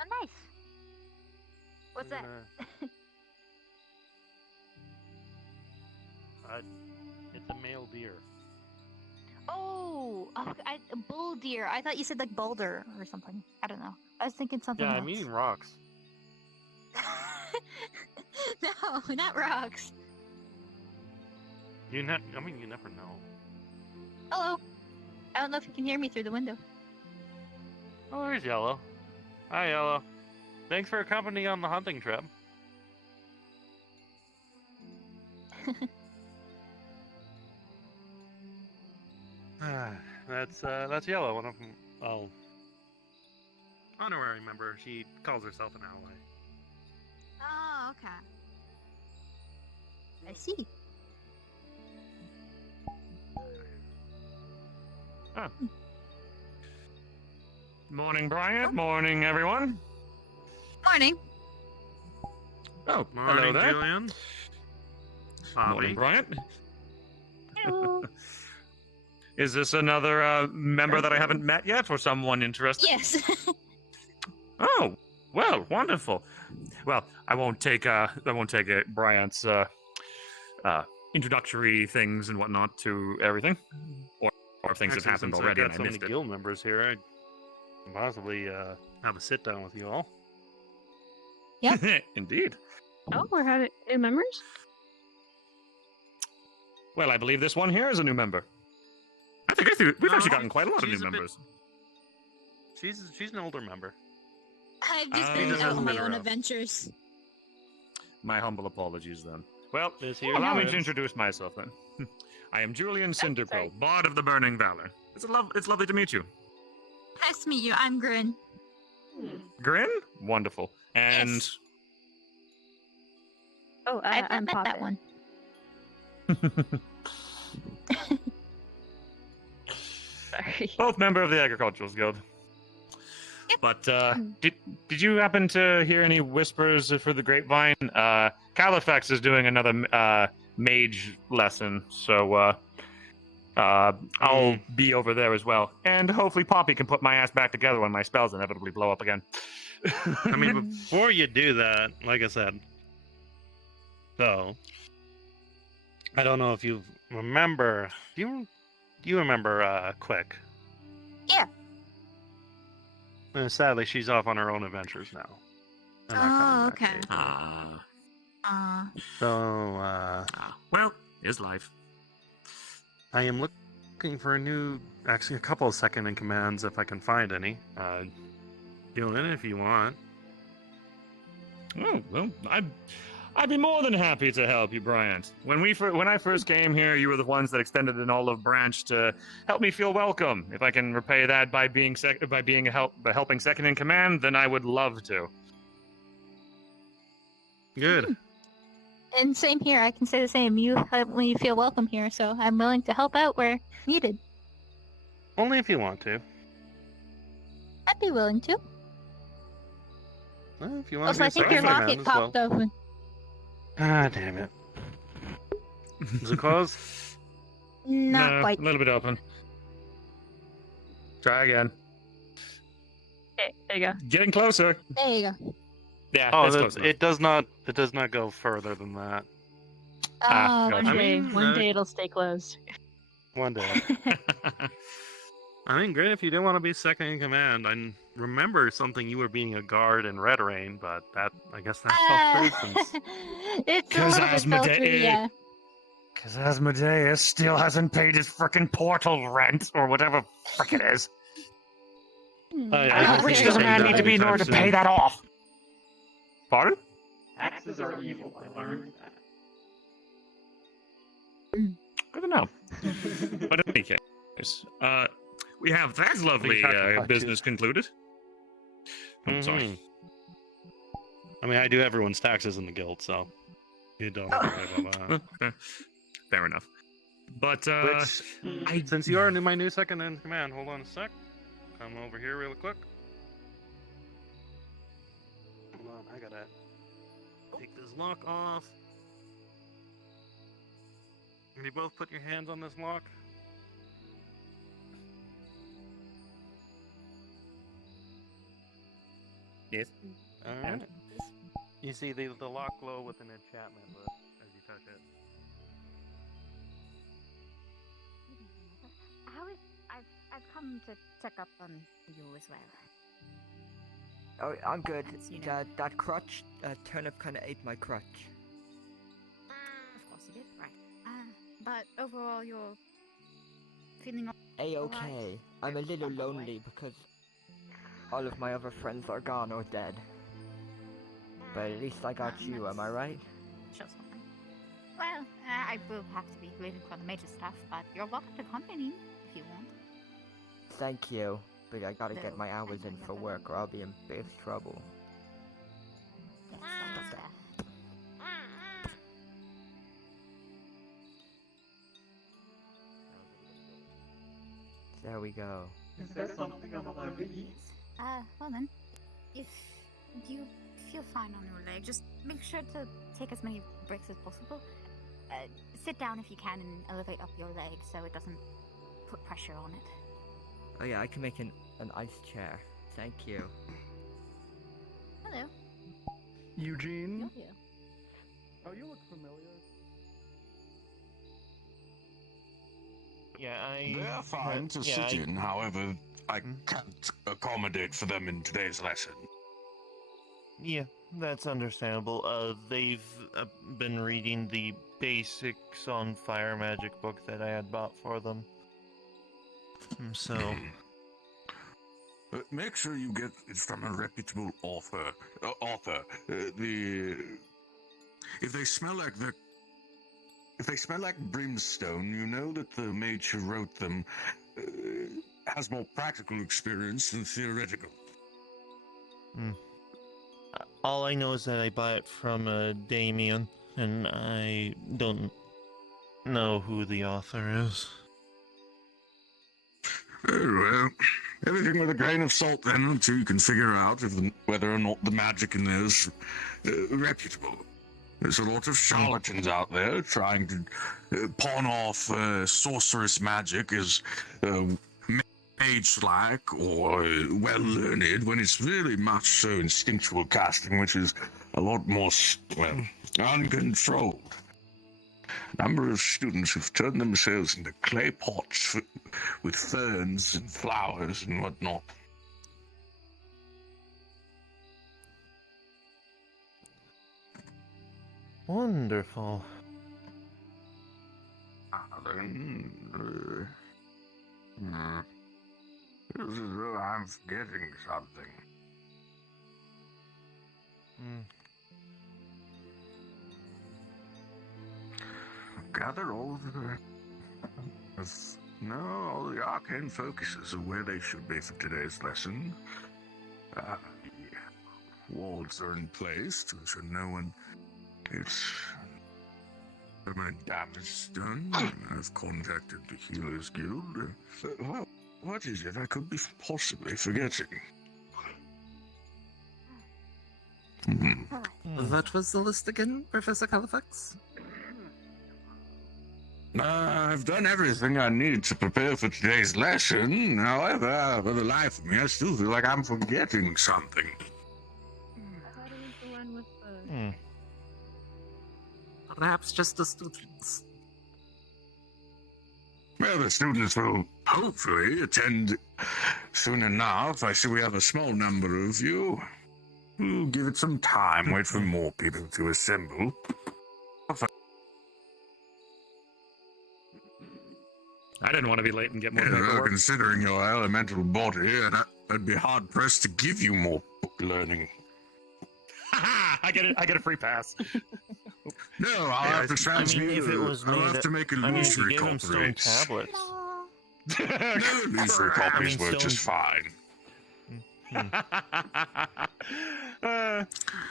Oh, nice. What's that? It's a male deer. Oh, a bull deer. I thought you said like boulder or something. I don't know. I was thinking something Yeah, else. I'm eating rocks. No, not rocks. You never know. Hello. I don't know if you can hear me through the window. Oh, there's Yellow. Hi, Yellow. Thanks for accompanying on the hunting trip. That's Yellow, one of them. Honorary member. She calls herself an ally. Oh, okay. I see. Huh. Morning, Bryant. Morning, everyone. Morning. Oh, Morning, hello there. Julian. Morning, Bryant. Hello. Is this another member that I haven't met yet, or someone interested? Yes. Oh, well, wonderful. Well, I won't take Bryant's introductory things and whatnot to everything, or things that happened already and I I've got so missed many it. guild members here. I can possibly have a sit down with you all. Indeed. Oh, we're having new members? Well, I believe this one here is a new member. I think we've actually gotten quite a lot of new members. She's an older member. I've just Oh. been Just out hasn't on my been own around. adventures. My humble apologies, then. Well, This here allow me is- to introduce myself, then. I am Julian sorry. Cinderquill, Bard of the Burning Valor. It's lovely to meet you. Nice to meet you. I'm Grin. Grin? Wonderful. And Yes. Oh, I've I'm not met that Poppin. one. Sorry. both member of the Agricultural Guild. Yep. But did you happen to hear any whispers for the grapevine? Califax is doing another mage lesson, so I'll be over there as well. And hopefully Poppy can put my ass back together when my spells inevitably blow up again. I mean, before you do that, like I said, so I don't know if you remember. Do you remember Quick? Yeah. Sadly, she's off on her own adventures now. I'm not Oh, coming back okay. here. So, well, is life. I am looking for actually a couple of second in commands if I can find any. Julian, if you want. Oh, well, I'd be more than happy to help you, Bryant. When I first came here, you were the ones that extended an olive branch to help me feel welcome. If I can repay that by being a helping second in command, then I would love to. Good. And same here. I can say the same. You help when you feel welcome here, so I'm willing to help out where needed. Only if you want to. I'd be willing to. Well, if you want Also, to be I a think second your in command locket as well. popped open. Ah, damn it. Is it closed? Not No, quite. a little bit open. Try again. Okay, there you go. Getting closer. There you go. Yeah, Oh, that's close enough. it does not go further than that. Ah, Oh, gotcha. One I day, mean, one day it'll stay closed. One day. I mean, great if you didn't want to be second in command. I remember something you were being a guard in Red Rain, but I guess that fell through since. It's a 'Cause little bit fell through, Asmodee- yeah. Because Asmodeus still hasn't paid his frickin' portal rent, or whatever frick it is. I How don't rich think does a he's man gonna need to die be in order to anytime pay soon. that off? Pardon? Taxes are evil, I learned that. Good to know. But in any case, we have that lovely business concluded. I'm sorry. Mhm. I mean, I do everyone's taxes in the guild, so you don't have to worry about that. Well, fair enough. But, Which, since you are my new second in command, hold on a sec. Come over here real quick. Hold on, I gotta take this lock off. Can you both put your hands on this lock? Yes. All right. You see the lock glow with an enchantment as you touch it. How is I've come to check up on you as well. Oh, I'm good. You know. That crutch, turnip kind of ate my crutch. Of course you did, right? But overall, you're feeling A-okay. Alright. I'm a little On the way. lonely because all of my other friends are gone or dead. But at least I got you, am I right? Show something. Well, I will have to be leaving for the major stuff, but you're welcome to accompany if you want. Thank you. But I gotta get No, my I hours know in you're for very work or I'll be in big trouble. Yes, There we go. Is there something I'm allowed to eat? well then, if you feel fine on your leg, just make sure to take as many breaks as possible. Sit down if you can and elevate up your leg so it doesn't put pressure on it. Oh yeah, I can make an ice chair. Thank you. Hello. Eugene? You're here. Oh, you look familiar. Yeah, They're fine to sit in, however, I can't accommodate for them in today's lesson. Yeah, that's understandable. They've been reading the basics on fire magic book that I had bought for them. So, Make sure you get it from a reputable author. If they smell like brimstone, you know that the mage who wrote them has more practical experience than theoretical. all I know is that I bought it from Damien, and I don't know who the author is. Well, everything with a grain of salt then, until you can figure out whether or not the magic in there is reputable. There's a lot of charlatans out there trying to pawn off sorceress magic as mage-like or well-learned, when it's really much so instinctual casting, which is a lot more, uncontrolled. Number of students who've turned themselves into clay pots with ferns and flowers and whatnot. Wonderful. Feels as though I'm forgetting something. Gather all the arcane focuses of where they should be for today's lesson. The walls are in place to ensure no one gets permanent damage done. I've contacted the Healers Guild. What is it I could be possibly forgetting? What was the list again, Professor Califax? I've done everything I need to prepare for today's lesson. However, for the life of me, I still feel like I'm forgetting something. I thought it was the one with the. Perhaps just the students. Well, the students will hopefully attend soon enough. I see we have a small number of you. We'll give it some time, wait for more people to assemble. I didn't want to be late and get more Yeah, paperwork. considering your elemental body, I'd be hard-pressed to give you more book learning. I get a free pass. No, I'll have to transmute. if it was I'll made have up- to make I mean, if you illusory give him stone copies. tablets. No, illusory copies work just fine.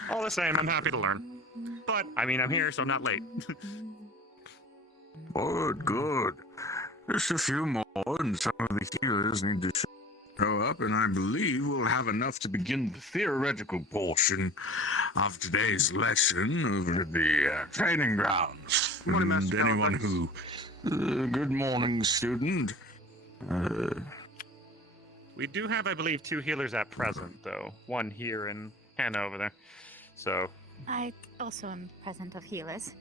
All the same, I'm happy to learn. But, I mean, I'm here, so I'm not late. Good. Just a few more, and some of the healers need to show up, and I believe we'll have enough to begin the theoretical portion of today's lesson over at the training grounds. Good morning, And Master anyone Califax. who... good morning, student. We do have, I believe, 2 healers at present, though. One here and Hannah over there. So. I also am present of healers.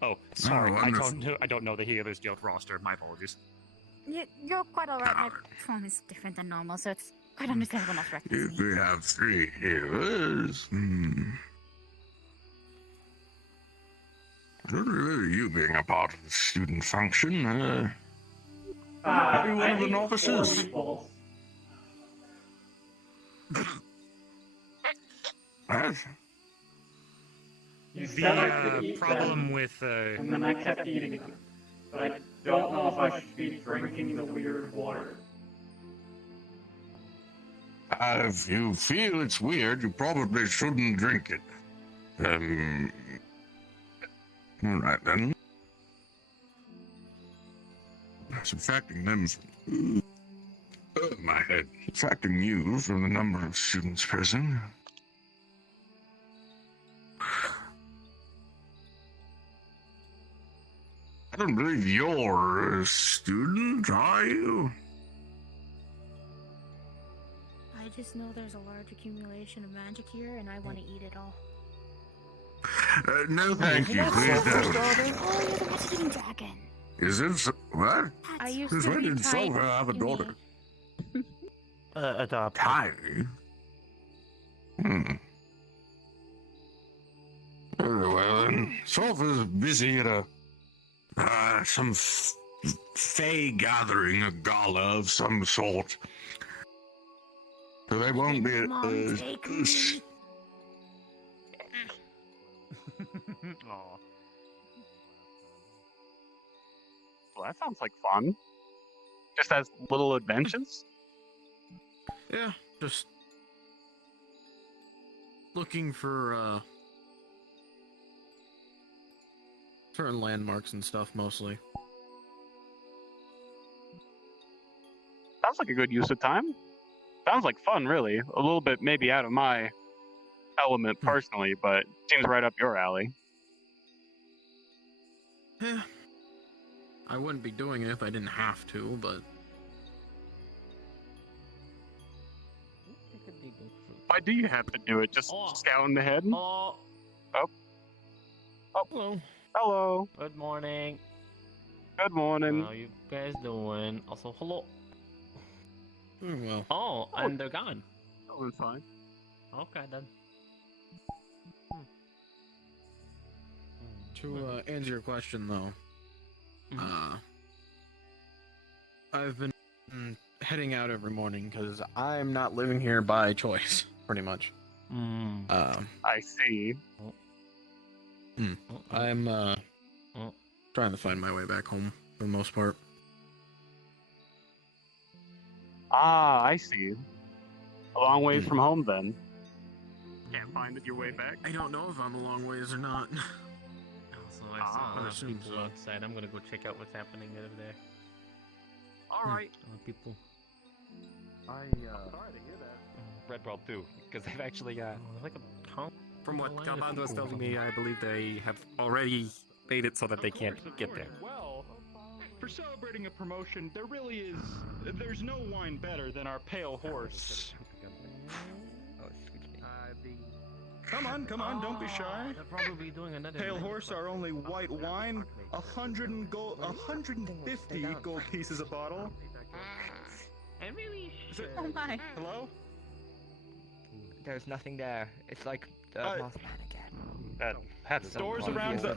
Oh, sorry. I wonderful. don't know the healers guild roster. My apologies. You're quite alright. My form is different than normal, so it's quite understandable not to recognize If me. we have 3 healers, I don't remember you being a part of the student function. Are you one of the novices? What? The problem with And then I kept eating it. But I don't know if I should be drinking the weird water. If you feel it's weird, you probably shouldn't drink it. Alright then. Subtracting them from... my head. Subtracting you from the number of students present. I don't believe you're a student, are you? I just know there's a large accumulation of magic here, and I want to eat it all. No thank you, please don't. Oh, you're the magic-eating dragon. Is it... What? I used Since to when be did tiny. Silver have a daughter? Adopt. Tiny? Very well then. Silver's busy at some fey gathering, a gala of some sort. So they won't be Mom, take me. Aw. Well, that sounds like fun. Just as little adventures. Yeah, just looking for certain landmarks and stuff mostly. Sounds like a good use of time. Sounds like fun, really. A little bit maybe out of my element personally, but seems right up your alley. Yeah. I wouldn't be doing it if I didn't have to, but Why do you have to do it? Just scouting ahead? Hello. Oh. hello. Hello. Good morning. Good morning. How you guys doing? Also, hello. Doing well. Oh, and they're gone. Doing fine. Okay then. To answer your question though, I've been heading out every morning because I'm not living here by choice, pretty much. I see. I'm trying to find my way back home for the most part. Ah, I see. A long ways from home then. Can't find it your way back. I don't know if I'm a long ways or not. So I saw a lot of assume people so. outside. I'm gonna go check out what's happening over there. Alright. People. Sorry to hear that. Red Brawl too, because they've actually Like a town. From what line of Galbando was people. telling me, I believe they have already made it so that they can't get there. Well, for celebrating a promotion, there's no wine better than our pale horse. Come on, don't be shy. They're probably doing another. Pale menu horse, for- our only white wine, 150 gold pieces a bottle. I really Is it- Oh my. Hello? There's nothing there. It's like the Mothman again. That's Doors around the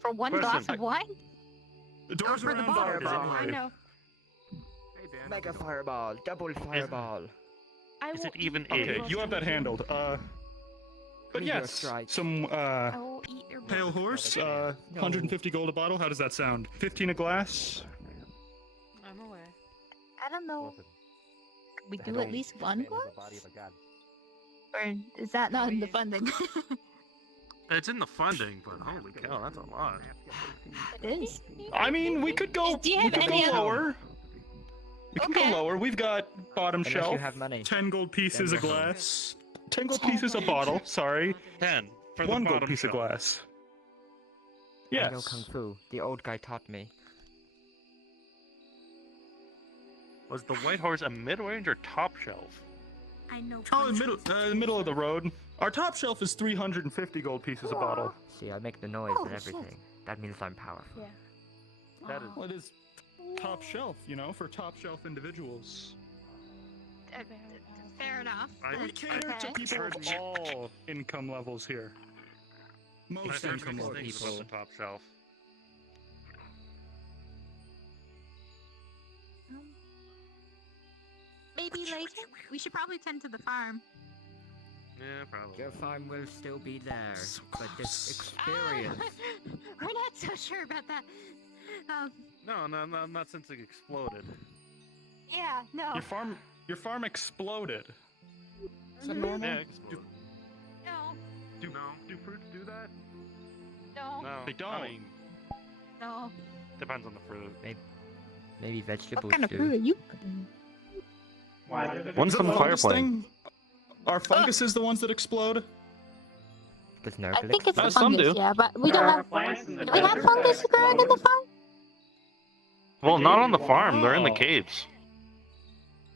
For one Question. glass of wine? doors for the around bar, the I know. Mega fireball, double fireball. I Is will it even eat Okay, all you have that those. handled. But Meteor yes, strike. some I will eat your pale blood. horse, 150 gold a bottle. How does that sound? 15 a glass. I'm aware. I don't know. Could we do at least one glass? Or is that not in the funding? It's in the funding, but holy cow, that's a lot. It is. I mean, we could go. Do you we have could any go other- lower. We can Okay. go lower. We've got bottom Unless shelf. you have money. 10 gold pieces a Then we're home. glass. 10 gold pieces a bottle. Sorry. 10 for the 1 gold bottom piece of shelf. glass. I know kung Yes. fu. The old guy taught me. Was the white horse a mid-range or top shelf? I know. Oh, middle of the road. Our top shelf is 350 gold pieces a bottle. See, I make the noise Oh, and shit. everything. That means I'm powerful. Yeah. That is. Well, it is top shelf, for top shelf individuals. Fair enough. We cater to people of all income levels here. Most I've heard income mixed levels. things about the top shelf. Maybe later. We should probably tend to the farm. Yeah, probably. Your farm will still be there, So but this close. experience. We're not so sure about that. No, not since it exploded. Yeah, no. Your farm exploded. Is that Mhm. normal? Yeah, it exploded. No, Do fruits do that? no, No, They don't. I mean, no. depends on the fruit. Maybe vegetables What kind of do. fruit are you? When's Is some it the fungus fireplay? thing? Are funguses the ones that explode? Does I Nurgle think it's the some fungus, do. yeah, but we There don't are have. plants in the Do we have desert fungus that growing in the explode. farm? Well, not on the Oh. farm. They're in the caves.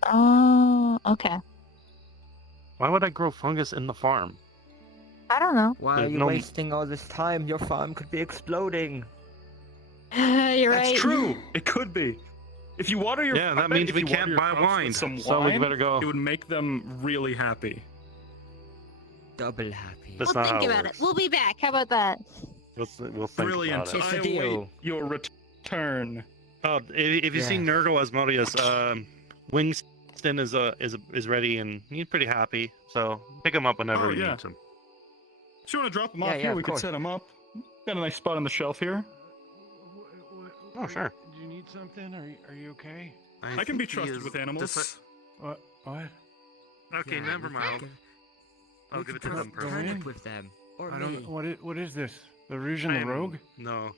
Oh, okay. Why would I grow fungus in the farm? I don't know. Why are There's you no- wasting all this time? Your farm could be exploding. You're right. That's true. It could be. If you water your Yeah, that if means we you water can't your buy crops with wine. Some So we wine, better go. It would make them really happy. Double happy. That's We'll not how think it about it. works. We'll be back. How about that? We'll think Brilliant. about it. It's I a await deal. your return. Oh, if you see Yeah. Nurgle Asmodeus, Wingston is ready and he's pretty happy. So pick him up whenever Oh, you yeah. need him. So you want to drop them Yeah, off yeah, here? of We could course. set them up. Got a nice spot on the shelf here. Oh, sure. Do you need something? Are you okay? I can be trusted with animals. What? Okay, Yeah, never we mind. can- I'll we give it can to them turn first. Go in? it with them. Or I me. don't. What is this? The Rouge and the I'm- Rogue? No.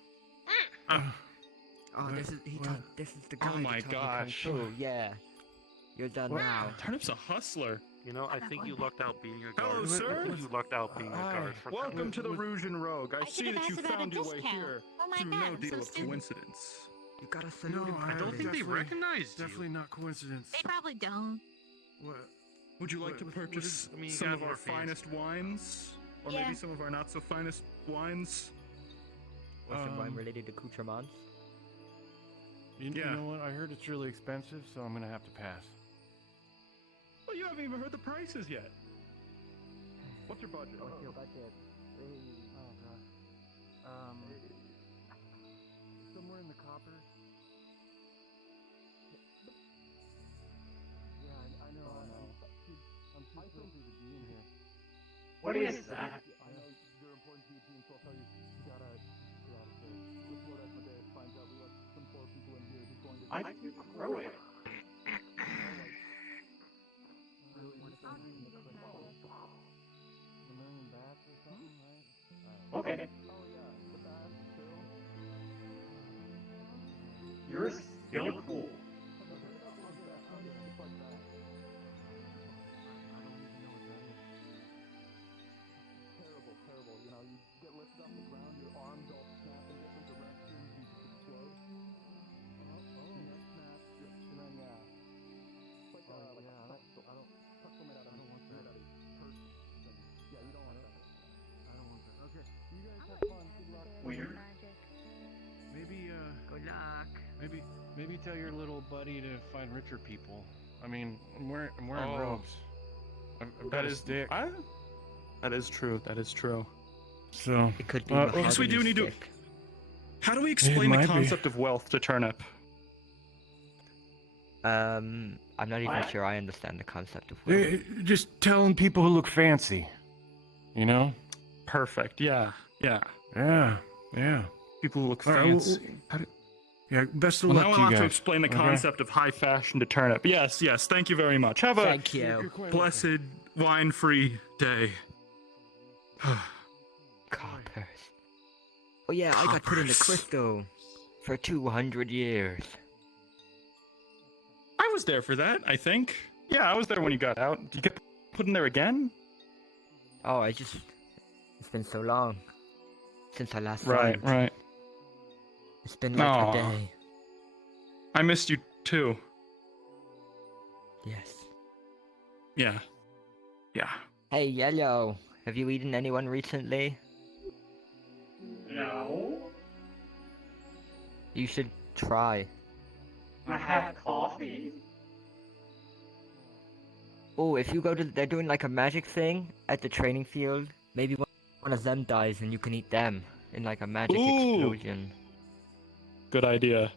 Oh, this is this is the guy. Oh my that taught me kung gosh. fu, yeah. You're done What? now. Turnip's a hustler. You know, I think you lucked out being a Hello, guard. sir. I think you lucked out being a guard. For Welcome to the Rouge and Rogue. I I see could've that you asked about a found your way discount. here Oh my through god, no I'm deal so of stupid. coincidence. You gotta salute him. I don't think they recognized you. Definitely not coincidence. They probably don't. What? Would you like to What- purchase I mean, you some got of our more fancy. finest wines? Or Yeah. maybe some of our not so finest wines? Was the wine Um, related to accoutrements? You Yeah. know what? I heard it's really expensive, so I'm gonna have to pass. Well, you haven't even heard the prices yet. What's your budget? What's your budget? Oh god. Somewhere in the copper. Yeah, I know. I'm too filthy to be in here. What is that? I know you're important to your team, so I'll tell you. You gotta get out of here. If Lord Asmodeus finds out we let some poor people in here, he's going to. I think you grow it. A million bats or something, right? Okay. Oh yeah, the bats too. You're still cool. Terrible, terrible. You know, you get lifted off the ground, your arms all snap in different directions and just explode. Yeah, snap. And then, yeah. It's like, like a pretzel. Pretzel made out of meat, made out of person. Yeah, you don't want that. I don't want that. Okay, you guys have fun. Good luck. Weird. Maybe, Good luck. maybe tell your little buddy to find richer people. I mean, I'm wearing Oh. robes. I've got That a is stick. That is true. That is true. So It could be. Well, I guess we do mahogany need to- stick. How do we explain the might be. concept of wealth to Turnip? I'm not even What? sure I understand the concept of wealth. Just telling people who look fancy. You know? Perfect. Yeah. Yeah. Yeah. People who look All right, well, fancy. Yeah, best of Well, luck now to I'll you have to guys. explain the Okay? concept of high fashion to Turnip. Yes, yes. Thank you very much. Have a Thank you. blessed wine-free day. Coppers. Oh yeah, I got put in the Coppers. crystal for 200 years. I was there for that, I think. Yeah, I was there when you got out. Did you get put in there again? Oh, it's been so long since I last saw Right, him. right. It's been like Aw. a day. I missed you too. Yes. Yeah. Yeah. Hey, Yellow, have you eaten anyone recently? No. You should try. I had coffee. Oh, if you go to, they're doing like a magic thing at the training field. Maybe one of them dies and you can eat them in like a magic explosion. Good idea.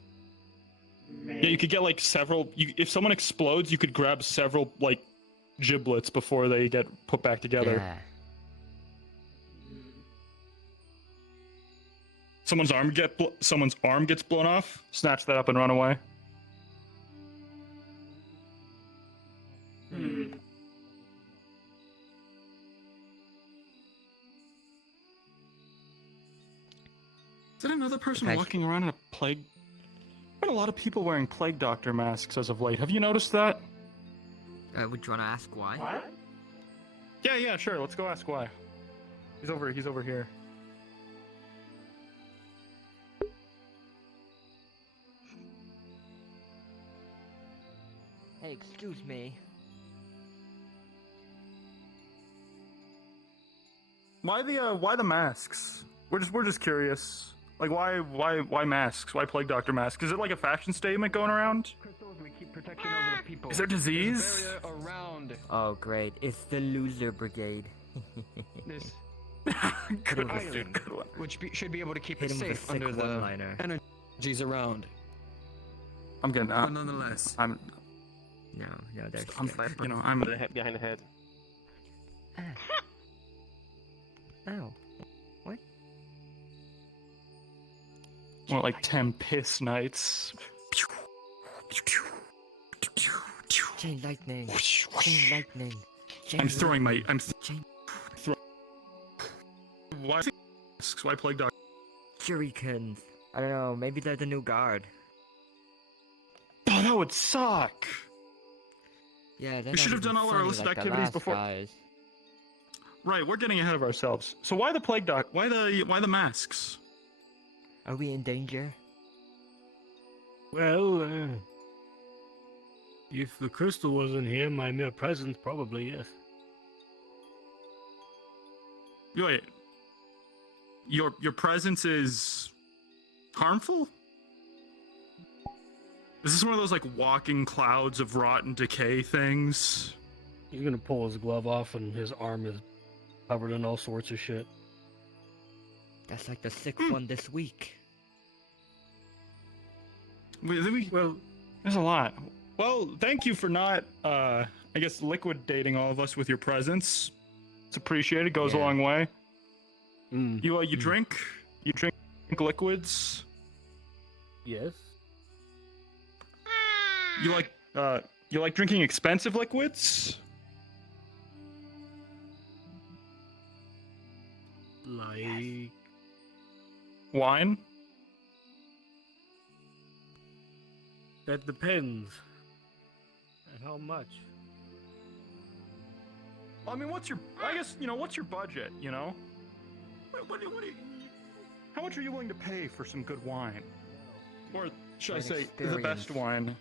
Yeah, you could get like several. If someone explodes, you could grab several like giblets before they get put back together. Yeah. Someone's arm gets blown off. Snatch that up and run away. Hmm. Is that another person Okay. walking around in a plague? Been a lot of people wearing plague doctor masks as of late. Have you noticed that? Would you want to ask why? What? Yeah, sure. Let's go ask why. He's over here. Hey, excuse me. Why the masks? We're just curious. Like why masks? Why plague doctor masks? Is it like a fashion statement going around? Crystals, we keep protection over the people. Is there disease? There's a barrier around Oh, great. It's the loser brigade. this Good one, island, dude. Good one. which should be able to keep Hit it him with a safe sick under the one-liner. energies around. I'm getting But nonetheless, I'm No, there's. I'm you know I'm Behind the head. Ow. What? more like 10 piss nights. Chain lightning. Chain lightning. I'm throwing my Chain why masks? Why plague doctor? shurikens. I don't know. Maybe they're the new guard. Oh, that would suck. Yeah, they're We should not have done even all our funny illicit like the activities last before. Guys. Right, we're getting ahead of ourselves. So why the plague doc? Why the masks? Are we in danger? Well, if the crystal wasn't here, my mere presence probably, yes. Wait, your presence is harmful? Is this one of those like walking clouds of rot and decay things? He's gonna pull his glove off and his arm is covered in all sorts of shit. That's like the sixth one this week. Well, there's a lot. Well, thank you for not, I guess, liquidating all of us with your presence. It's appreciated. Goes a long way. You drink? You drink liquids? Yes. You like drinking expensive liquids? Like wine? That depends. And how much? I mean, what's your budget, you know? What do you, how much are you willing to pay for some good wine? Or should I say, the best wine?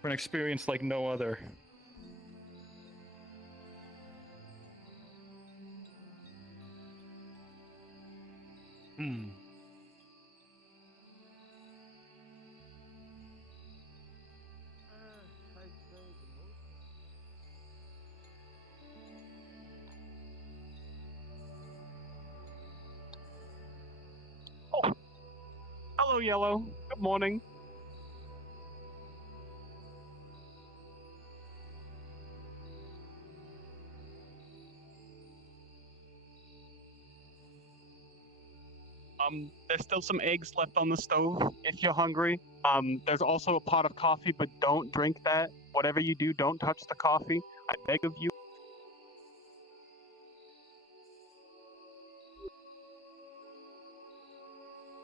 For an experience like no other. Hello, Yellow. Good morning. There's still some eggs left on the stove if you're hungry. There's also a pot of coffee, but don't drink that. Whatever you do, don't touch the coffee. I beg of you.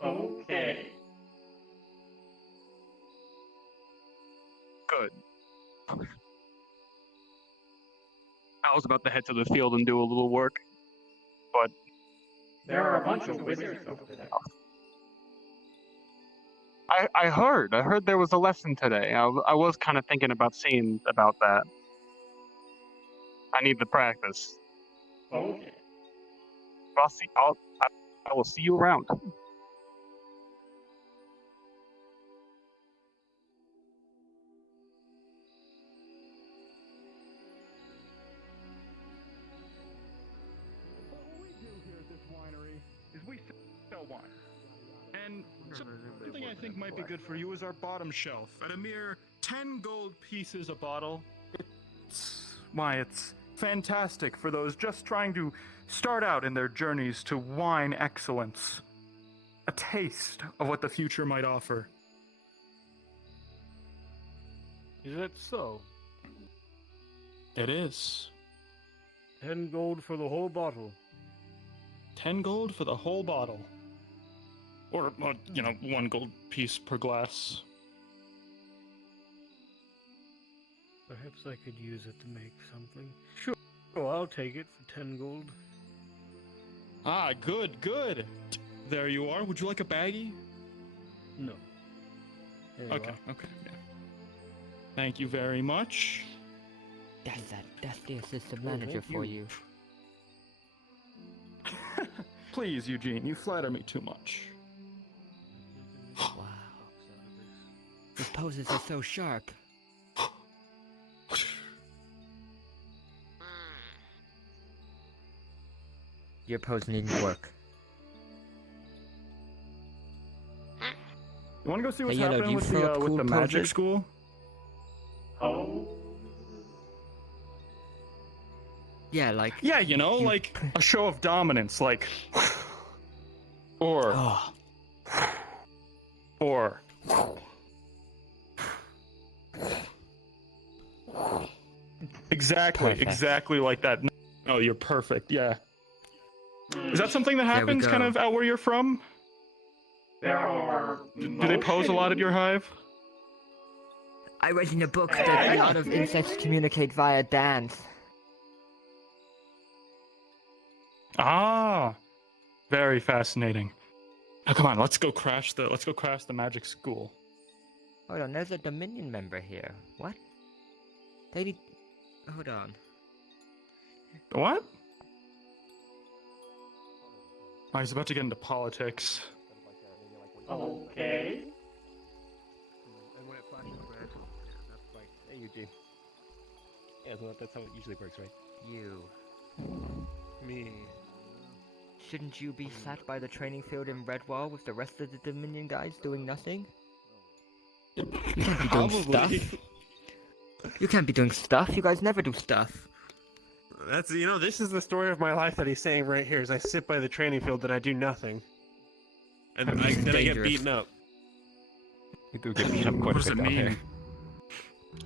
Okay. Good. I was about to head to the field and do a little work, but There are a bunch of wizards over there. I heard there was a lesson today. I was kind of thinking about seeing about that. I need the practice. Okay. I will see you around. But what we do here at this winery is we sell wine. And something I think might be good for you is our bottom shelf. At a mere 10 gold pieces a bottle, it's fantastic for those just trying to start out in their journeys to wine excellence. A taste of what the future might offer. Is that so? It is. 10 gold for the whole bottle. 10 gold for the whole bottle. Or, 1 gold piece per glass. Perhaps I could use it to make something. Sure, I'll take it for 10 gold. Ah, good. There you are. Would you like a baggie? No. There you Okay, are. okay. Yeah. Thank you very much. That's the assistant manager thank for you. you. Please, Eugene, you flatter me too much. Wow. His poses are so sharp. Your pose needn't work. You want to go see what's Hey, Yellow, do happening you with throw up the cool magic poses? school? Oh. Yeah, like... Yeah, like a show of dominance, like... Or... Oh. Or... Exactly, Perfect. exactly like that. No, you're perfect, yeah. Is that something that There we happens kind go. of out where you're from? There are. Do they pose a lot at your hive? I read in a book that a lot of insects communicate via dance. Ah, very fascinating. Now, come on, let's go crash the magic school. Hold on, there's a Dominion member here. What? They need... Hold on. What? Oh, he's about to get into politics. Okay. And when it flashes red, that's like, hey Eugene. Yeah, so that's how it usually works, right? You. Me. Shouldn't you be sat by the training field in Redwall with the rest of the Dominion guys doing nothing? You can't be doing stuff. You can't be doing stuff. You guys never do stuff. That's, this is the story of my life that he's saying right here, is I sit by the training field and I do nothing. And then I get dangerous. beaten up. You do get beat up quite a What does bit it down mean? here.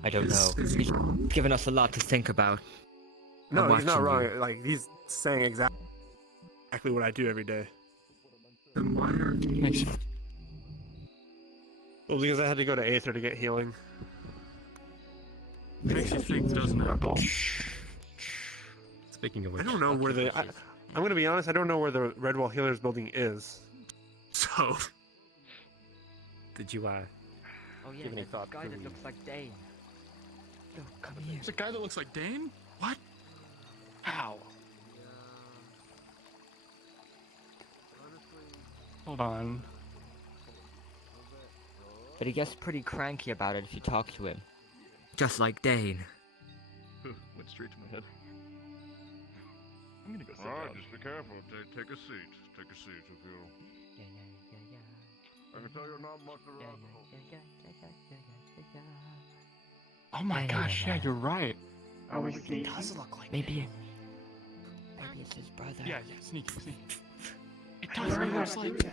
I don't know. He's given us a lot to think about. No, I'm he's not watching wrong. you. Like, he's saying exactly what I do every day. Makes you... Well, because I had to go to Aether to get healing. Makes you think, doesn't it? Speaking of which, I don't know where the... I'm going to be honest, I don't know where the Redwall Healers building is. So... did you Oh yeah, Give any there's thought this guy to that the- looks like Dane. Yo, come here. There's a guy that looks like Dane? What? How? Hold on. But he gets pretty cranky about it if you talk to him. Just like Dane. Went straight to my head. I'm gonna go sit Alright, down. just be careful. Take a seat. Take a seat if you... I can tell you're not much around Oh my gosh, yeah, you're right. Are we It sneaky? does look like Maybe it's his brother. Yeah, sneaky. It does. It looks like...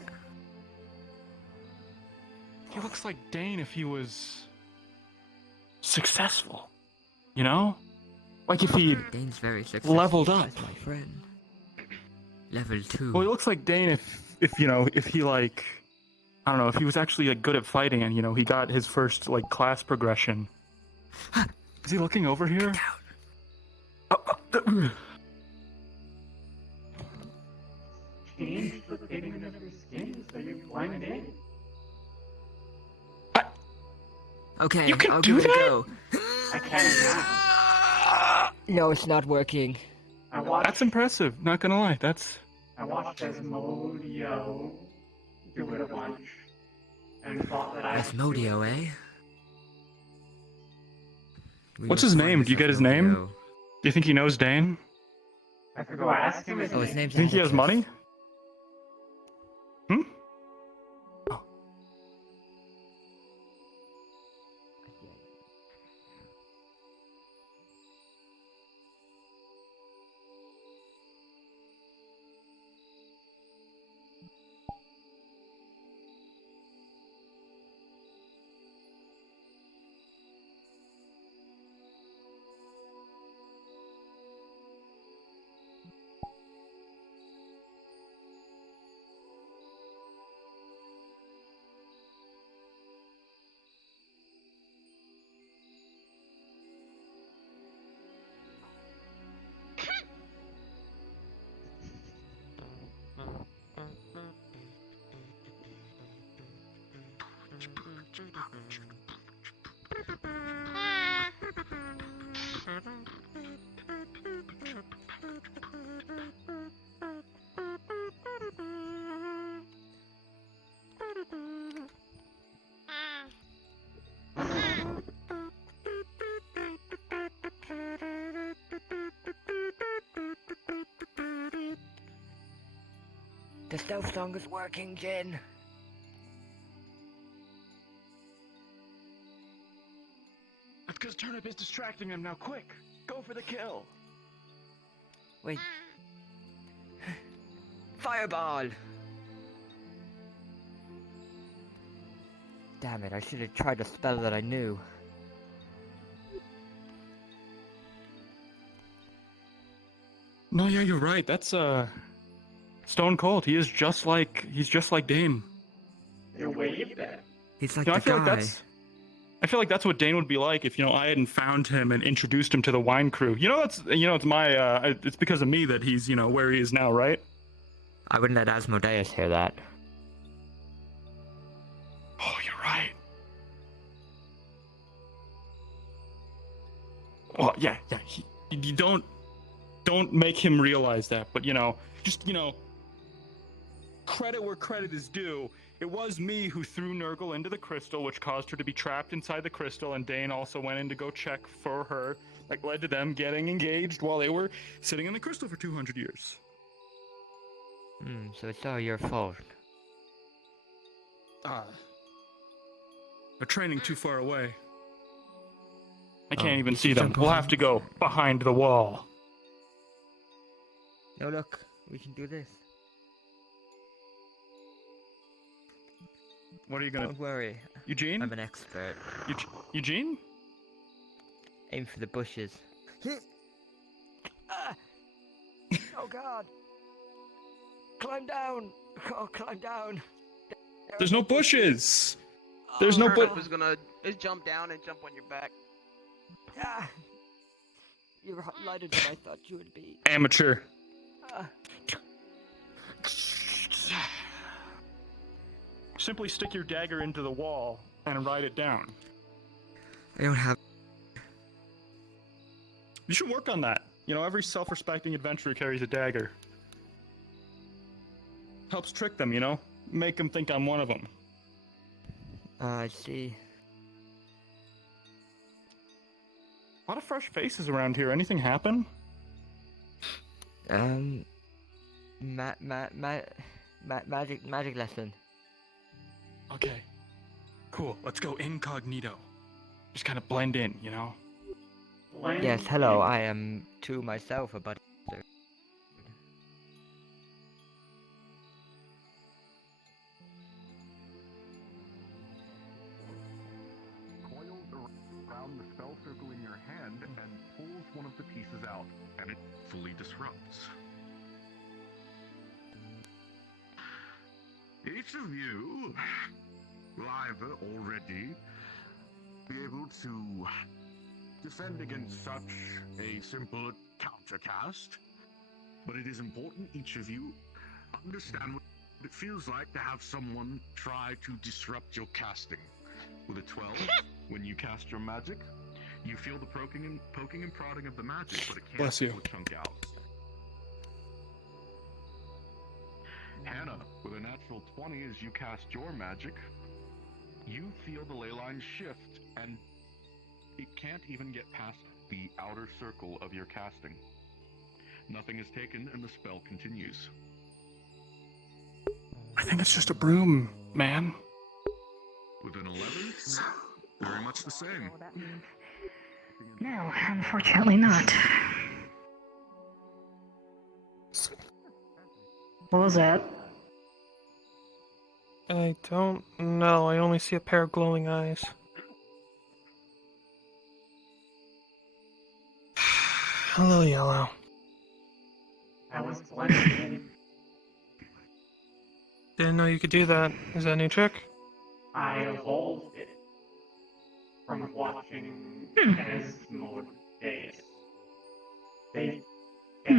He looks like Dane if he was... successful. You know? Like if he Dane's very successful. leveled up. My friend. Level 2. Well, he looks like Dane if he like... I don't know, if he was actually like good at fighting and, he got his first like class progression. Is he looking over here? Change the pigment of your skin so you blend in. Okay, You can I'll do give it a that? go. I can now. No, it's not working. That's impressive. Not gonna lie. That's. I watched Asmodio do it a bunch and thought that I could do it. Asmodio, eh? We What's must his find name? this Do you get his name? Asmodio. Do you think he knows Dane? I could go ask him his Oh, his name. name's Do you think he has Atticus. money? Hmm? The stealth song is working, Jin. That's because Turnip is distracting him now. Quick, go for the kill. Wait. Fireball! Damn it, I should have tried a spell that I knew. No, yeah, you're right. That's Stone Cold. He's just like Dane. You waved it. He's like You know, the I feel like that's what Dane would be like if, I hadn't found him and introduced him to the wine crew. It's my it's because of me that he's, where he is now, right? I wouldn't let Asmodeus hear that. Oh, you're right. Well, yeah. You don't make him realize that, but just credit where credit is due. It was me who threw Nurgle into the crystal, which caused her to be trapped inside the crystal, and Dane also went in to go check for her. That led to them getting engaged while they were sitting in the crystal for 200 years. So it's all your fault. They're training too far away. I can't even see them. We'll have to go behind the wall. No, look, we can do this. What are you gonna... Don't worry. Eugene? I'm an expert. Eugene? Aim for the bushes. Oh god! Climb down! Oh, climb down! There's no bushes! There's no Turnip is gonna jump down and jump on your back. Ah. You're lighter than I thought you would be. Amateur. Simply stick your dagger into the wall and ride it down. I don't have... You should work on that. Every self-respecting adventurer carries a dagger. Helps trick them, Make them think I'm one of them. I see. A lot of fresh faces around here. Anything happen? Magic lesson. Okay. Cool. Let's go incognito. Just kind of blend in, Yes, hello, I am to myself a buddy. Coils around the spell circle in your hand and pulls one of the pieces out, and it fully disrupts. Each of you will either already be able to defend against such a simple countercast, but it is important each of you understand what it feels like to have someone try to disrupt your casting. With a 12, when you cast your magic, you feel the poking and prodding of the magic, but it can't Bless you. pull a chunk out. Hannah, with a natural 20 as you cast your magic, you feel the ley line shift, and it can't even get past the outer circle of your casting. Nothing is taken, and the spell continues. I think it's just a broom, man. With an 11, very much the same. No, unfortunately not. What was that? I don't know. I only see a pair of glowing eyes. Hello, Yellow. I was blending. Didn't know you could do that. Is that a new trick? I evolved it from watching as mode days.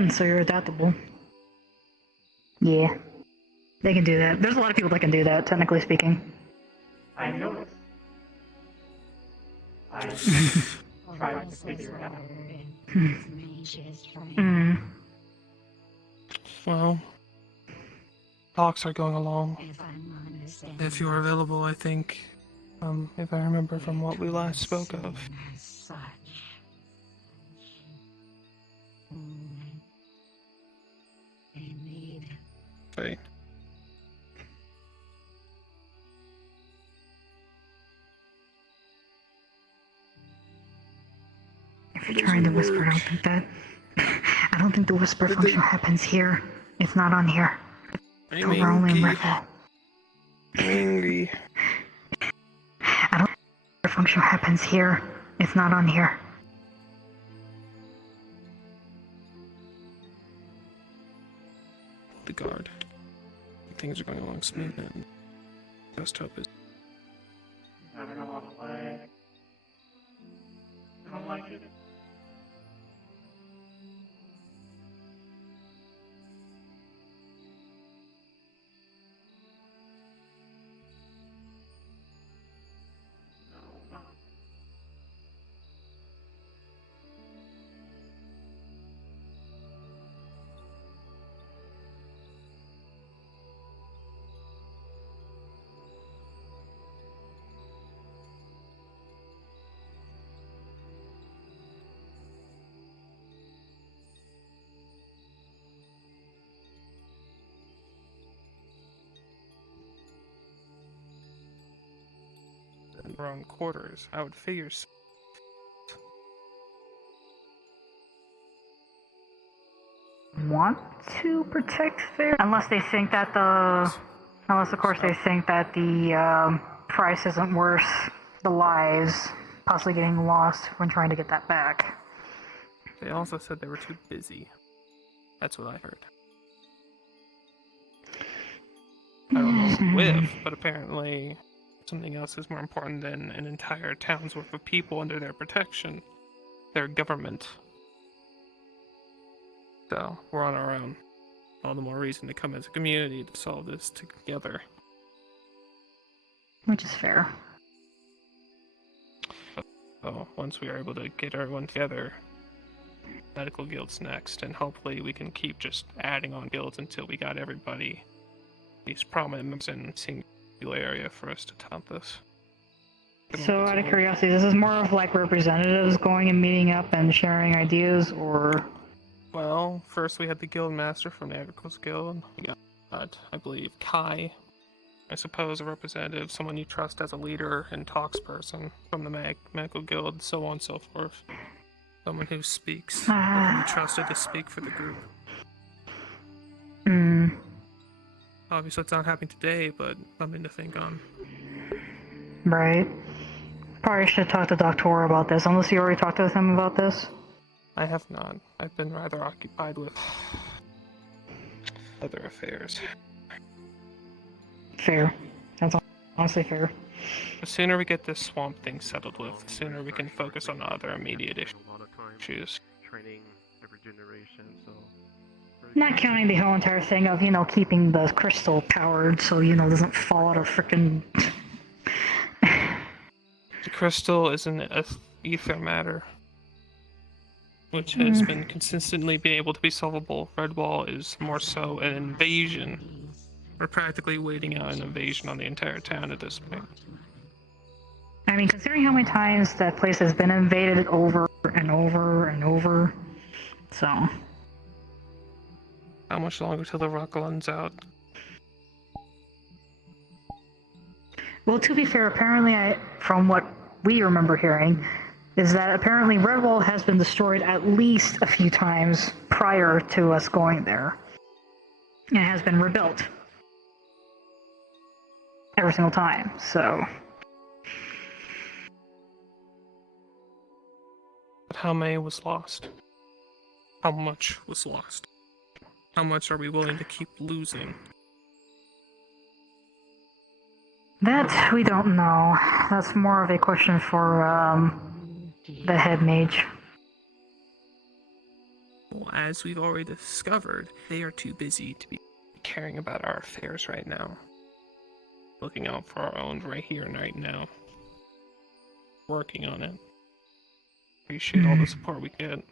So you're adaptable. Yeah. They can do that. There's a lot of people that can do that, technically speaking. I noticed. I tried to figure it out. Well, talks are going along. If you are available, I think, if I remember from what we last spoke of. Right. If you're trying to whisper, I don't think the whisper function happens here. It's not on here. I'm We're only in angry. Redfall. I'm angry. I don't think the function happens here. It's not on here. The guard. Things are going along smooth, and best hope is. Having a lot of lag. I don't like it. Our own quarters. I would figure. Want to protect fair? Unless they think that unless of course they think that the price isn't worth the lives possibly getting lost when trying to get that back. They also said they were too busy. That's what I heard. I don't know with, but apparently something else is more important than an entire town's worth of people under their protection. Their government. So, we're on our own. All the more reason to come as a community to solve this together. Which is fair. So, once we are able to get everyone together, medical guilds next, and hopefully we can keep just adding on guilds until we got everybody, these prominent members in a single area for us to taunt this. So out of curiosity, this is more of like representatives going and meeting up and sharing ideas, or? Well, first we had the guild master from the Agricultural Guild. We got, I believe, Kai. I suppose a representative, someone you trust as a leader and talks person from the medical guild, so on and so forth. Someone who speaks, someone you trusted to speak for the group. Obviously it's not happening today, but something to think on. Right. Probably should talk to Dr. about this, unless you already talked to him about this. I have not. I've been rather occupied with other affairs. Fair. That's honestly fair. The sooner we get this swamp thing settled with, the sooner we can focus on other immediate issues. Training every generation, so. Not counting the whole entire thing of, keeping the crystal powered so, it doesn't fall out of frickin'... crystal is an ether matter, which has Mm. been consistently being able to be solvable. Redwall is more so an invasion. We're practically waiting out an invasion on the entire town at this point. I mean, considering how many times that place has been invaded over and over and over, so. How much longer till the rock runs out? Well, to be fair, apparently, from what we remember hearing, is that apparently Redwall has been destroyed at least a few times prior to us going there. And it has been rebuilt. Every single time, so. But how many was lost? How much was lost? How much are we willing to keep losing? That we don't know. That's more of a question for the head mage. Well, as we've already discovered, they are too busy to be caring about our affairs right now. Looking out for our own right here and right now. Working on it. Appreciate all the support we get.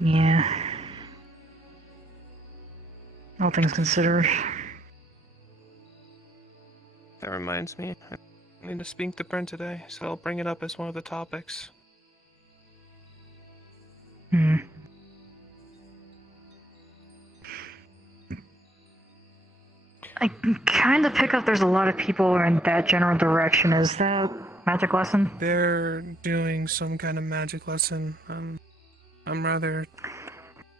Yeah. All things considered. That reminds me, I need to speak to Brent today, so I'll bring it up as one of the topics. Hmm. I kind of pick up there's a lot of people in that general direction. Is that magic lesson? They're doing some kind of magic lesson. I'm rather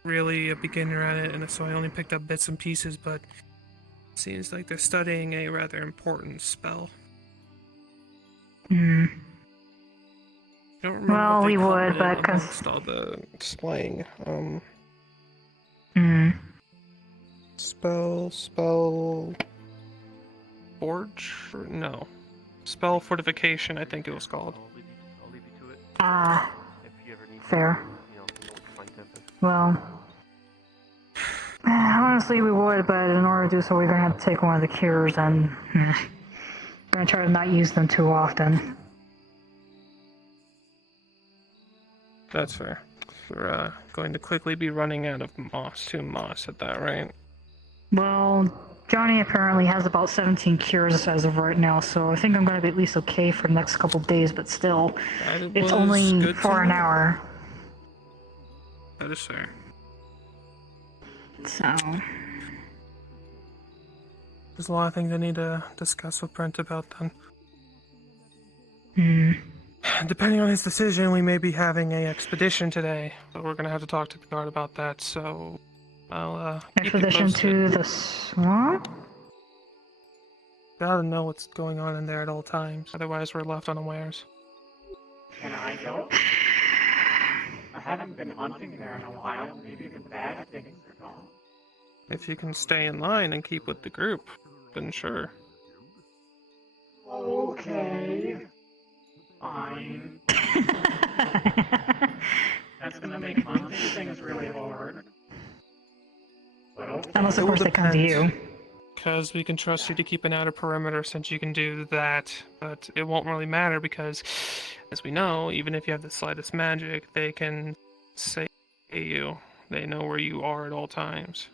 really a beginner at it, and so I only picked up bits and pieces, but it seems like they're studying a rather important spell. Hmm. I don't remember Well, what they we call would, it but amongst all the slang. Hmm. Spell... Forge? No. Spell fortification, I think it was called. I'll leave you to it. Ah. If you ever need Fair. know find something. Well, honestly, we would, but in order to do so, we're gonna have to take one of the cures, and we're gonna try to not use them too often. That's fair. We're going to quickly be running out of moss at that, right? Well, Johnny apparently has about 17 cures as of right now, so I think I'm gonna be at least okay for the next couple days, but still, it's only for an hour. That is fair. So. There's a lot of things I need to discuss with Brent about then. Hmm. Depending on his decision, we may be having a expedition today, but we're gonna have to talk to the guard about that, so I'll keep you Expedition posted. to the swamp? Gotta know what's going on in there at all times, otherwise we're left unawares. Can I go? I haven't been hunting there in a while. Maybe the bad things are gone. If you can stay in line and keep with the group, then sure. Okay. Fine. That's gonna make hunting things really hard. But okay. Unless, of course, they come to you. Because we can trust you to keep an outer perimeter since you can do that, but it won't really matter because, as we know, even if you have the slightest magic, they can say you. They know where you are at all times.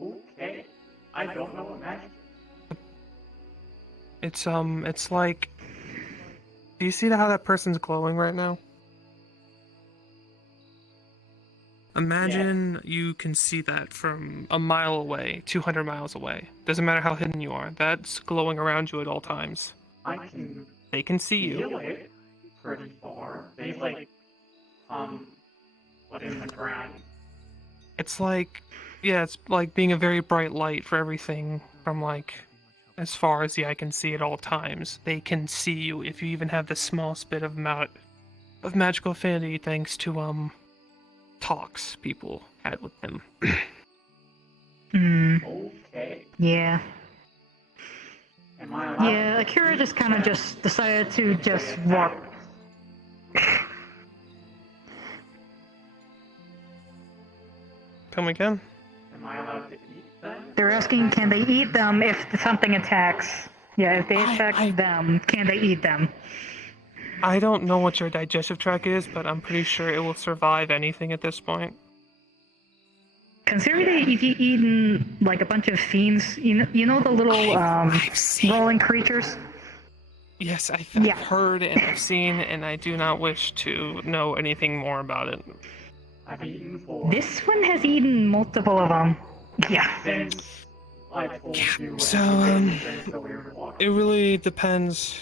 Okay. I don't know what magic is. It's like... Do you see how that person's glowing right now? Imagine you can see that from a mile away, 200 miles away. Doesn't matter how hidden you are. That's glowing around you at all times. They can see you. Feel it pretty far. They like, put in the ground. It's like, yeah, it's like being a very bright light for everything from like, as far as the eye can see at all times. They can see you if you even have the smallest bit of magical affinity thanks to, talks people had with them. Hmm. Okay. Yeah. Am I allowed? Yeah, Akira just kind of just decided to just walk. Come again? Am I allowed to eat them? They're asking, can they eat them if something attacks? Yeah, if they attack them, can they eat them? I don't know what your digestive tract is, but I'm pretty sure it will survive anything at this point. Considering that if you've eaten like a bunch of fiends, you know the little rolling creatures. Yes, I've Yeah. heard and I've seen, and I do not wish to know anything more about it. I've eaten 4. This one has eaten multiple of them. Yeah. Since I told you So, the weird water. it really depends.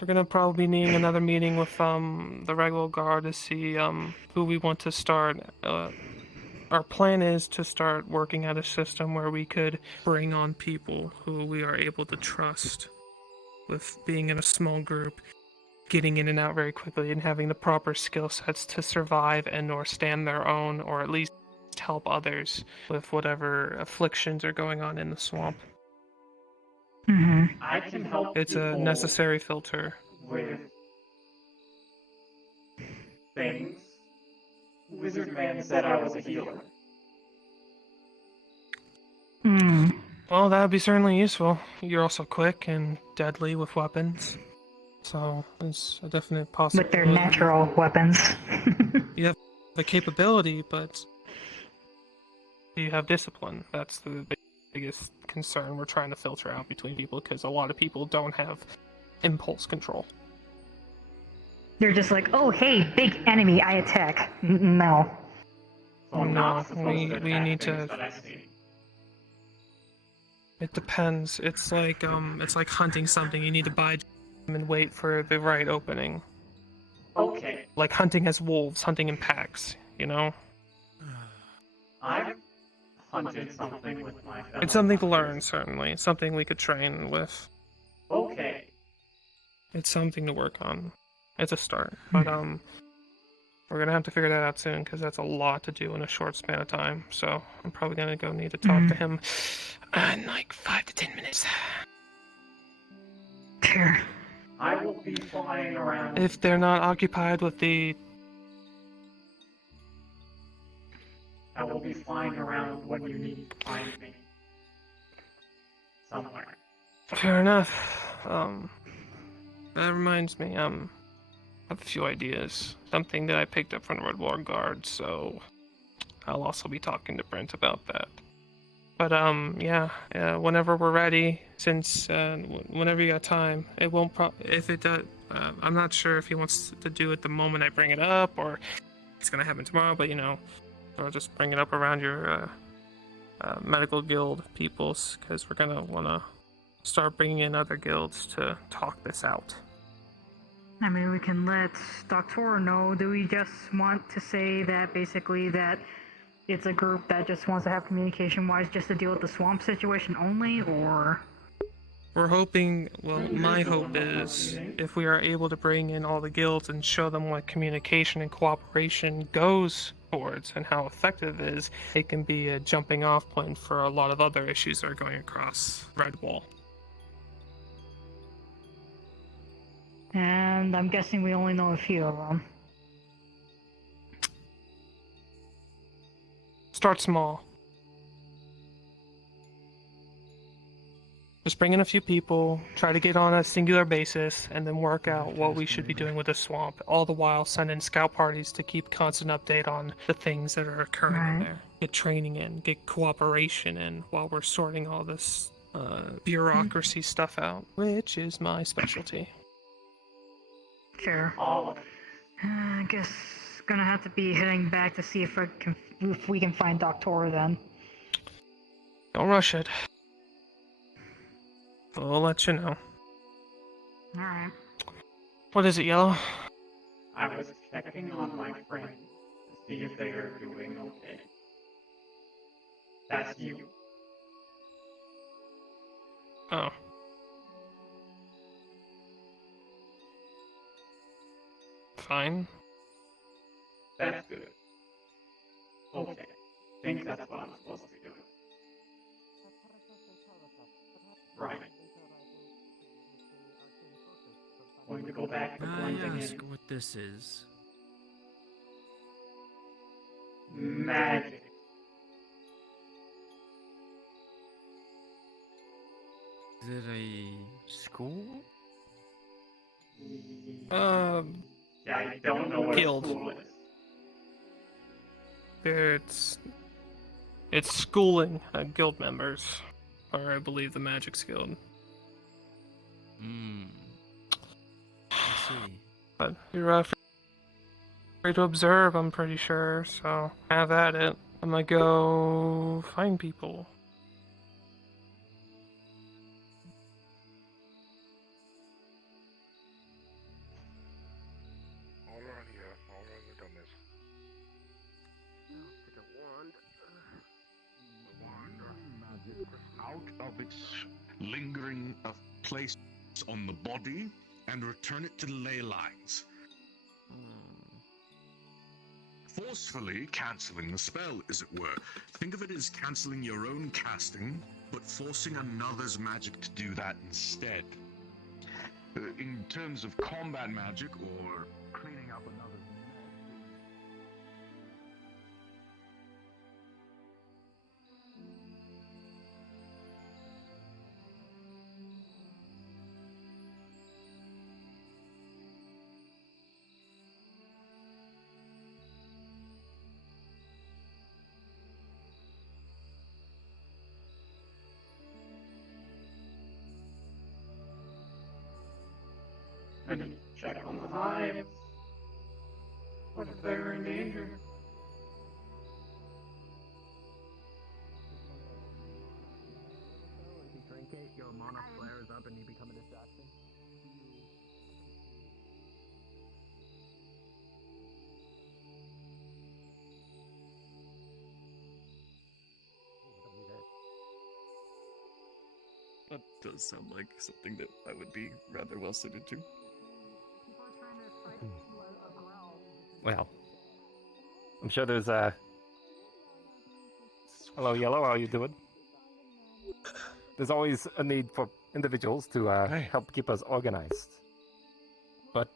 We're gonna probably be needing another meeting with the regular guard to see who we want to start. Our plan is to start working out a system where we could bring on people who we are able to trust, with being in a small group, getting in and out very quickly, and having the proper skill sets to survive and or stand their own, or at least help others with whatever afflictions are going on in the swamp. I can help It's a people necessary filter. with things. Wizard Man said I was a healer. Well, that would be certainly useful. You're also quick and deadly with weapons, so it's a definite possibility. With their natural weapons. You have the capability, but you have discipline. That's the biggest concern we're trying to filter out between people, because a lot of people don't have impulse control. They're just like, oh hey, big enemy, I attack. No. No, we need to. It depends. It's like hunting something. You need to buy them and wait for the right opening. Okay. Like hunting as wolves, hunting in packs. You know. I've hunted something with my fellow. It's something to learn, certainly. It's something we could train with. Okay. It's something to work on. It's a start, but we're gonna have to figure that out soon, because that's a lot to do in a short span of time. So I'm probably gonna go need to talk to him in like 5 to 10 minutes. Sure. I will be flying around. If they're not occupied with the... I will be flying around when you need to find me. Somewhere. Fair enough. That reminds me, I have a few ideas. Something that I picked up from the Red War Guard, so I'll also be talking to Brent about that. But whenever we're ready, since whenever you got time, it won't if it does, I'm not sure if he wants to do it the moment I bring it up, or it's gonna happen tomorrow, but I'll just bring it up around your medical guild peoples, because we're gonna wanna start bringing in other guilds to talk this out. I mean, we can let Doctor know. Do we just want to say that basically that it's a group that just wants to have communication-wise just to deal with the swamp situation only, or? We're hoping, well, my hope is if we are able to bring in all the guilds and show them what communication and cooperation goes towards and how effective it is, it can be a jumping off point for a lot of other issues that are going across Redwall. And I'm guessing we only know a few of them. Start small. Just bring in a few people, try to get on a singular basis, and then work out what we should be doing with the swamp. All the while, send in scout parties to keep constant update on the things that are occurring in there. Get training in, get cooperation in, while we're sorting all this bureaucracy stuff out, which is my specialty. Sure. I guess gonna have to be heading back to see if we can find Doctor then. Don't rush it. We'll let you know. Alright. What is it, Yellow? I was checking on my friends to see if they are doing okay. That's you. Oh. Fine. That's good. Okay. Think that's what I'm supposed to be doing. Right. Going to go back to blending ask in. what this is. Magic. Is it a school? Yeah, I don't know what Guild. school is. It's schooling guild members, or I believe the Magic's Guild. Hmm. I see. But you're free to observe, I'm pretty sure, so have at it. I'm gonna go find people. Alrighty, already done this. Pick a wand. Out of its lingering place on the body and return it to the ley lines. Forcefully cancelling the spell, as it were. Think of it as cancelling your own casting, but forcing another's magic to do that instead. In terms of combat magic or cleaning up another's I need to check on the hives. What if they're in danger? If you drink it, your mana flares up and you become a distraction. That does sound like something that I would be rather well suited to. Well, I'm sure there's a. Hello, Yellow. How are you doing? There's always a need for individuals to help keep us organized. But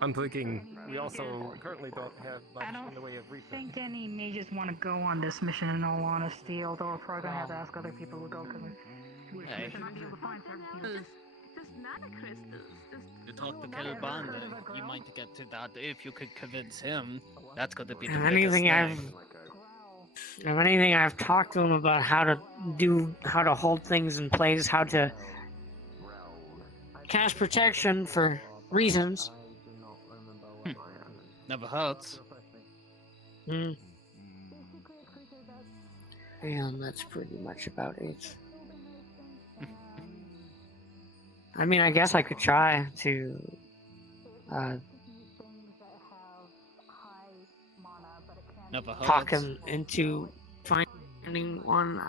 I'm thinking we also currently don't have much in the way of I research. think any mages want to go on this mission in all honesty, although we're probably going to have to ask other people to go because we're Hey. not able to find certain people. Just mana crystals. You talk to Kelban, you might get to that if you could convince him. That's going to be the If biggest anything, I've talked to him about how to hold things in place, how to cast protection for reasons. Never hurts. Hmm. And that's pretty much about it. I mean, I guess I could try to Never hurts. talk him into finding one.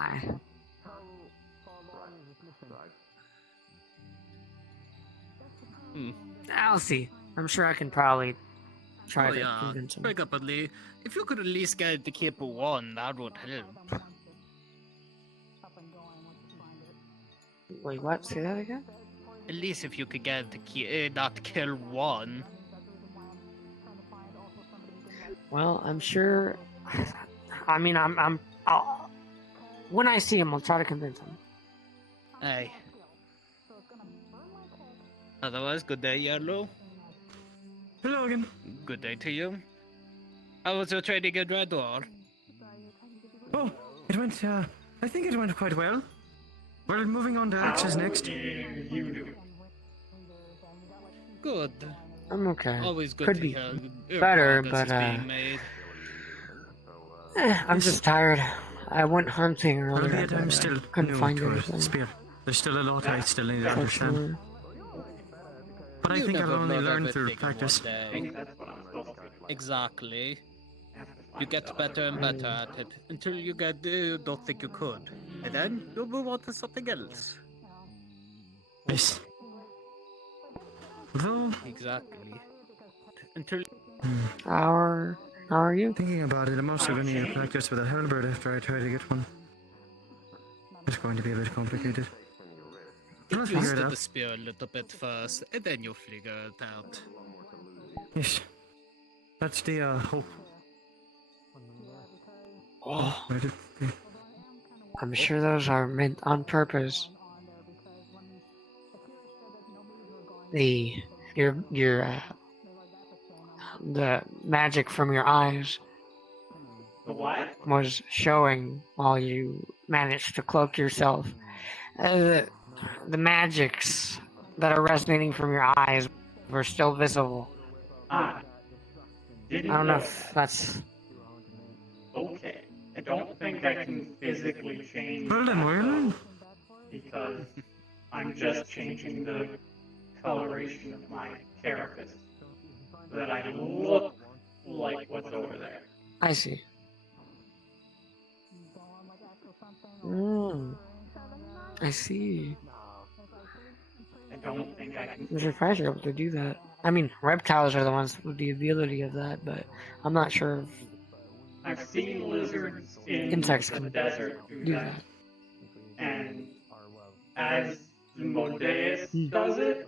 I'll see. I'm sure I can probably try Oh to yeah, convince him. break up at least. If you could at least get to keep one, that would help. Wait, what? Say that again? At least if you could get to not kill one. Well, I'm sure. I mean, when I see him, I'll try to convince him. Hey. Otherwise, good day, Yellow. Hello again. Good day to you. How was your training in Redwall? Oh, it went, I think it went quite well. Well, moving on to axes next. Good. I'm okay. Always good Could to be hear better, progress but is being made. I'm just tired. I went hunting earlier. Albeit I'm still couldn't new find to anything. it, Spear. There's still a lot I still need to understand. But I You think I'll never only learn learn through everything in practice. one day. Exactly. You get better and better at it until you don't think you could, and then you'll move on to something else. Yes. Though, Exactly. Until How are you? thinking about it, I'm also going to need to practice with a halberd after I try to get one. It's going to be a bit complicated. I'll get figure used it to out. the spear a little bit first, and then you'll figure it out. Yes. That's the, hope. Oh, I'm sure those are meant on purpose. the the magic from your eyes The what? was showing while you managed to cloak yourself. The magics that are resonating from your eyes were still visible. Ah. I Didn't don't know know if that. that's. Okay. I don't think I can physically change Well then, that Wyman. though, because I'm just changing the coloration of my carapace so that I look like what's over there. I see. I see. I don't think I can. I'm surprised you're able to do that. I mean, reptiles are the ones with the ability of that, but I'm not sure if I've seen lizards in insects the can desert do that. and as Modeus does it,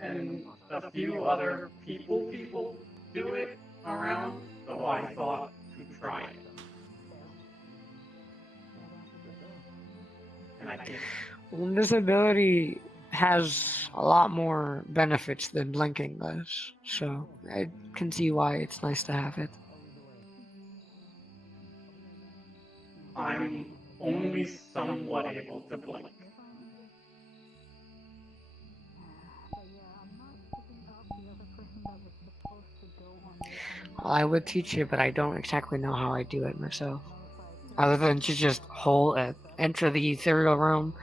and a few other people do it around, so I thought to try it. And I did. Well, this ability has a lot more benefits than blinking does, so I can see why it's nice to have it. I'm only somewhat able to blink. I would teach you, but I don't exactly know how I do it myself. Other than to just enter the ethereal realm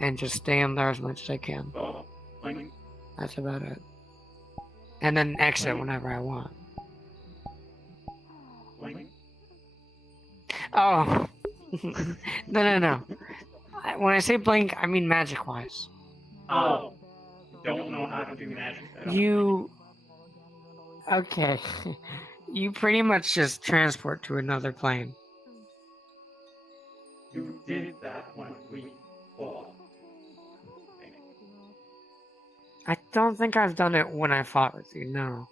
and just stay in there as much as I can. So, blink, That's about it. And then exit Blink. whenever I want. blink. Oh. No. When I say blink, I mean magic-wise. Oh, don't know how to do magic at all. You... Okay. You pretty much just transport to another plane. You did that when we fought. I don't think I've done it when I fought with you, no.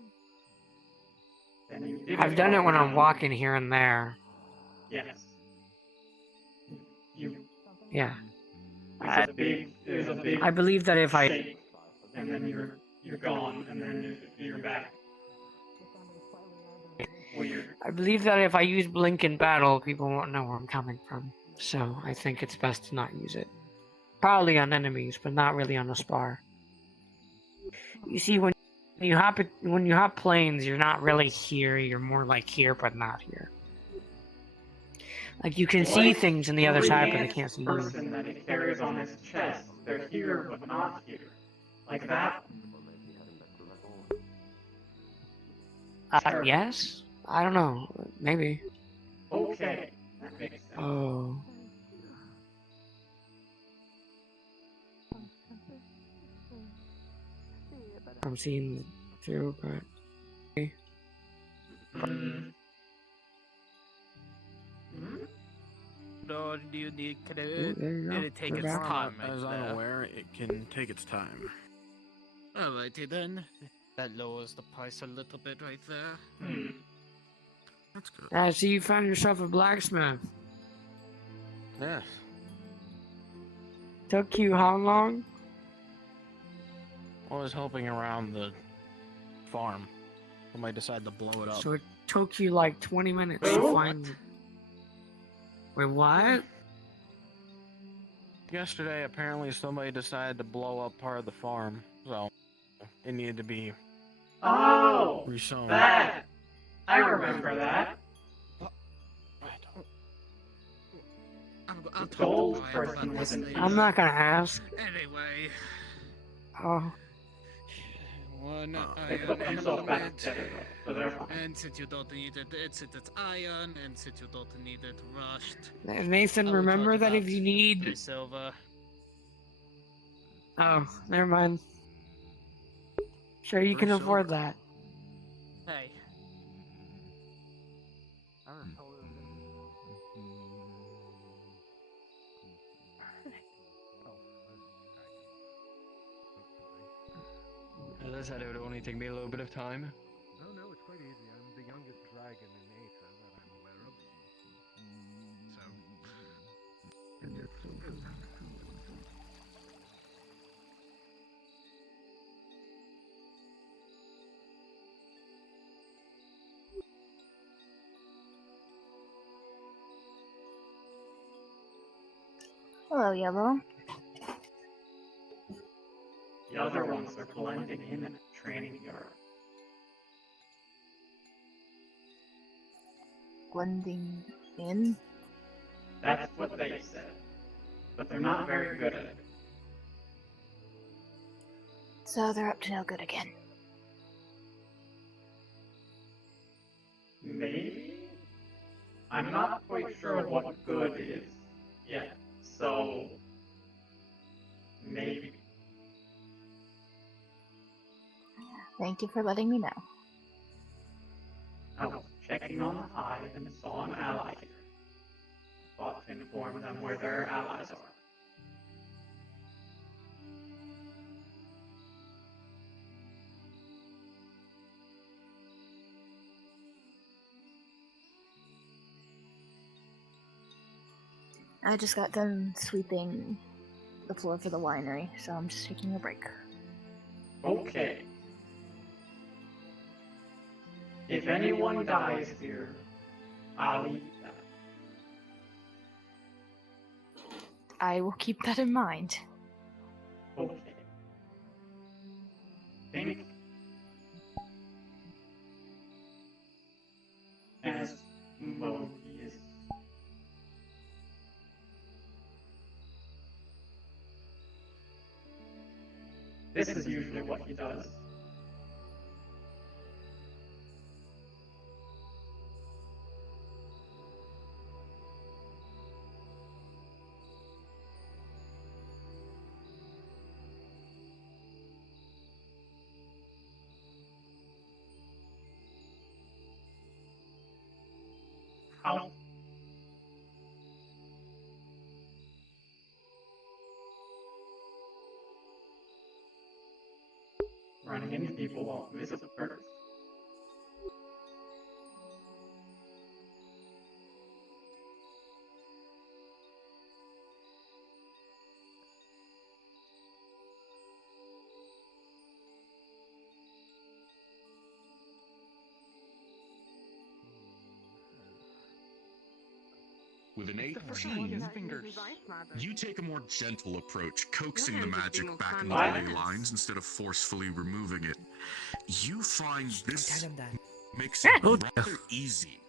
And you did I've done it when I'm around. walking here and there. Yes. You. Yeah. There's a big. I believe that if I... shake, and then you're gone, and then you're back. Weird. I believe that if I use blink in battle, people won't know where I'm coming from. So I think it's best to not use it. Probably on enemies, but not really on a spar. You see, when you hop planes, you're not really here. You're more like here, but not here. Like you can see things in the other side, but they can't see you. Person that he carries on his chest, they're here but not here, like that. Yes. I don't know. Maybe. Okay, that makes sense. Oh. I'm seeing through, but. Or do you need Ooh, there you go. did it take We're its back. time right As there? I'm aware, it can take its time. Alrighty then. That lowers the price a little bit right there. That's good. I see you found yourself a blacksmith. Yes. Took you how long? I was helping around the farm. Somebody decided to blow it up. So it took you like 20 minutes Wait, to what? find. Wait, what? Yesterday, apparently somebody decided to blow up part of the farm, so it needed to be Oh, resown. that. I remember that. I'll The gold person was an I'm not gonna ask. Anyway, Oh. one They put iron themselves back helmet. together, so they're fine. And since you don't need it, since it's iron, and since you don't need it rushed, Nathan, I will remember charge that if about you need. 3 silver. Oh, never mind. Sure, you can afford that. Hey. As I said, it would only take me a little bit of time. No, it's quite easy. I'm the youngest dragon in Aether that I'm aware of. So. Hello, Yellow. The other ones are blending in and training your. Blending in? That's what they said. But they're not very good at it. So they're up to no good again. Maybe? I'm not quite sure what good is yet. So maybe. Thank you for letting me know. I was checking on the hive and saw an ally here. Thought to inform them where their allies are. I just got done sweeping the floor for the winery, so I'm just taking a break. Okay. If anyone dies here, I'll eat them. I will keep that in mind. Okay. Think as Mobius. This is usually what he does. How? Running into people won't visit the first. With an 18, you take a more gentle approach, coaxing the magic back into the ley lines instead of forcefully removing it. You find this makes it rather easy.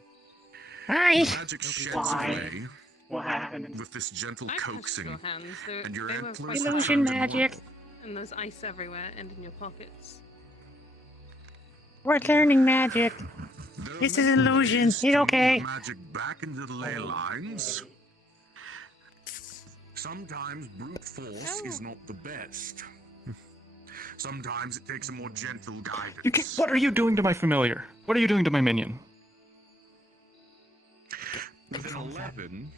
Hi. The magic sheds away What happened? with this gentle I touched coaxing, your hands. and your They were antlers quite return Illusion to magic. normal. And there's ice everywhere and in your pockets. We're learning magic. This is illusion. It's okay. Magic back into the ley lines. Sometimes brute force is not the best. Sometimes it takes a more gentle guidance. You can't, what are you doing to my familiar? What are you doing to my minion? With an 11,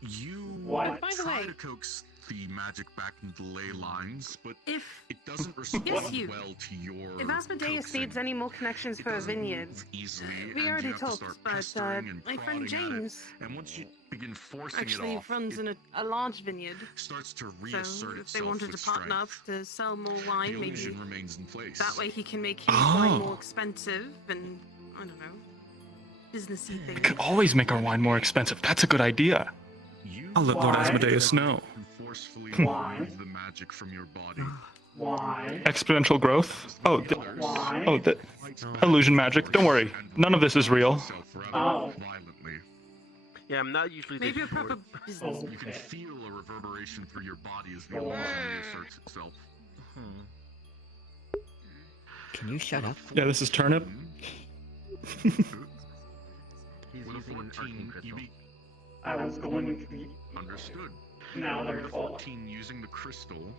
you By the try way, to coax the magic back into the ley lines, but If it doesn't respond Yes, you- well to your if Asmodeus coaxing. needs any more connections for a vineyard, Easily, we and already you have to talked, start but pestering and my friend prodding at it. James And once you begin forcing actually it off, runs in a large vineyard. starts to So reassert if itself they wanted with to partner up strength. to sell more The wine, maybe illusion remains in place. that way he can make his Oh. wine more expensive and, I don't know, businessy We things. could always make our wine more expensive. That's a good idea. I'll let Lord Asmodeus know. Forcefully Why? remove the magic from your body. Why? Exponential growth? Oh, Why? illusion magic. Don't worry. None of this is real. Oh. Violently. Yeah, I'm not usually Maybe this a proper short. business. You can feel a reverberation through your body as the illusion reasserts itself. Can you shut up? Yeah, this is turnip. He's With a using an 14, arcane you crystal. be I was going to be. understood. Now With they're a full. 14, using the crystal,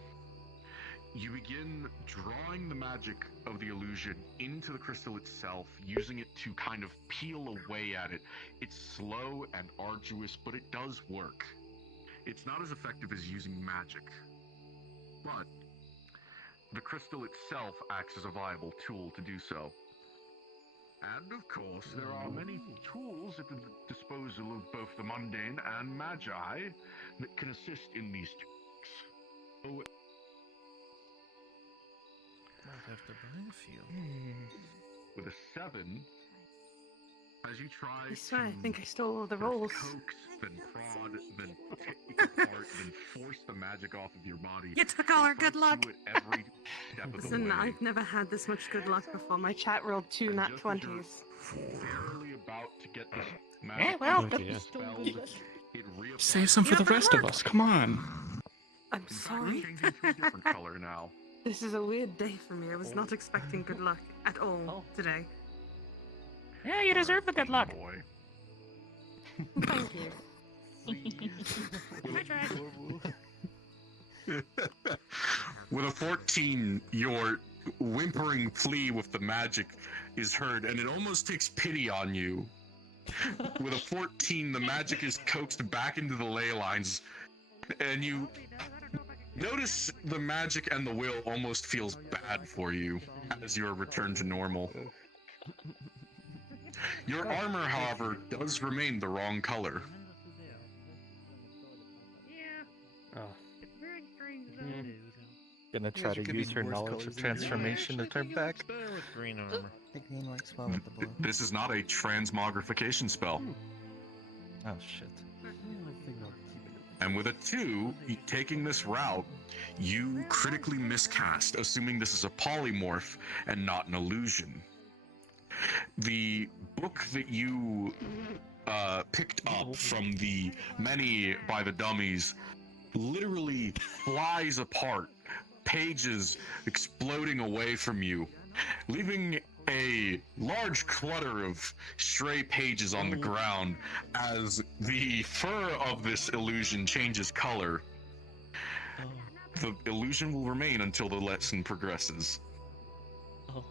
you begin drawing the magic of the illusion into the crystal itself, using it to kind of peel away at it. It's slow and arduous, but it does work. It's not as effective as using magic, but the crystal itself acts as a viable tool to do so. And of course, there are many tools at the disposal of both the mundane and magi that can assist in these tasks. So, Might have to buy a few. with a 7, As you try I swear, I think I stole all the rolls. coax, then prod, then take apart, then force the magic off of your body. You took all our good luck. You at every step of the Listen, way. I've never had this much good luck before. My chat rolled 2 nat 20s. Barely about to get this Yeah, magic well, dispelled, it Save some for the rest of us. Come on. I'm sorry. changing to a different color now. This is a weird day for me. I was not expecting good luck at all today. Yeah, you deserve the good luck. Boy. Thank you. With a 14, your whimpering plea with the magic is heard, and it almost takes pity on you. With a 14, the magic is coaxed back into the ley lines, and you notice the magic and the will almost feels bad for you as you are returned to normal. Your armor, however, does remain the wrong color. Oh. Gonna try to use her knowledge of transformation to turn back. Green armor. The green works well with the blue. This is not a transmogrification spell. Oh shit. And with a 2, taking this route, you critically miscast, assuming this is a polymorph and not an illusion. The book that you picked up from the many by the dummies literally flies apart, pages exploding away from you, leaving a large clutter of stray pages on the ground as the fur of this illusion changes color. The illusion will remain until the lesson progresses. Oh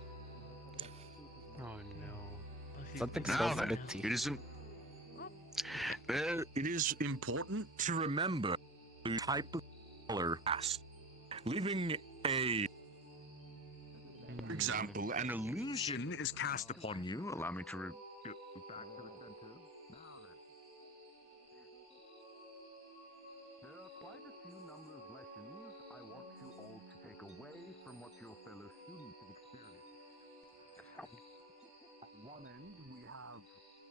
no. Something's Now so then, flicky. it is important to remember the type of color cast, leaving a. For example, an illusion is cast upon you. Allow me to get back to the center. Now then. There are quite a few number of lessons I want you all to take away from what your fellow students have experienced. At one end, we have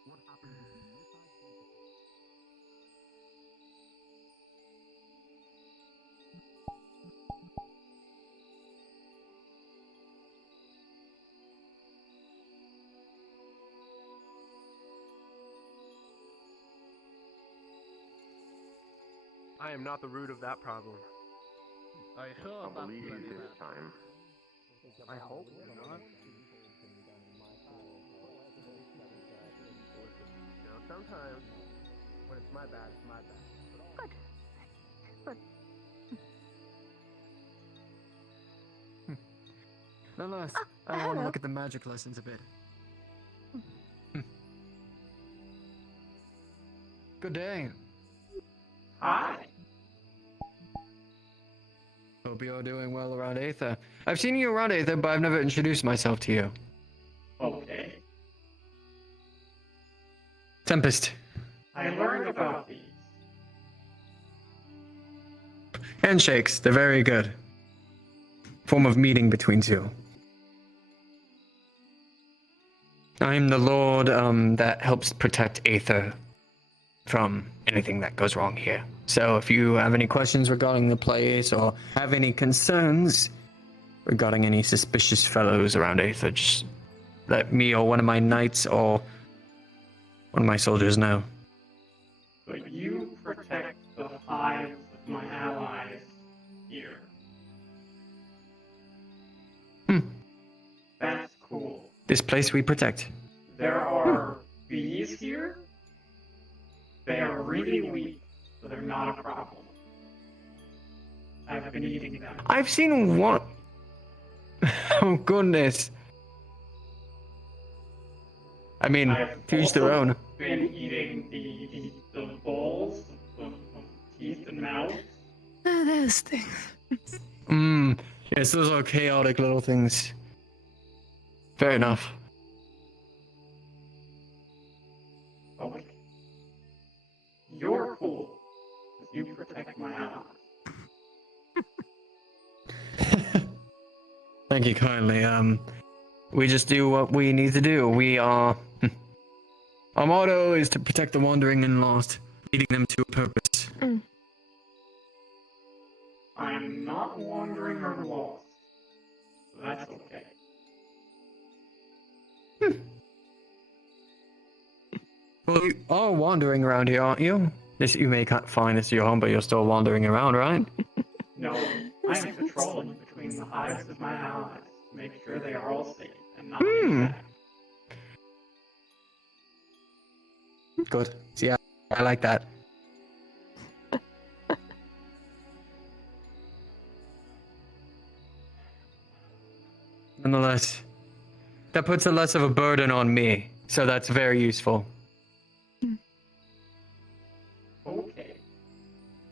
what happens if you misidentified. I am not the root of that problem. I sure about believe bloody this that. time. I hope not. Now, sometimes when it's my bad, it's my bad. But Nonetheless, I want to hello. look at the magic lessons a bit. Good day. Hi. Hope you're doing well around Aether. I've seen you around Aether, but I've never introduced myself to you. Okay. Tempest. I learned about these. Handshakes, they're very good. Form of meeting between two. I'm the lord that helps protect Aether from anything that goes wrong here. So if you have any questions regarding the place or have any concerns regarding any suspicious fellows around Aether, just let me or one of my knights or one of my soldiers know. But you protect the hives of my allies here. That's cool. This place we protect. There are bees here. They are really weak, so they're not a problem. I've been eating them. I've seen one. Oh goodness. I mean, I've to each their also own. been eating the balls of teeth and mouth. Those things. Yes, those are chaotic little things. Fair enough. Okay. You're cool, because you protect my allies. Thank you kindly. We just do what we need to do. We are Our motto is to protect the wandering and lost, leading them to a purpose. I'm not wandering or lost. That's okay. Well, you are wandering around here, aren't you? This, you may find this your home, but you're still wandering around, right? No, I'm patrolling between the hives of my allies to make sure they are all safe and not attacked. Good. See, I like that. Nonetheless, that puts a less of a burden on me, so that's very useful. Okay.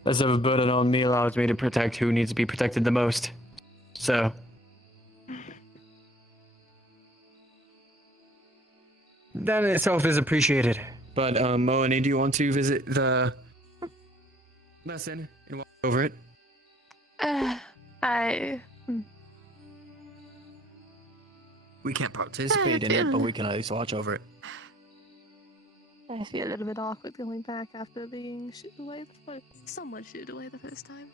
Less of a burden on me allows me to protect who needs to be protected the most. So. That in itself is appreciated. But, Moani, do you want to visit the lesson and walk over it? We can't participate in it, but we can at least watch over it. I feel a little bit awkward going back after being shooed away somewhat shooed away the first time.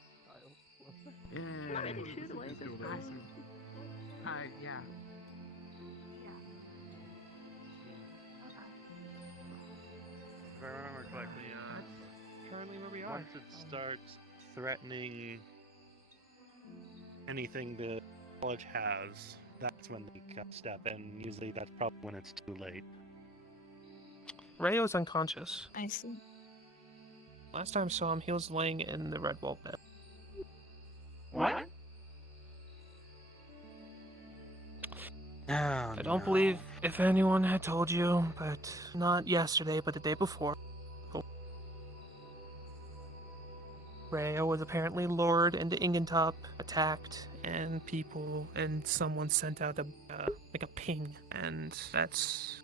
Not really shooed away this time. Yeah. If I remember correctly, Currently where we are. once it starts threatening anything the college has, that's when they step in. Usually that's probably when it's too late. Rayo's unconscious. I see. Last time I saw him, he was laying in the red wall bed. What? I don't believe if anyone had told you, but not yesterday, but the day before. Rayo was apparently lured into Ingentop, attacked, and someone sent out like a ping, and that's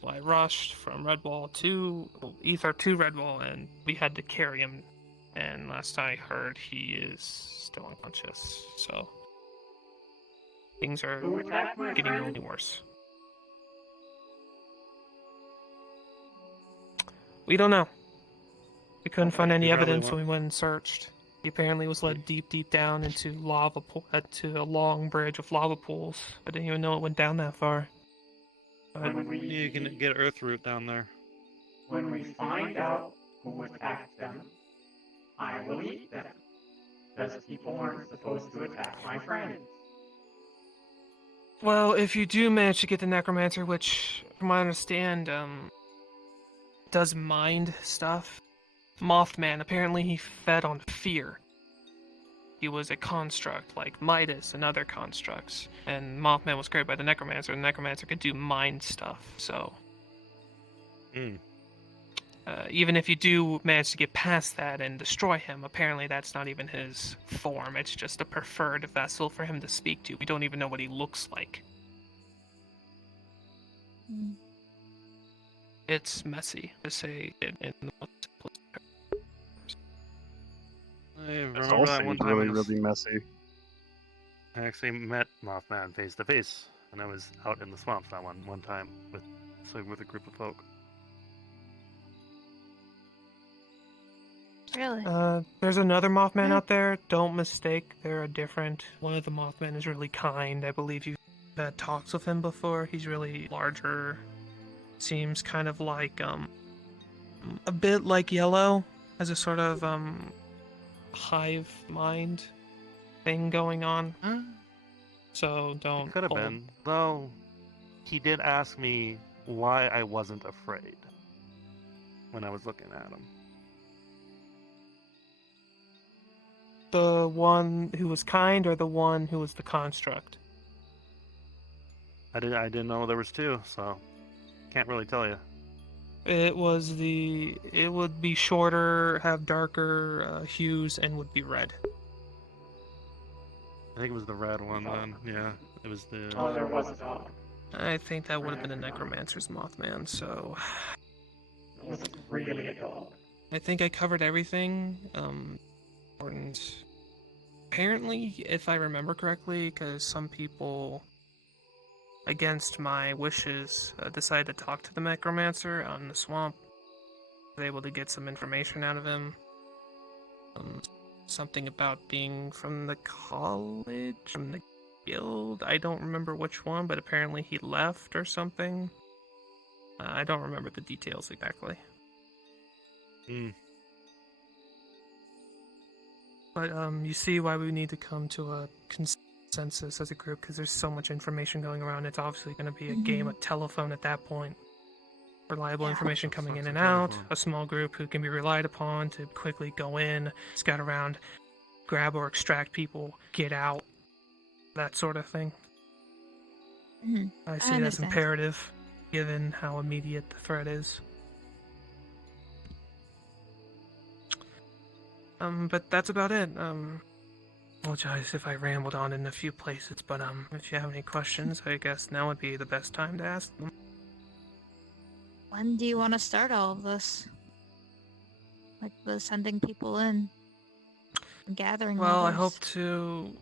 why I rushed from Redwall to Aether to Redwall, and we had to carry him. And last I heard, he is still unconscious. So things are getting only worse. We don't know. We couldn't find any evidence when we went and searched. He apparently was led deep down into to a long bridge of lava pools. I didn't even know it went down that far. You can get Earth Root down there. When we find out who attacked them, I will eat them. Because people aren't supposed to attack my friends. Well, if you do manage to get the Necromancer, which, from what I understand, does mind stuff. Mothman, apparently he fed on fear. He was a construct, like Midas and other constructs. And Mothman was created by the Necromancer, and the Necromancer could do mind stuff, so... even if you do manage to get past that and destroy him, apparently that's not even his form. It's just a preferred vessel for him to speak to. We don't even know what he looks like. It's messy, to say it in the most simplest terms. I remember This all that one seems time really messy. I actually met Mothman face to face, and I was out in the swamps that one time with a group of folk. Really? There's another Mothman out there. Don't mistake, they're a different. One of the Mothman is really kind. I believe you've had talks with him before. He's really larger. Seems kind of like, a bit like Yellow, has a sort of, hive mind thing going on. So don't. Could have been. Though, he did ask me why I wasn't afraid when I was looking at him. The one who was kind, or the one who was the construct? I didn't know there was two, so can't really tell you. It would be shorter, have darker hues, and would be red. I think it was the red one then. Yeah, it was the. Oh, there was a dog. I think that would have been a Necromancer's Mothman, so... It was really a dog. I think I covered everything. Important. Apparently, if I remember correctly, because some people against my wishes, decided to talk to the necromancer out in the swamp. I was able to get some information out of him. Something about being from the college, from the guild. I don't remember which one, but apparently he left or something. I don't remember the details exactly. But you see why we need to come to a consensus as a group, because there's so much information going around. It's obviously going to be a game of telephone at that point. Reliable information coming in and out, a small group who can be relied upon to quickly go in, scout around, grab or extract people, get out, that sort of thing. I see it as imperative, given how immediate the threat is. But that's about it. Apologize if I rambled on in a few places, but if you have any questions, I guess now would be the best time to ask them. When do you want to start all of this? Like the sending people in, and gathering. Well, I others? hope to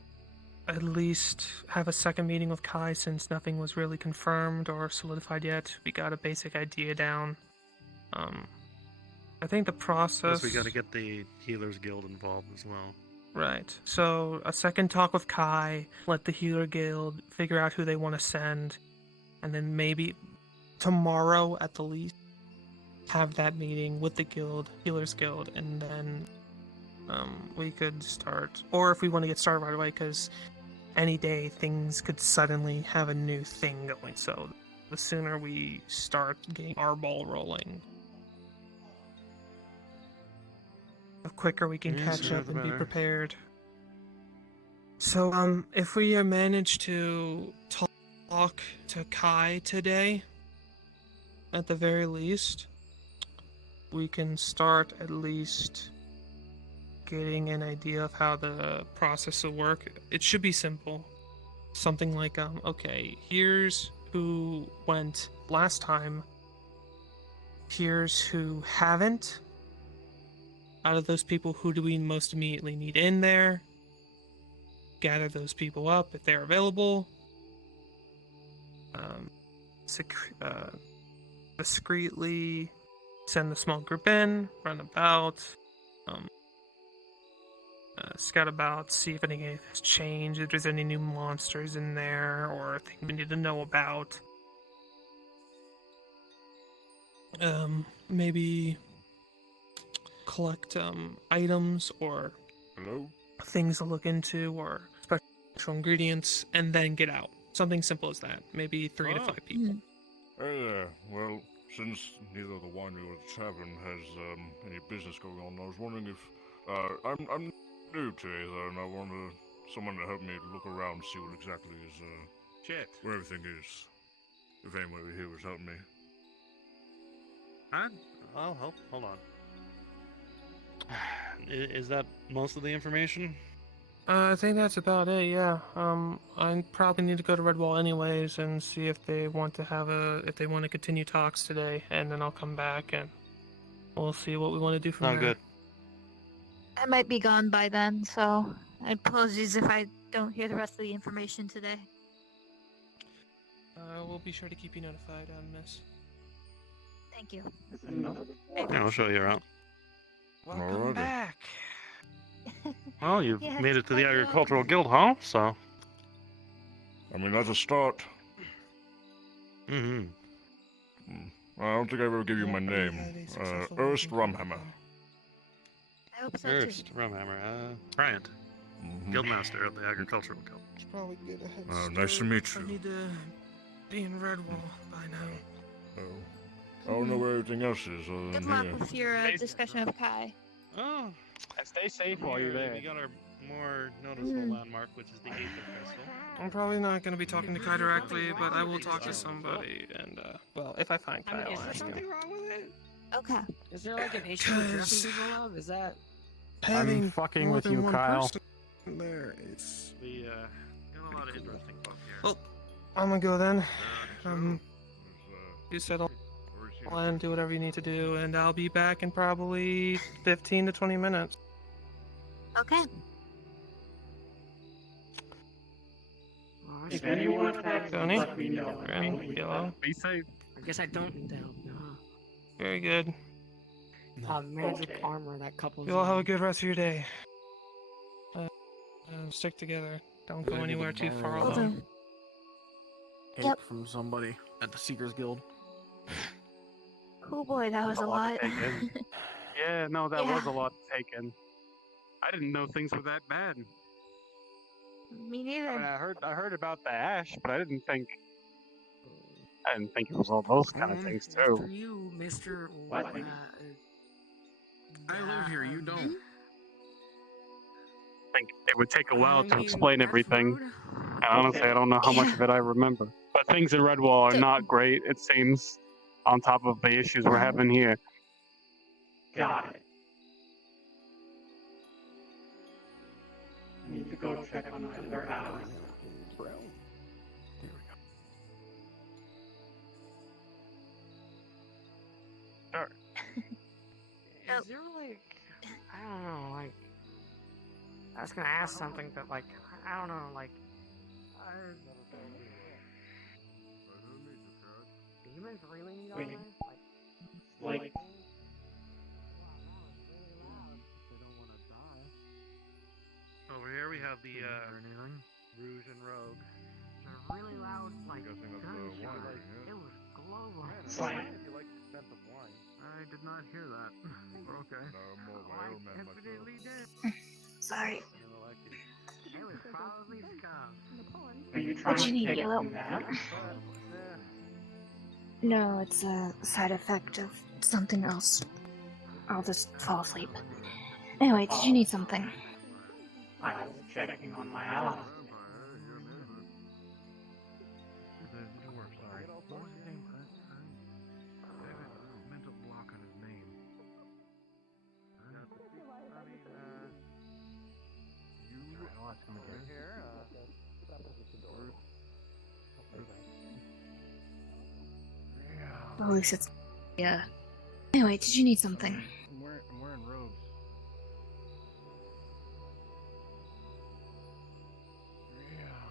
at least have a second meeting with Kai, since nothing was really confirmed or solidified yet. We got a basic idea down. I think the process... Plus we gotta get the Healers Guild involved as well. Right. So, a second talk with Kai, let the Healer Guild figure out who they want to send, and then maybe tomorrow at the least have that meeting with the guild, Healers Guild, and then we could start. Or if we want to get started right away, because any day things could suddenly have a new thing going, so the sooner we start getting our ball rolling, the quicker we can catch up and be prepared. So, if we manage to talk to Kai today, at the very least, we can start at least getting an idea of how the process will work. It should be simple. Something like, okay, here's who went last time. Here's who haven't. Out of those people, who do we most immediately need in there? Gather those people up if they're available. Discreetly send the small group in, run about, scout about, see if anything has changed, if there's any new monsters in there, or things we need to know about. Maybe collect items or things to look into, or special ingredients, and then get out. Something simple as that. Maybe 3 to 5 people. Hey there. Well, since neither the winery or the tavern has any business going on, I was wondering if I'm new to Aether, and I wanted someone to help me look around, see what exactly is where everything is. If anyone over here was helping me. I'll help. Hold on. Is that most of the information? I think that's about it, yeah. I probably need to go to Redwall anyways and see if they want to if they want to continue talks today, and then I'll come back and we'll see what we want to do from there. Good. I might be gone by then, so apologies if I don't hear the rest of the information today. We'll be sure to keep you notified, Miss. Thank you. Yeah, I'll show you around. Welcome back. Well, you've Yeah, made it it's to the quite Agricultural Guild, huh? So. I mean, that's a start. Mm-hmm. I don't think I ever gave you my name. Ernst Rumhammer. I hope so First, too. Rumhammer. Bryant. Guildmaster of the Agricultural Guild. Should probably get a head Oh, nice to meet I you. need to be in Redwall by now. I don't know where everything else is other Good than luck here. with your discussion of Kai. Oh. And stay safe while you're there. We got our more noticeable landmark, which is the Aether Crystal. I'm probably not going to be talking to Kai directly, but I will talk to somebody, and, well, if I find Kai, I'll Is there ask him. something wrong with it? Okay. Is there like an issue with dressing people up? Is that... I'm fucking with you, Kyle. There is... We, got a lot of interesting folk here. Well, I'm gonna go then. You settle and do whatever you need to do, and I'll be back in probably 15 to 20 minutes. Okay. If anyone attacks, Tony? let me know. Ren, yellow. Be safe. I guess I don't need to help now. Very good. Magic armor that couples. You all have a good rest of your day. Stick together. Don't go anywhere too far alone. Yep. From somebody at the Seekers Guild. Oh boy, that was a lot. Yeah, no, that Yeah. was a lot to take in. I didn't know things were that bad. Me neither. I mean, I heard about the ash, but I didn't think it was all those kind of things too. After you, Mr. What? I live here, you don't. I think it would take a while to explain everything. And honestly, I don't know how much of it I remember. But things in Redwall are not great, it seems, on top of the issues we're having here. Got it. I need to go check on my other allies. Sure. Is there like, I don't know, like, I was gonna ask something, but like, I don't know, like, demons really need armor? Like, Over here we have the Rouge and Rogue. They're really loud, like, gunshot. It was global. Slam. If you like the scent of wine. I did not hear that. But okay. I definitely did. Sorry. It was probably scum. Are you trying What you to need, take Yellow? me back? No, it's a side effect of something else. I'll just fall asleep. Anyway, did you need something? I was checking on my allies. Sorry. What was his name? I have a mental block on his name. I'll ask him again. Well, at least it's... Yeah. Anyway, did you need something? I'm wearing robes.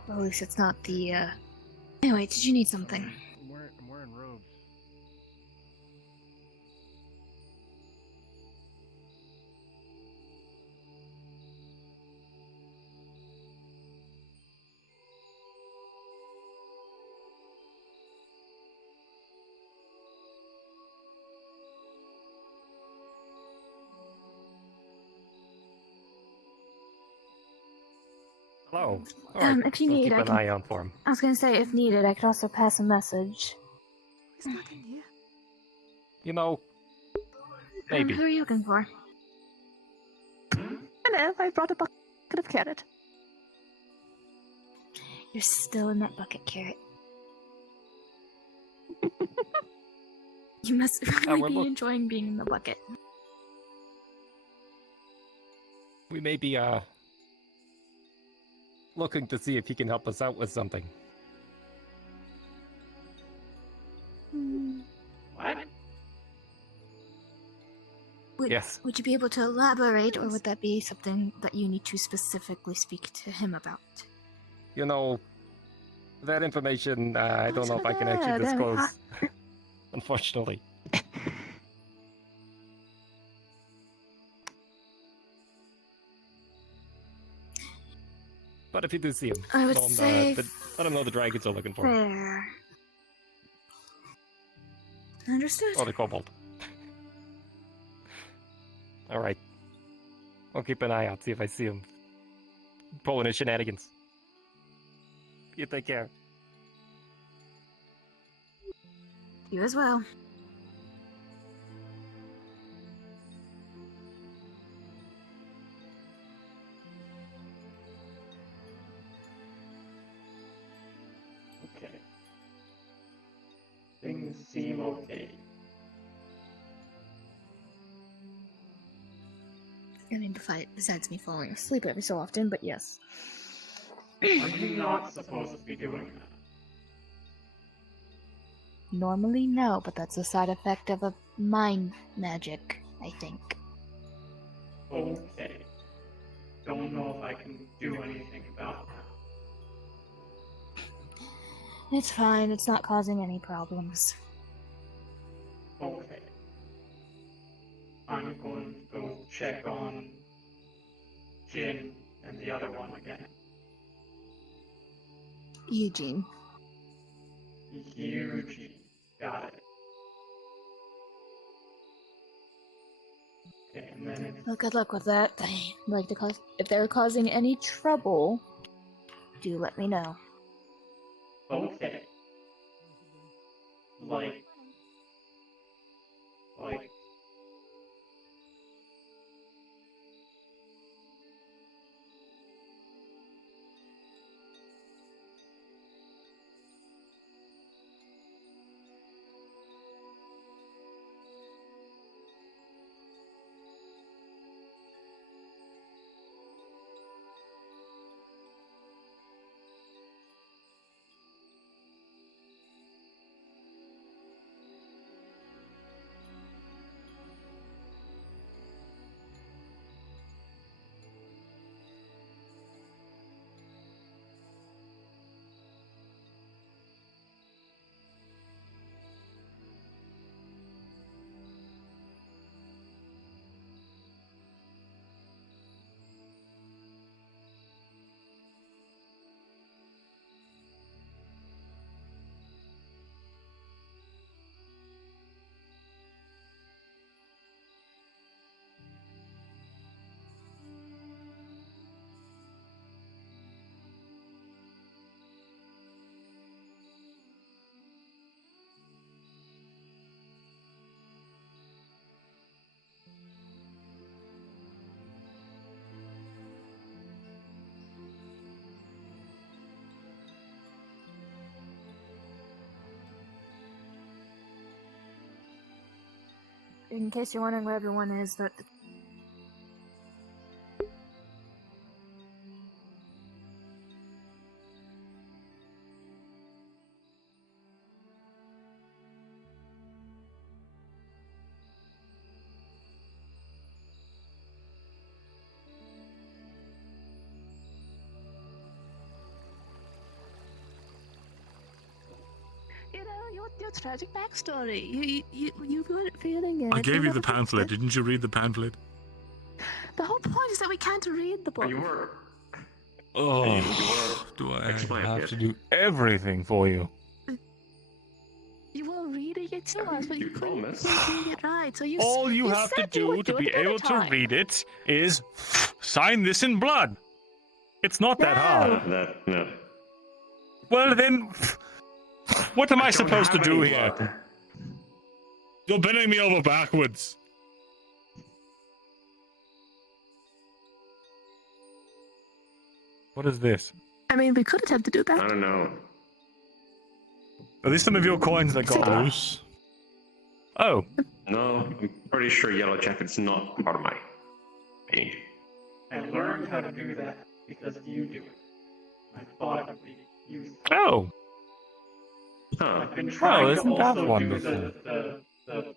Well, at least it's not the, Anyway, did you need something? I'm wearing robes. Hello. Alright, If you we'll need, keep I an can... eye out for him. I was gonna say, if needed, I could also pass a message. He's not in here. You know, maybe. Who are you looking for? Hello, I brought a bucket of carrot. You're still in that bucket, Carrot. You must really we're be enjoying being in the bucket. We may be, looking to see if he can help us out with something. What? Yes. Would you be able to elaborate, or would that be something that you need to specifically speak to him about? You know, that information, I don't know if I can actually disclose. Unfortunately. But if you do see him, I would tell him, say let him know the dragons are looking for him. Fair. Understood. Or the kobold. Alright. I'll keep an eye out, see if I see him pulling his shenanigans. You take care. You as well. Okay. Things seem okay. I mean, besides me falling asleep every so often, but yes. Are you not supposed to be doing that? Normally, no, but that's a side effect of a mind magic, I think. Okay. Don't know if I can do anything about that. It's fine. It's not causing any problems. Okay. I'm going to go check on Jin and the other one again. Eugene. Eugene. Got it. Okay, and then Well, good luck with that. I'd like to cause. If they're causing any trouble, do let me know. okay. Like. In case you're wondering where everyone is, that You know, your tragic backstory. You weren't feeling it. I gave you the pamphlet. Didn't you read the pamphlet? The whole point is that we can't read the book. You were. Oh, do I have to do everything for you? You were reading it to us, but you couldn't read it right. So you. All you have to said you would do to be it another able to time. read it is sign this in blood. It's not that hard. No. Well then, what am I supposed to do here? You're bending me over backwards. What is this? I mean, we could attempt to do that. I don't know. Are these some of your coins that got loose? Oh. No, I'm pretty sure Yellow Jacket's not part of my page. I learned how to do that because you do it. I thought it would be useful. Oh. I've been trying to isn't that also do wonderful? the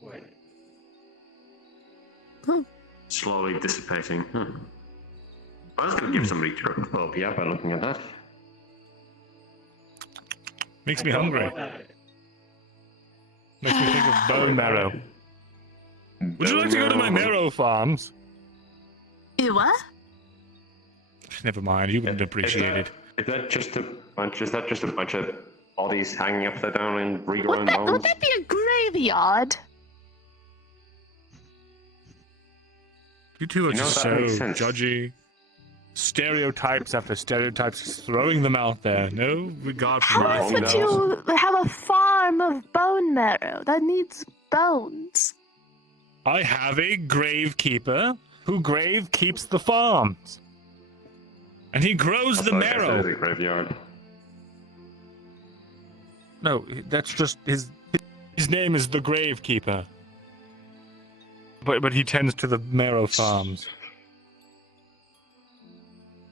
wait. Slowly dissipating. I was going to give somebody Tropia by looking at that. Makes me hungry. Makes me think of bone marrow. Would you like to go to my marrow farms? You what? Never mind, you wouldn't appreciate it. Is that just a bunch? Is that just a bunch of bodies hanging upside down and regrowing Would bones? that be a graveyard? You two are You know, just that so makes sense. judgy. Stereotypes after stereotypes, just throwing them out there. No regard for How my else would you have a farm of bone marrow that needs bones? I have a gravekeeper who grave keeps the farms. And he grows the I guess that is marrow. a graveyard. No, that's just his name is the gravekeeper. But he tends to the marrow farms.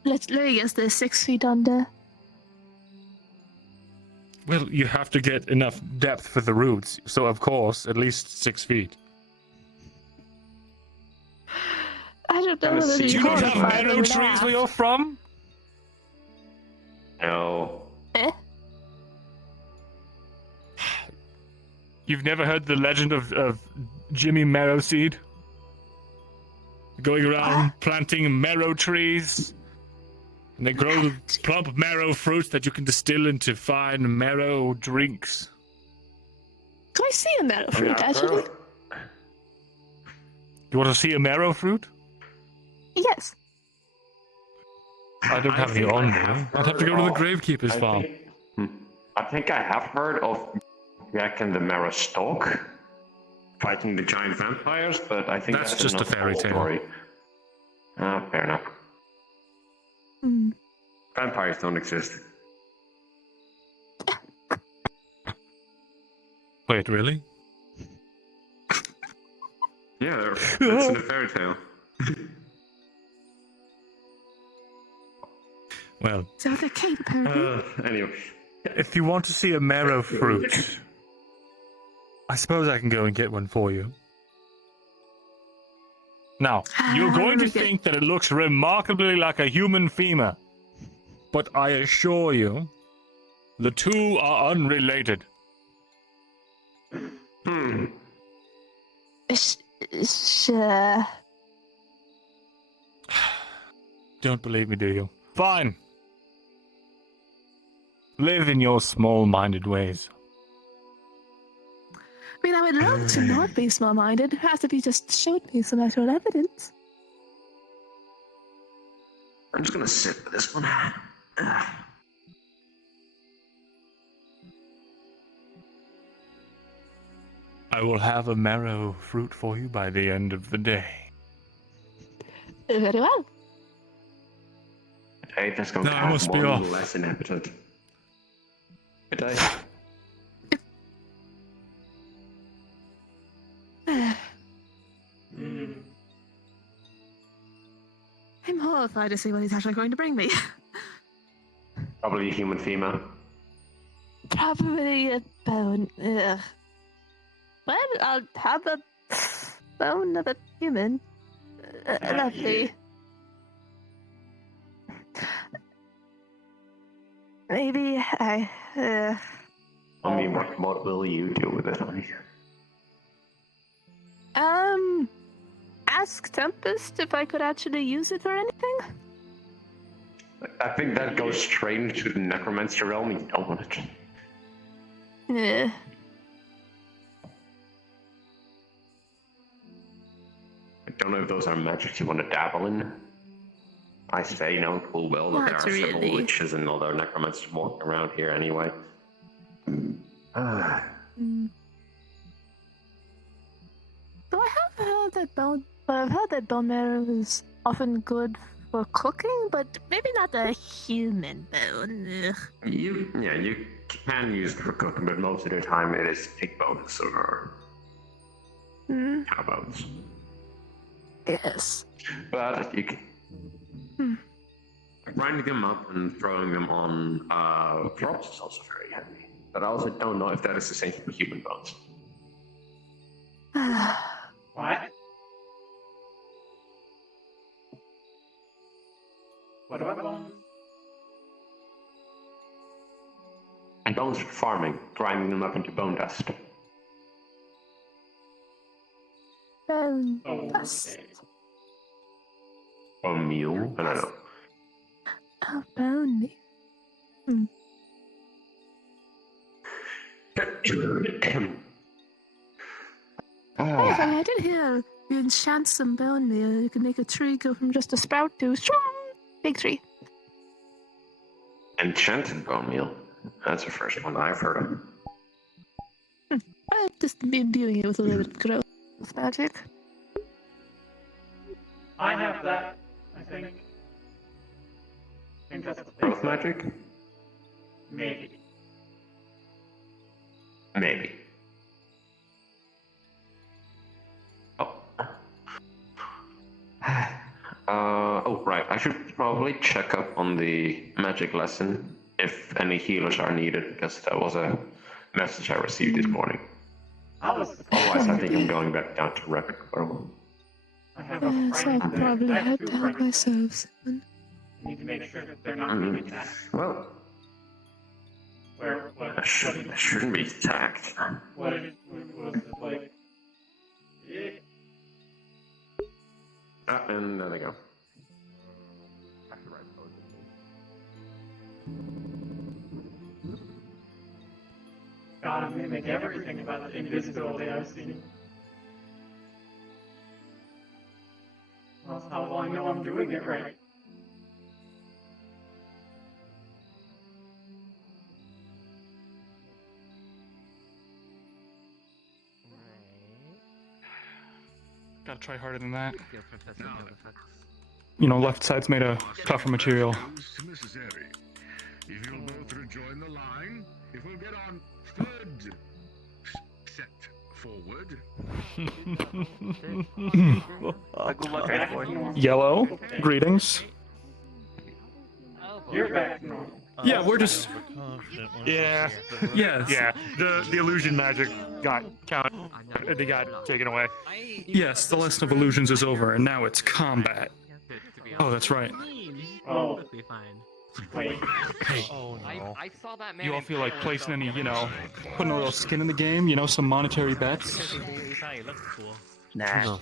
Let me guess, they're 6 feet under. Well, you have to get enough depth for the roots, so of course, at least 6 feet. I don't know whether You you don't have marrow trees where you're from? No. Eh? You've never heard the legend of Jimmy Marrowseed? Going around planting marrow trees. And they grow plump marrow fruits that you can distill into fine marrow drinks. Do I see a marrow fruit, actually? You want to see a marrow fruit? Yes. I don't have any on me. I'd have to go to the Gravekeeper's farm. I think I have heard of Jack and the Marrow Stalk fighting the giant vampires, but I think That's just a not the fairy whole tale. story. Fair enough. Hmm. Vampires don't exist. Wait, really? Yeah, it's in a fairy tale. Well, So the cape, apparently. Anyway. if you want to see a marrow fruit, I suppose I can go and get one for you. Now, you're going to think that it looks remarkably like a human femur, but I assure you, the two are unrelated. Sure. Don't believe me, do you? Fine. Live in your small-minded ways. I mean, I would love to not be small-minded after you just showed me some actual evidence. I'm just gonna sit with this one. I will have a marrow fruit for you by the end of the day. Very well. Hey, that's going No, to I have must be one off. less inhabitant. Good day. I'm horrified to see what he's actually going to bring me. Probably a human female. Probably a bone. Ugh. Well, I'll have a bone of a human. Lovely. Maybe I. I mean, what will you do with it, honey? Ask Tempest if I could actually use it or anything. I think that goes straight into the necromancer realm. You don't want it. Yeah. I don't know if those are magics you want to dabble in. I say no full well that there Not are several really. witches and other necromancers walking around here anyway. So I have heard that I've heard that bone marrow is often good for cooking, but maybe not a human bone. Ugh. You can use it for cooking, but most of the time it is pig bones or cow bones. Yes. But you can grinding them up and throwing them on props is also very handy. But I also don't know if that is the same for human bones. What? What about bones? And bones for farming, grinding them up into bone dust. Bone dust. Bone meal? I don't know. Oh, bone meal. Hey, honey, I did hear you enchant some bone meal. You can make a tree go from just a sprout to big tree. Enchanted bone meal. That's the first one I've heard of. I've just been imbuing it with a little bit of growth magic. I have that, I think. I think that's the Growth magic? Maybe. Maybe. Oh, right. I should probably check up on the magic lesson if any healers are needed, because that was a message I received this morning. Otherwise, I think I'm going back down to Rapid for a moment. I have a Yes, I'll friend. probably I have head two down friends. myself soon. I need to make sure that they're not doing that. Well, Where what? That shouldn't be tagged. What was it like? Yeah. Ah, and there they go. Gotta mimic everything about the invisibility I've seen. That's how do I know I'm doing it right? Gotta try harder than that. You know, left side's made of tougher material. Necessary. If you'll both rejoin the line, if we'll get on third set forward. Good luck, guys, boys. Yellow, greetings. You're back normal. Yeah, we're just. Yeah. Yes. Yeah. The illusion magic got they got taken away. Yes, the lesson of illusions is over, and now it's combat. Oh, that's right. Oh. Wait. Hey, I saw that man. you all feel like placing any, you know, putting a little skin in the game, you know, some monetary bets? Nah.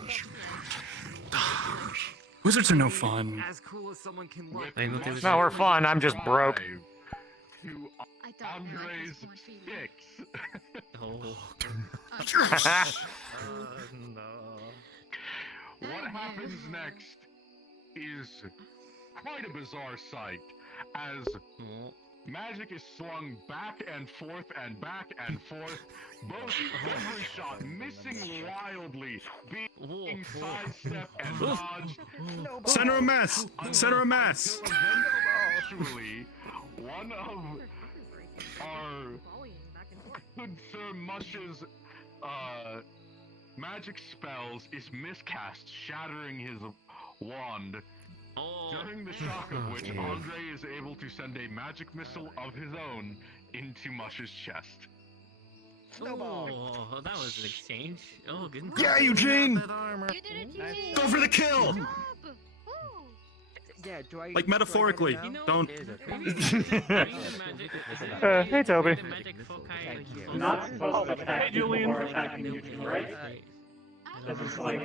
Wizards are no fun. As cool as someone can look. No, we're fun. I'm just broke. Andre's six. What happens next is quite a bizarre sight as magic is slung back and forth, both every shot missing wildly, being sidestepped and dodged. Center a mess! Center a mess! Eventually, one of our good Sir Mush's magic spells is miscast, shattering his wand. During the shock of which, Andre is able to send a magic missile of his own into Mush's chest. Oh, that was an exchange. Oh, goodness. Yeah, Eugene! You did it, Go for the kill! Yeah, do I, Like metaphorically. Don't. Hey, Toby. Not supposed to attack Julian or attacking Eugene, right? This is like...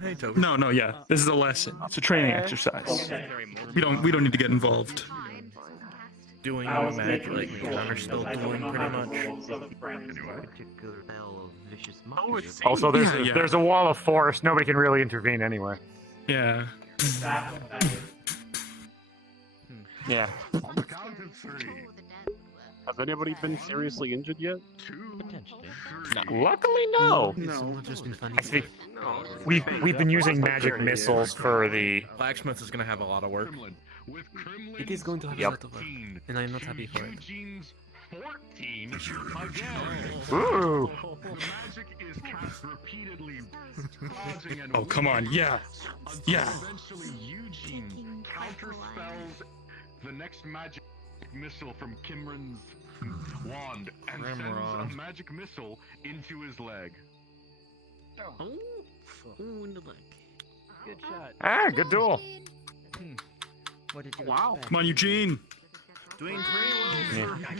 Hey, Toby. No, yeah. This is a lesson. It's a training exercise. We don't need to get involved. Doing magic like we're still doing pretty much. Also, there's a wall of force. Nobody can really intervene anyway. Yeah. Yeah. On the count of three. Has anybody been seriously injured yet? Potentially. Luckily, no. Just been funny. We've been using magic missiles for the Blacksmith is gonna have a lot of work. It is going to have a lot of work, and I'm not happy for it. 14 again. Ooh. Magic is cast repeatedly, dodging and Oh, come on. Yeah. Yeah. eventually Eugene counterspells the next magic missile from Kimran's wand and sends a magic missile into his leg. Oh, in the leg. Good shot. Ah, good duel. What did you Wow. Come on, Eugene. Doing pretty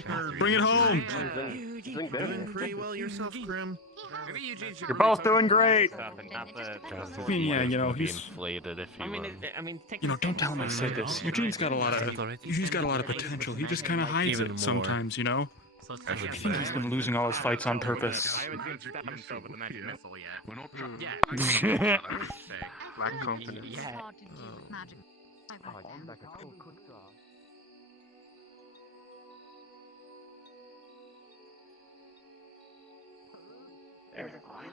well. Bring it home. Doing pretty well yourself, Grim. You're both doing great. I mean, yeah, you know, he's. Inflated, if you will. You know, don't tell him I said this. Eugene's got a lot of potential. He just kind of hides it sometimes, you know. I think he's been losing all his fights on purpose. Black confidence. There's fine.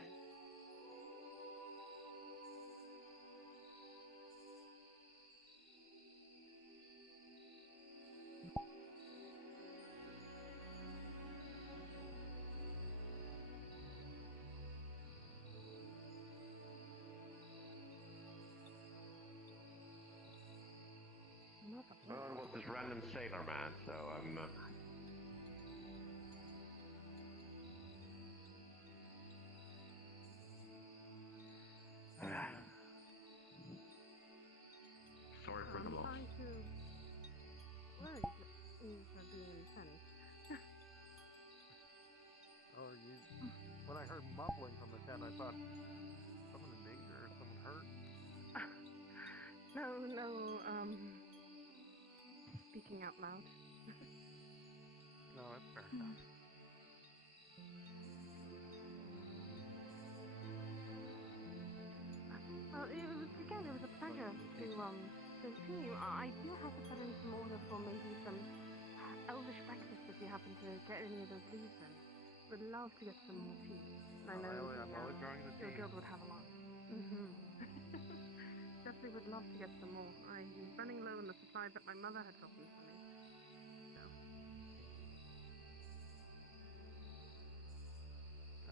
Well, it was this random sailor man, so I'm. Sorry for the loss. Aether being intense. Oh, when I heard muffling from the tent, I thought someone in danger or someone hurt. No, speaking out loud. No, that's fair enough. Well, it was a pleasure to see you. I do have to put in some order for maybe some elvish breakfast if you happen to get any of those leaves in. Would love to get some more tea. I know I'm always drawing the your tea. guild would have a lot. Definitely would love to get some more. I'm running low on the supply that my mother had gotten for me. So.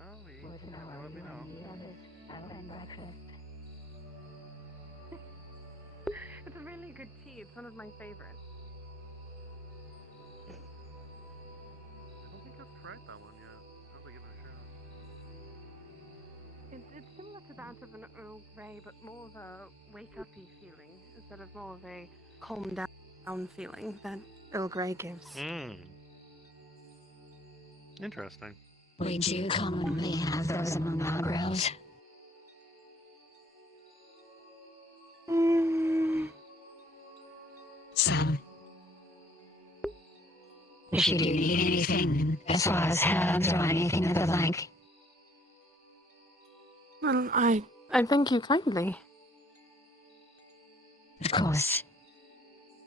Oh, let me know. Breakfast. It's a really good tea. It's one of my favorites. I don't think I've tried that one yet. I'll have to give it a shot. It's similar to that of an Earl Grey, but more of a wake-up-y feeling instead of more of a calm down feeling that Earl Grey gives. Interesting. We do commonly have those among our girls. So, if you do need anything as far as herbs or anything of the like, Well, I thank you kindly. of course.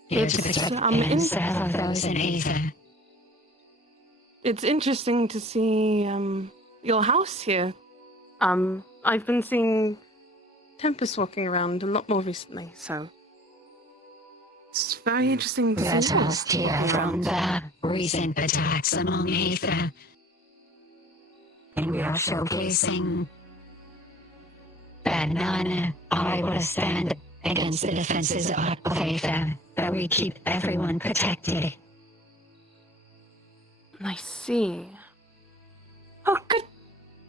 Here to protect and serve those in Aether. It's interesting to see your house here. I've been seeing Tempest walking around a lot more recently, so it's very interesting to We are see. tossed here from the recent attacks among Aether, and we are showcasing that none are able to stand against the defenses of Aether, that we keep everyone protected. I see. Oh, good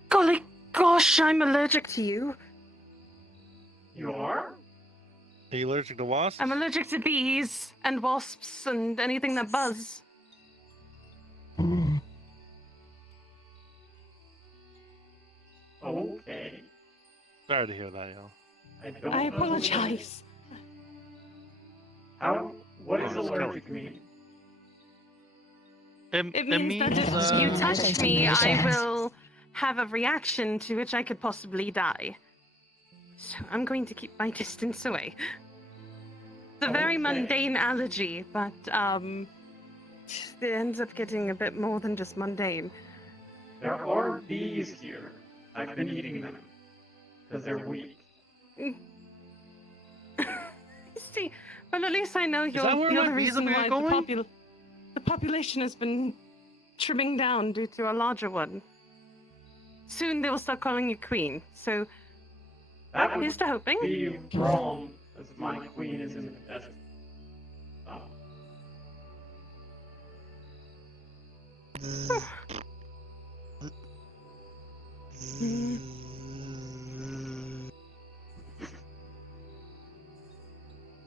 golly gosh, I'm allergic to you. You are? Are you allergic to wasps? I'm allergic to bees and wasps and anything that buzz. Okay. Sorry to hear that, y'all. I apologize. What does allergic mean? It means that if you touch me, I will have a reaction to which I could possibly die. So I'm going to keep my distance away. It's a very mundane allergy, but it ends up getting a bit more than just mundane. There are bees here. I've been eating them. Because they're weak. See, well, at least I know you're the other reason why the population has been trimming down due to a larger one. Soon they will start calling you queen, so here's to hoping. Be wrong, as my queen is in the desert.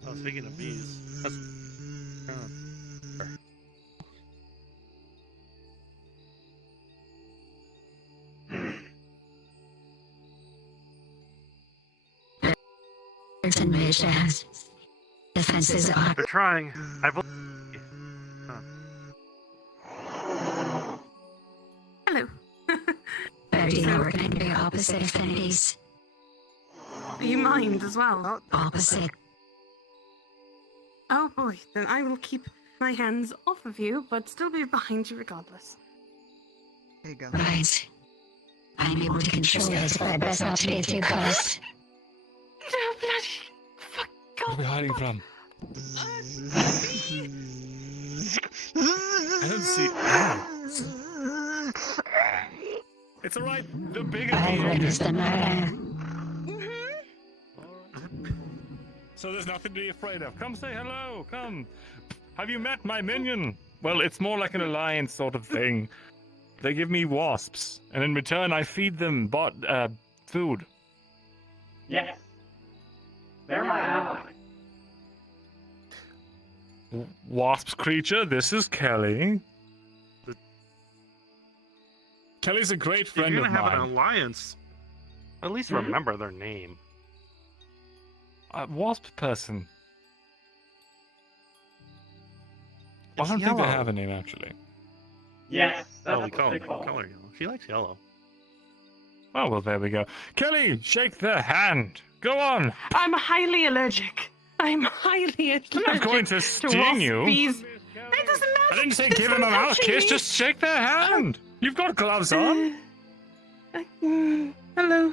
Oh, speaking of bees, And measures. Defenses are. they're trying. Hello. Do you recommend your opposite affinities? Do you mind as well? Opposite. Oh boy, then I will keep my hands off of you, but still be behind you regardless. There you go. Right. I'm able to control this, but best not to get too close. Oh, bloody fuck. Where are we hiding from? I don't see. Oh. It's alright. The bigger I witnessed the murder. So there's nothing to be afraid of. Come say hello. Come. Have you met my minion? Well, it's more like an alliance sort of thing. They give me wasps, and in return I feed them food. Yes. They're my ally. Wasp's creature, this is Kelly. Kelly's a great If friend you're of gonna have mine. an alliance, at least remember their name. Wasp person. I It's don't think they yellow. have a name, actually. Yes, Oh, that's we call what it they call it. color yellow. She likes yellow. Oh, well, there we go. Kelly, shake the hand. Go on. I'm highly allergic. I'm highly allergic. I'm not going to sting wasp you. bees. It doesn't matter. I didn't say There's give him no a mouth touching kiss, me. just shake their hand. You've got gloves on. Hello.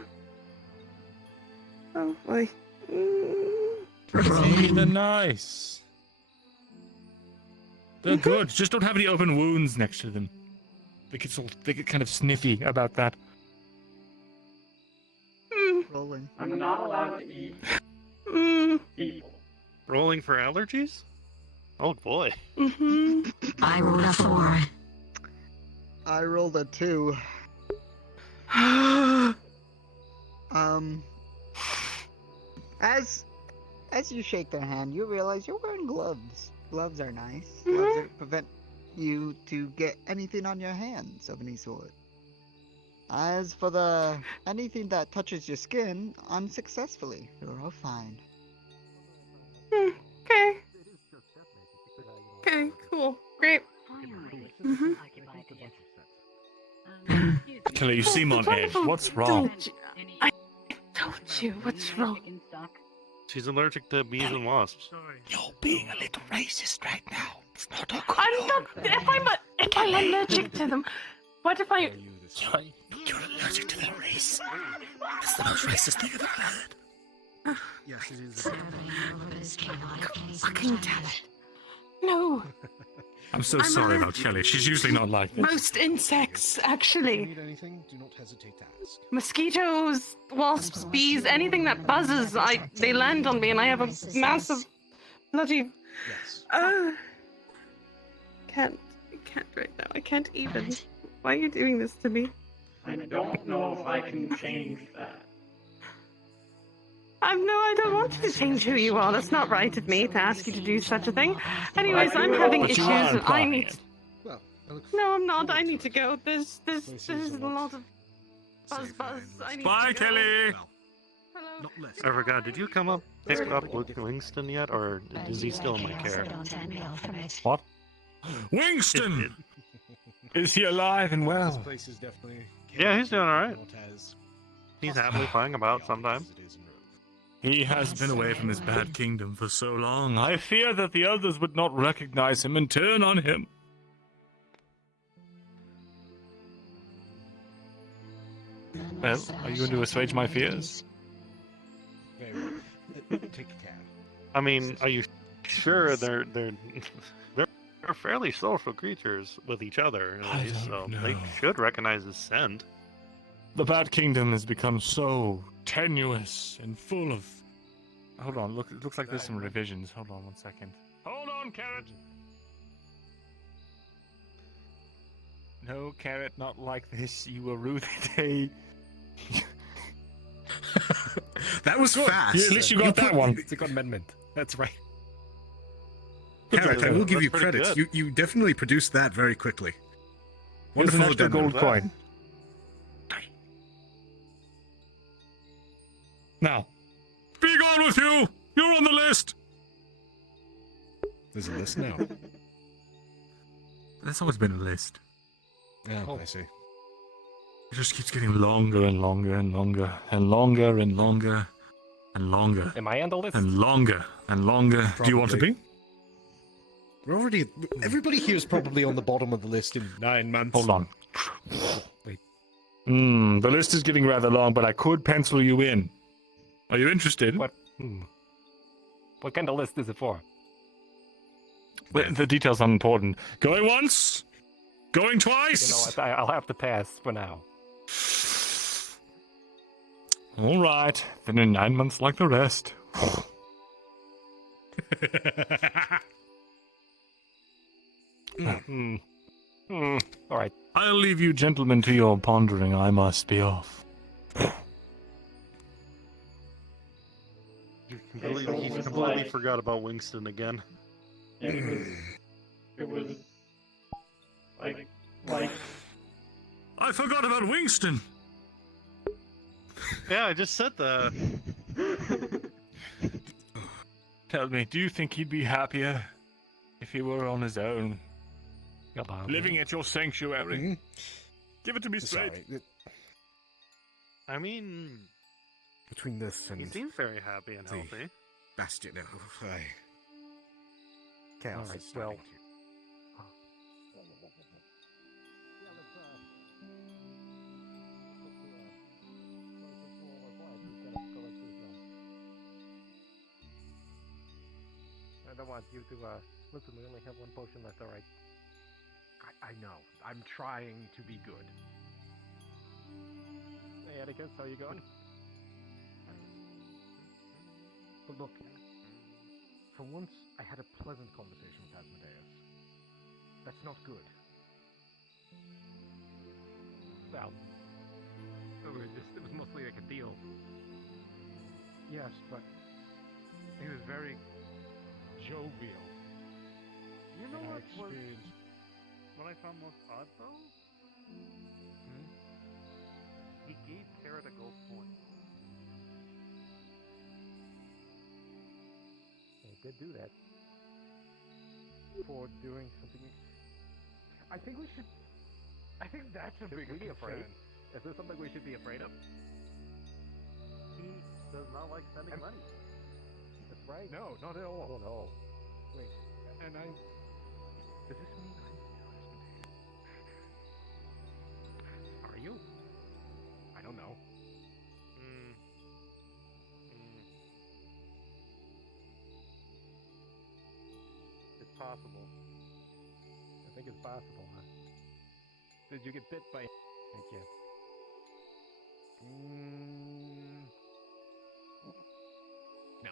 Oh boy. See, they're nice. They're good. Just don't have any open wounds next to them. They get kind of sniffy about that. Rolling. I'm not allowed to eat people. Rolling for allergies? Oh boy. I rolled a 4. I rolled a 2. As you shake their hand, you realize you're wearing gloves. Gloves are nice. Gloves prevent you to get anything on your hands of any sort. As for the anything that touches your skin, unsuccessfully, you're all fine. Okay. Okay, cool. Great. Kelly, you seem on edge. What's wrong? I told you what's wrong. She's allergic to bees and wasps. You're being a little racist right now. It's not a good I'm not. If I'm allergic to them, what if I? You're allergic to their race. That's the most racist thing I've ever heard. Yes, it is. Fucking damn it! No. I'm so sorry about Kelly. She's usually not like this. Most insects, actually. Need anything? Do not hesitate to ask. Mosquitoes, wasps, bees, anything that buzzes, they land on me, and I have a massive bloody. Yes. I can't right now. I can't even. Why are you doing this to me? I don't know if I can change that. I don't want to change who you are. That's not right of me to ask you to do such a thing. Anyways, I'm having But you issues. are And I implying need. it. Well, I look No, I'm not. I need to go. There's Places a are not lot of buzz. I need Bye, to go. Kelly. not less. I forgot, did you come up pick up Wingston yet, or is he still in my care? What? Wingston! Is he alive and This well? place is definitely. Yeah, he's doing alright. Not as He's happily flying about sometimes. as it is in Rove. He has been away from his bad kingdom for so long. I fear that the others would not recognize him and turn on him. Well, are you going to assuage my fears? Very well. Take care. I mean, are you sure they're fairly social creatures with each other, at I least, don't so they know. should recognize his scent. The Bat Kingdom has become so tenuous and full of... Hold on, look, it looks like there's some revisions. Hold on 1 second. Hold on, Carrot! No, Carrot, not like this. You were rude today. That was fast. Yeah, at least you got that one. It's a good amendment. That's right. Carrot, I will give you That's pretty credit. good. You definitely produced that very quickly. Here's an Wonderful extra addendum. gold coin. Now. Be gone with you! You're on the list! There's a list now. There's always been a list. Oh, I see. It just keeps getting longer and longer and longer and longer and longer and longer Am I on the list? and longer and longer. Do you want to be? We're already. Everybody here is probably on the bottom of the list in 9 months. Hold on. Wait. The list is getting rather long, but I could pencil you in. Are you interested? What? What kind of list is it for? The details are unimportant. Going once? Going You twice? know what? I'll have to pass for now. All right. Then in 9 months like the rest. All right. I'll leave you gentlemen to your pondering. I must be off. He completely forgot about Wingston again. it was like I forgot about Wingston. Yeah, I just said that. Tell me, do you think he'd be happier if he were on his own? Living at your sanctuary? Give it to me straight. Sorry. I mean, Between this and he seems very happy and the healthy. Bastion, chaos Alright, is starting to. I don't want you to, listen, we only have one potion left, alright? I know. I'm trying to be good. Hey, Atticus, how you going? But look, for once, I had a pleasant conversation with Asmodeus. That's not good. Well, it was mostly like a deal. Yes, but he was very jovial. You know And I what was experienced- what I found most odd though? He gave Carrot a gold coin. He did do that. For doing something. I think we should. I think that's a big be afraid? concern. Is there something we should be afraid of? He does not like spending money. That's right. No, not at all. Oh no. Wait, and I. Does this mean I'm Asmodeus? Are you? I don't know. It's possible. I think it's possible, huh? Did you get bit by a kid? No.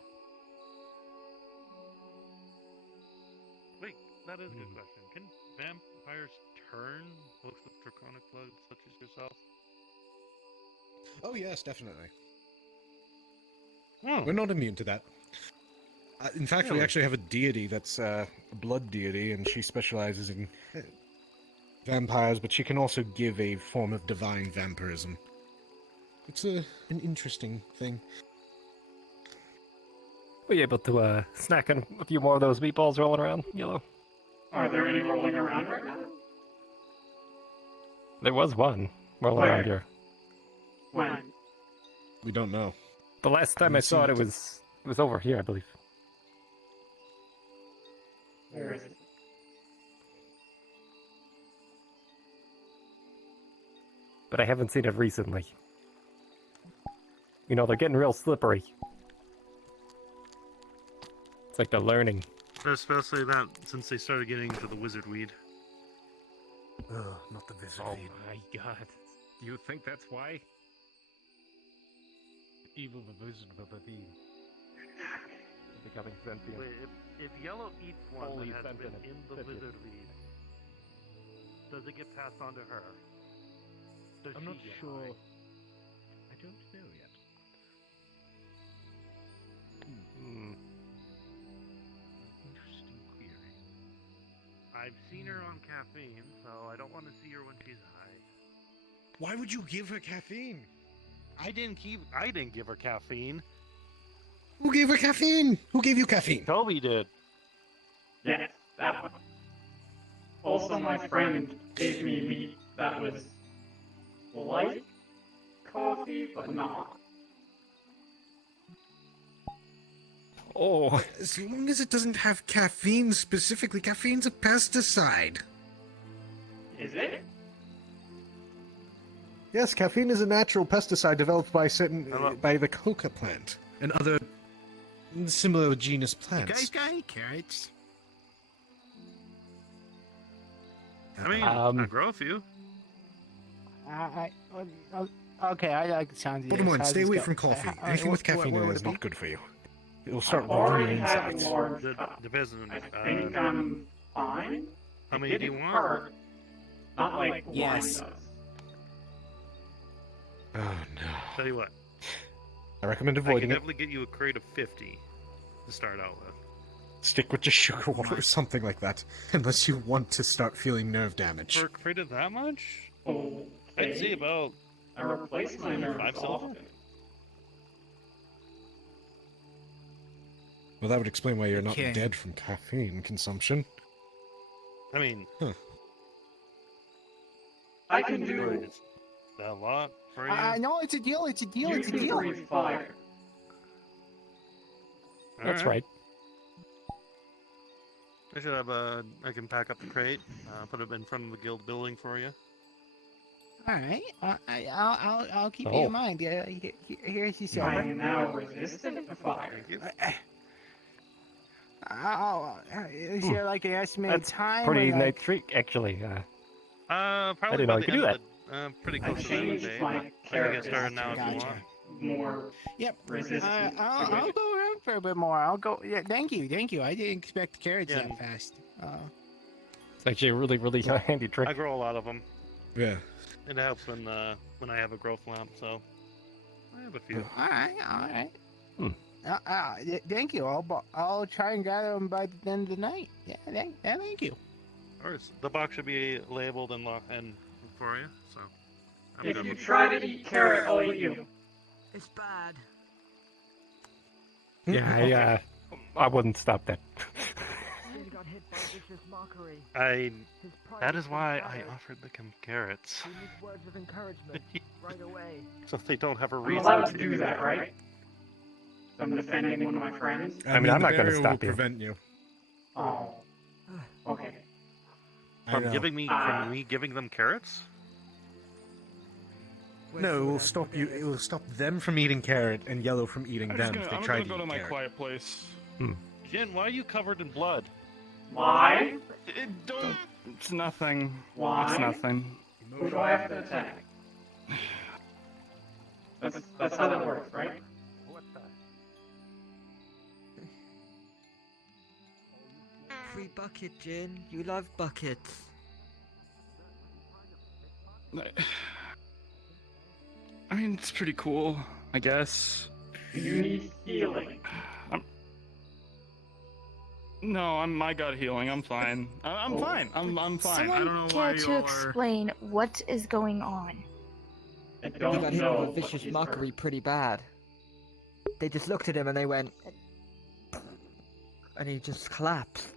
Wait, that is a good question. Can vampires turn both with draconic blood such as yourself? Oh yes, definitely. We're not immune to that. In fact, we Really? actually have a deity that's a blood deity, and she specializes in vampires, but she can also give a form of divine vampirism. It's an interesting thing. Were you able to snack in a few more of those meatballs rolling around, Yellow? Are there any rolling around right now? There was one rolling around here. When? We don't know. The last time I saw it, it was over here, I believe. Where is it? But I haven't seen it recently. You know, they're getting real slippery. It's like they're learning. Especially that since they started getting into the wizard weed. Ugh, not the wizard Oh weed. my god. Do you think that's why? Evil the wizard will be becoming sentient. Wait, if Yellow eats one Only that has been sentient. in the wizard weed, does it get passed on to her? Does I'm she not get sure. high? I don't know yet. Interesting query. I've seen her on caffeine, so I don't want to see her when she's high. Why would you give her caffeine? I didn't give her caffeine. Who gave her caffeine? Who gave you caffeine? Toby did. Yes, that one. Also, my friend gave me meat that was like coffee, but not. Oh. As long as it doesn't have caffeine specifically, caffeine's a pesticide. Is it? Yes, caffeine is a natural pesticide developed by by the coca plant and other similar genus plants. got any carrots? I mean, I grow a few. Okay, I like the sound of Bottom line, this. stay How's away this from go? coffee. What- Anything with what caffeine in would it is it be? not good for you. It'll start already rottering your had insides. more Depends on. I think I'm fine. How It many do you didn't want? hurt. Not like Yes. wine does. Oh no. Tell you what. I recommend I avoiding can it. definitely get you a crate of 50 to start out with. Stick with just sugar water or something like that, unless you want to start feeling nerve damage. For created that much? Okay. I'd say about I replaced my nerves 5 silver. often. Well, that would explain why you're not Okay. dead from caffeine consumption. I mean, Huh. I can do. is that a lot for you? No, it's a deal. It's a deal. You It's a can deal. breathe fire. That's right. I should have I can pack up the crate, put it in front of the guild building for you. All right. I'll keep you in mind. Here's your I silver. am now resistant to fire. Is there like an estimated That's time? pretty or, nice like... trick, actually. Probably didn't know by you the could do end of the, pretty I close to the end of the changed day. my I can get character started now if you Gotcha. want. More Yep. resistant. I'll go around for a bit more. I'll go. Yeah. Thank you. I didn't expect carrots Yeah. that fast. It's actually a really, really handy trick. I grow a lot of them. Yeah. It helps when I have a growth lamp, so I have a few. All right. Hmm. Thank you. I'll try and gather them by the end of the night. Yeah. Thank you. Of course, the box should be labeled and locked and for you. So. I'm If good you with try to eat carrot, I'll eat you. It's bad. Yeah, I wouldn't stop that. He got hit by vicious mockery. That is why I offered the carrots. He needs words of encouragement right away. So they don't have a I'm reason allowed to do that, right? I'm defending one of my friends. I mean, I'm the not gonna barrier will stop you. prevent you. Oh. Okay. From know. me giving them carrots? No, it will stop you. It will stop them from eating carrot and Yellow from eating them if they I'm try gonna to go to eat my carrot. quiet place. Jen, why are you covered in blood? Why? It's nothing. Why? It's nothing. Who do I have to attack? That's how that works, right? What the? Free bucket, Jin. You love buckets. I mean, it's pretty cool, I guess. You need healing. No, I got healing. I'm fine. I'm fine. I'm fine. I don't know Someone why care to you are. explain what is going on? I He don't got hit know with a what vicious he's mockery hurt. pretty bad. They just looked at him and they went... And he just collapsed.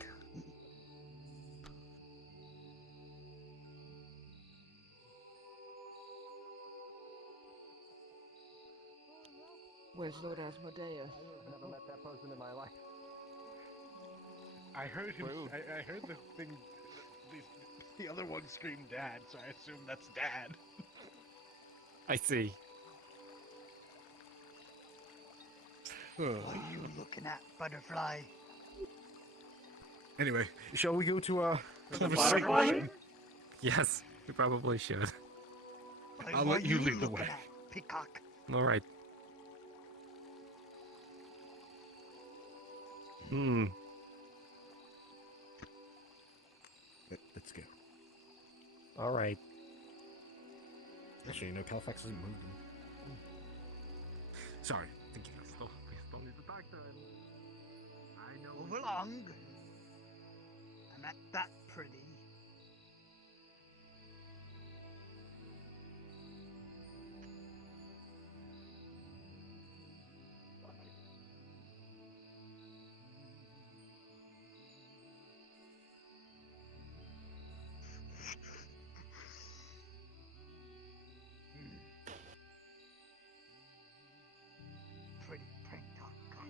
Where's Lord Asmodeus? I've never met that person in my life. I heard him. I heard the thing. The other one screamed "Dad," so I assume that's Dad. I see. What are you looking at, butterfly? Anyway, shall we go to Butterfly? Yes, we probably should. I'll let you lead the way. Peacock. All right. Hmm. Let's go. All right. Actually, no, Califax hasn't moved him. Sorry. Thank you. We still need to talk to him. I know. Move along. I'm not that pretty. Pretty prank dog cop.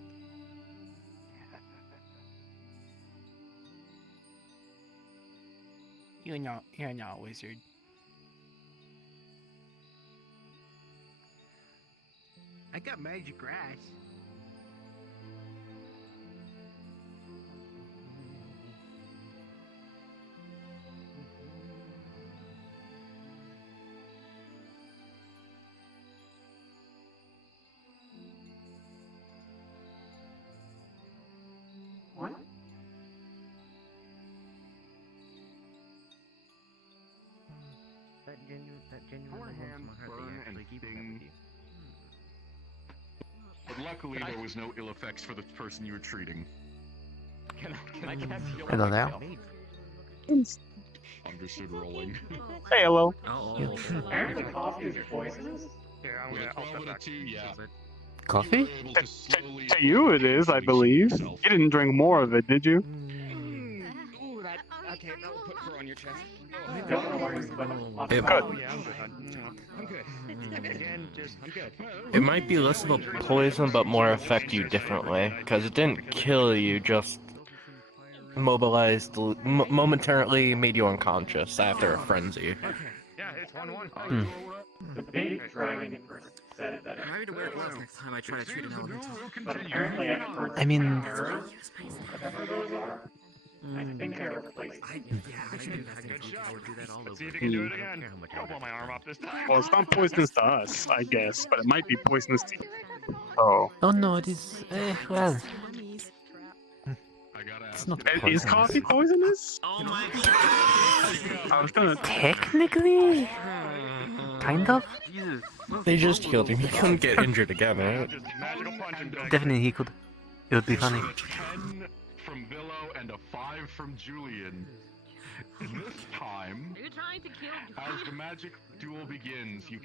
You're not a wizard. I got magic grass. What? That genuine Our hands warms my heart that burn you and actually keep that sting. with you. But luckily, there was no ill effects for the person you were treating. Can Hello there. Understood rolling. Hey, hello. Apparently coffee is poisonous. I'll step back. Coffee? To you it is, I believe. You didn't drink more of it, did you? Ooh, that. Okay, that will put fur on your chest. It, I'm good. Again, just I'm good. it might be less of a poison, but more affect you differently, because it didn't kill you, just mobilized, momentarily made you unconscious after a frenzy. Yeah, it's 1-1. Hmm. The big dragon person said that. I'm ready to wear gloves next time I try to treat an elemental. But apparently experts I mean- in arrows, whatever those are, I think they're replaced. I knew that. Good shot. Do that all Let's over. see if you can do it again. Don't blow my arm off this time. Well, it's not poisonous to us, I guess, but it might be poisonous to you. Oh. Oh no, it is. Well. It's not Is poisonous. coffee poisonous? Oh my I was gonna. Technically? Kind of? They just killed him. He couldn't get injured again, right? Definitely he could. It would be funny. 10 from Villo and a 5 from Julian. This time, as the magic duel begins, you're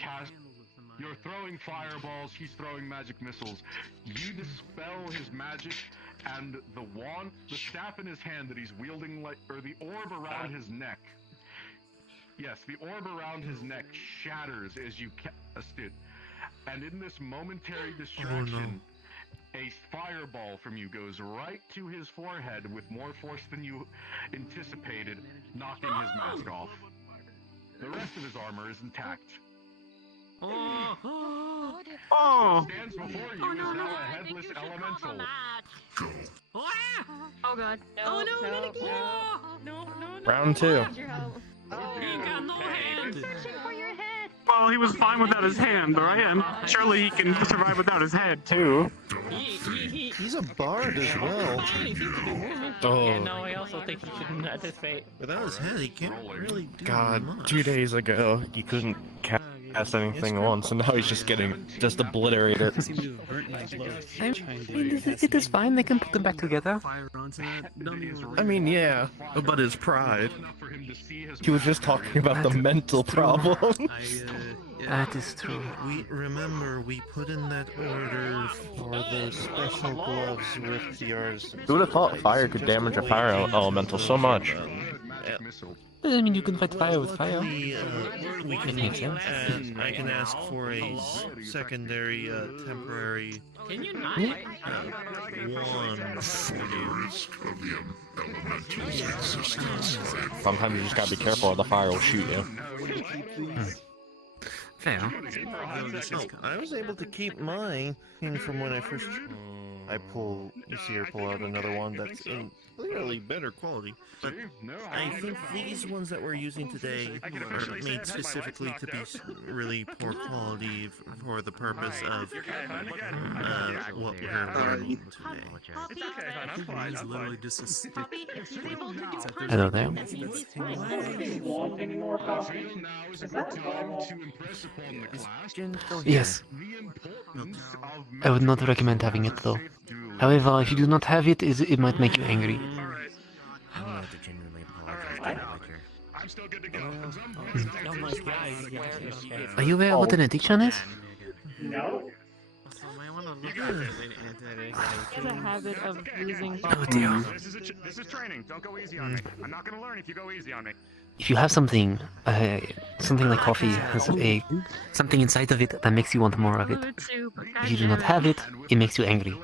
throwing fireballs, he's throwing magic missiles. You dispel his magic, and the staff in his hand that he's wielding, or the orb around his neck. Yes, the orb around his neck shatters as you cast it. And in this momentary distraction, a fireball from you goes right to his forehead with more force than you anticipated, knocking his mask off. The rest of his armor is intact. Oh! Stands before you is now a headless elemental. Oh god. No, no, No, Round 2. Well, he was fine without his hand, right? And surely he can survive without his head, too. He's a bard as well. Oh. no, I also think he shouldn't anticipate. Without his head, he can't really do God, much. 2 days ago, he couldn't cast anything once, and now he's just getting obliterated. It is fine, they can put them back together. I mean, yeah, but his pride. He was just talking about the mental problem. That is true. We put in that order for the special gloves with yours. Who would have thought fire could damage a fire elemental so much? I mean, you can fight fire with fire. We can makes sense. I can ask for a secondary, temporary. Can you not? One for you. Sometimes you just gotta be careful or the fire will shoot you. Fair. I was able to keep mine from when I first. You see her pull out another one that's in clearly better quality. But I think these ones that we're using today are made specifically to be really poor quality for the purpose of what we're learning today. It's literally just a stick. Hello there. Yes. I would not recommend having it though. However, if you do not have it, it might make you angry. I'm gonna have to genuinely apologize to the Are you aware of what an addiction is? No. He has a habit of losing. Oh dear. This is training. Don't go easy on me. I'm not gonna learn if you go easy on me. If you have something like coffee has something inside of it that makes you want more of it. If you do not have it, it makes you angry.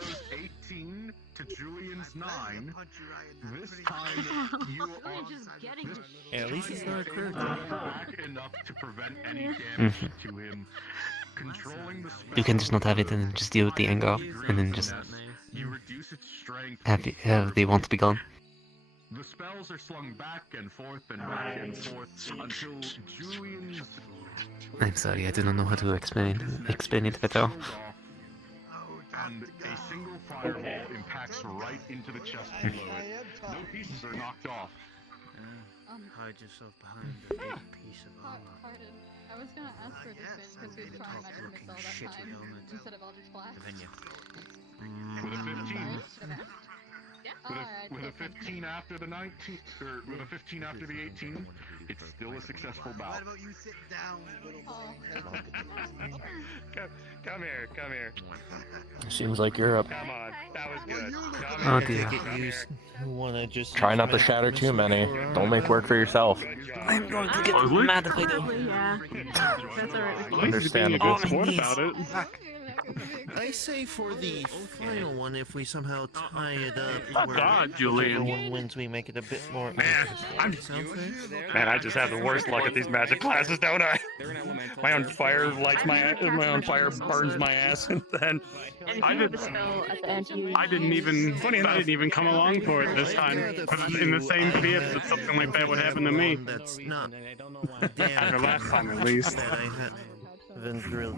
18 to Julian's 9. This time you are at least he's not a critical. back enough to prevent any damage to him. Controlling the spell. You can just not have it and then just deal with the anger and then just You reduce its strength. have they want to be gone. The spells are slung back and forth until Julian's. I'm sorry, I do not know how to explain it better. And a single fireball impacts right into the chest below it. No pieces are knocked off. Hide yourself behind a big piece of armor. Pardon. I was gonna ask for this because we were trying magic missile that time instead of Eldritch Blast. With a 15. With a 15 after the 19, or with a 15 after the 18, it's still a successful bout. What about you sit down, little boy? Come here, come here. Seems like you're up. Come on, that was good. Oh I dear. take it you wanna just Try use not to magic shatter too missiles many. for Don't make work for yourself. I'm going to get mad if I do. Probably, yeah. That's alright with me. Understandable. Being a good sport about it. I say for the final one, if we somehow tie it up, Oh, where God, Julian. whichever one wins, we make it a bit more interesting. Sound fair? Man, I just have the worst luck at these magic classes, don't I? My own fire lights my own fire burns my ass, and then And if I you have did- a spell at the end, you I didn't even come along for it this time. In the same Fiat, that something like that would happen to me. That's not After last time, at least. that I haven't drilled.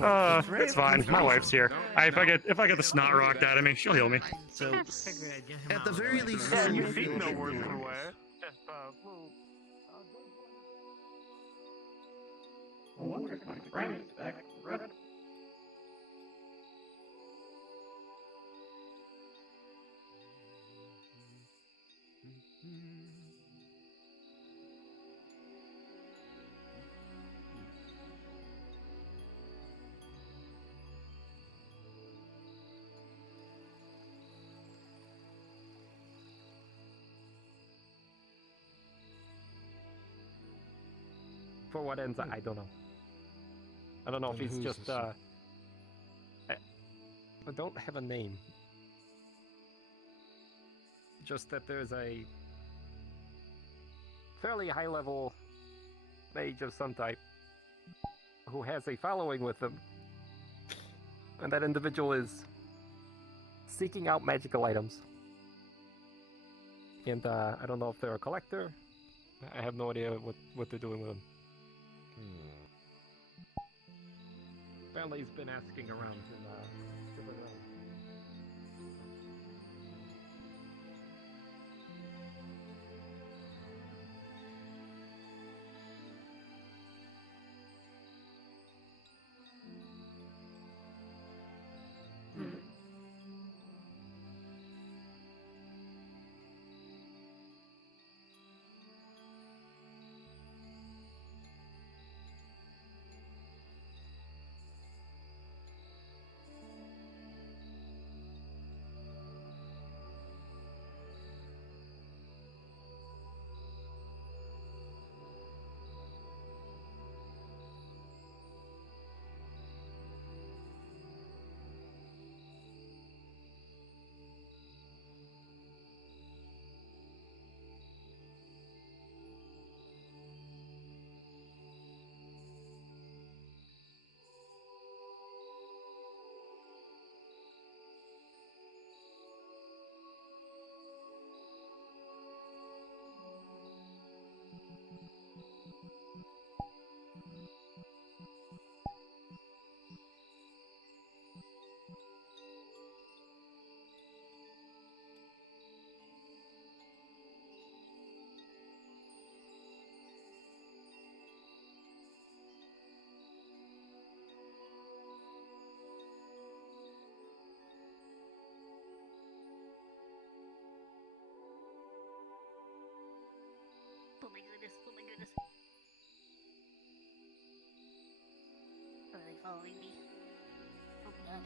it's fine. My wife's here. If I get the snot rocked out of me, she'll heal me. So, at the very least, Yeah, you'll your feel feet no your worse wounds. for wear. Just I wonder if my friend is back at the For what ends, I don't know. I don't know if And he's who's just, this? I don't have a name. Just that there's a fairly high-level mage of some type who has a following with them. And that individual is seeking out magical items. And I don't know if they're a collector. I have no idea what they're doing with them. Apparently he's been asking around in different realms. Oh my goodness, oh my goodness. Are they following me? Oh god.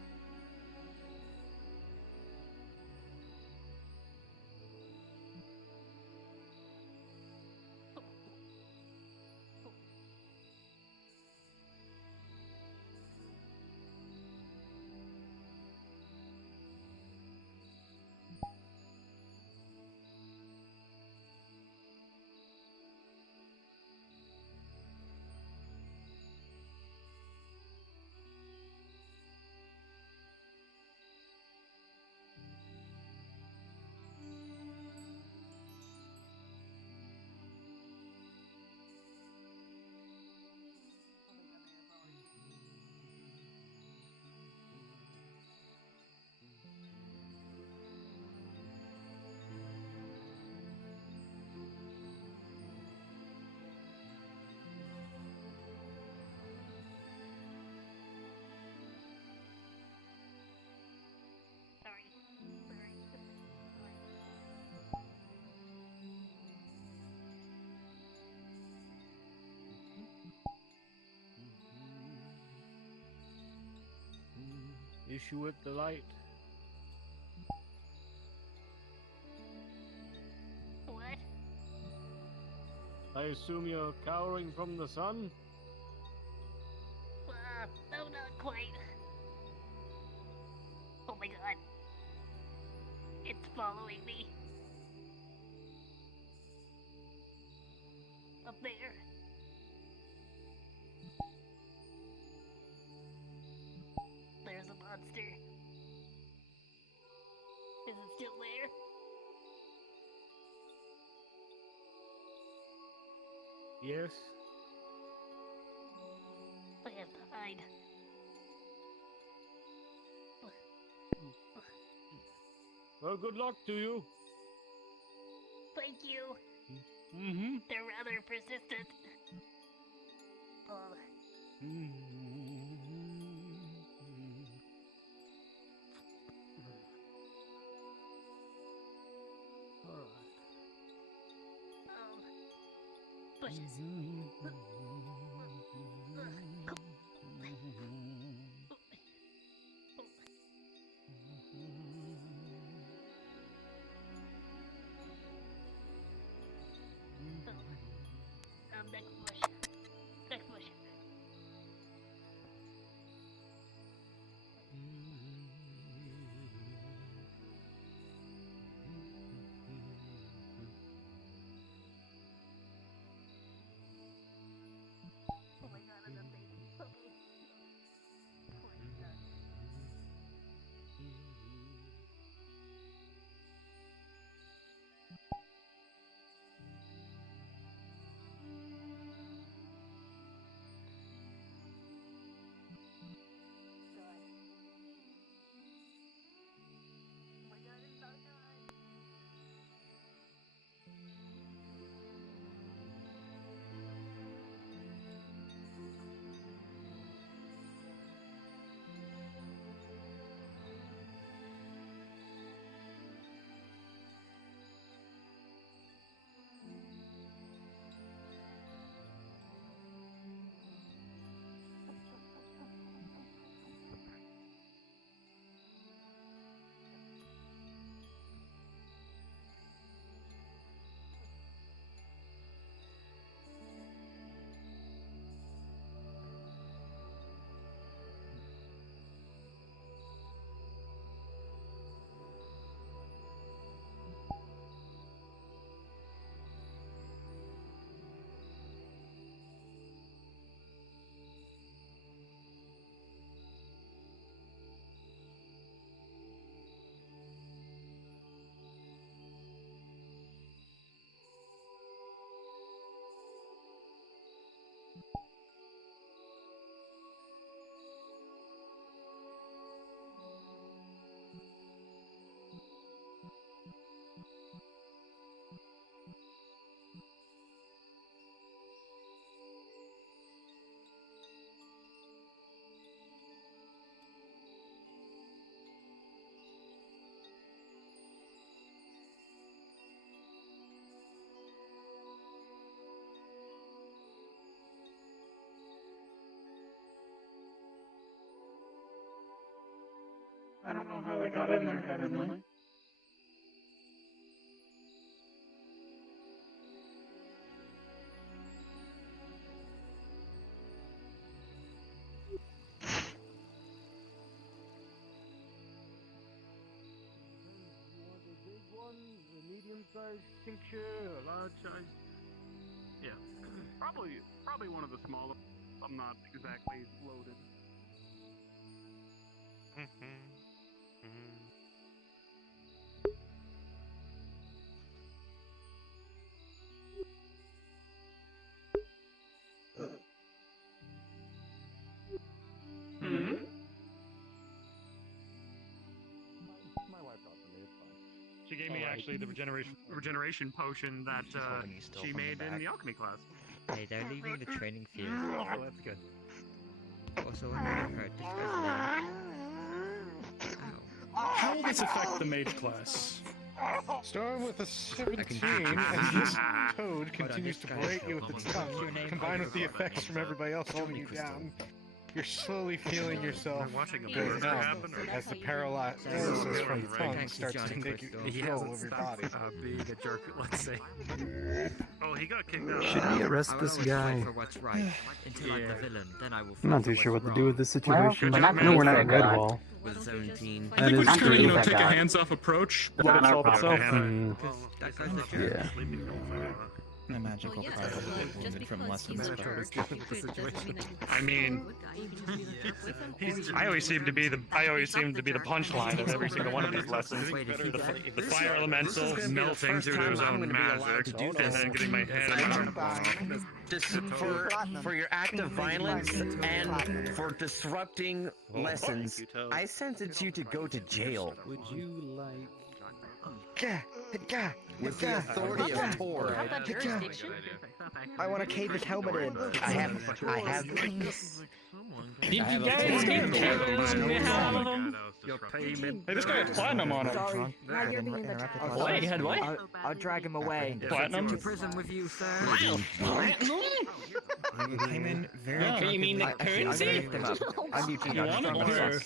issue with the light? What? I assume you're cowering from the sun? No, not quite. Oh my god. It's following me. Up there. There's a monster. Is it still there? Yes. I have to hide. Well, good luck to you. Thank you. Mm-hmm. They're rather persistent. Bushes. Next bush. Next bush. Oh my god, I'm updating. Okay. Please, God. I don't know how they got in there, Heavenly. You want a big one, a medium-sized tincture, a large-sized? Yeah, probably one of the smaller. I'm not exactly loaded. Hmm? My wife got for me, it's fine. She gave me Alright. actually the regeneration potion that she made in the alchemy class. Hey, they're leaving the training field. Oh, that's good. Also, when I get hurt, just guys How will this affect the mage class? Starting with a 17, as this toad continues to berate you with its tongue, combined with the effects from everybody else holding you down. You're slowly feeling yourself I'm watching a go murder numb happen. as the paralysis from the tongue starts to take control over your body. Being a jerk, let's say. Oh, he got kicked out. Should we arrest this guy? For what's right. Until I'm the villain, then I will I'm not fight too for sure what's what to do with this wrong. situation. Well, I know we're not in Redwall. With 17. I think we're just gonna, take a hands-off approach. Let it solve itself. Yeah. My magical card will get wounded from lessons. I mean, I always seem to be the punchline of every single one of these lessons. The fire elemental melting due to his own magic, and then getting my head For your act of violence and for disrupting lessons, I sentence you to go to jail. Would you like... With the authority of Tor. I want to cave his helmet in. I have. Did you guys get out of him? Hey, this guy had platinum on him. Sorry. Now you're being the What? He had what? I'll drag him away. Platinum? To prison with you, sir. You came in very... Yeah. You mean the currency? I'm Eugene. You want him, or...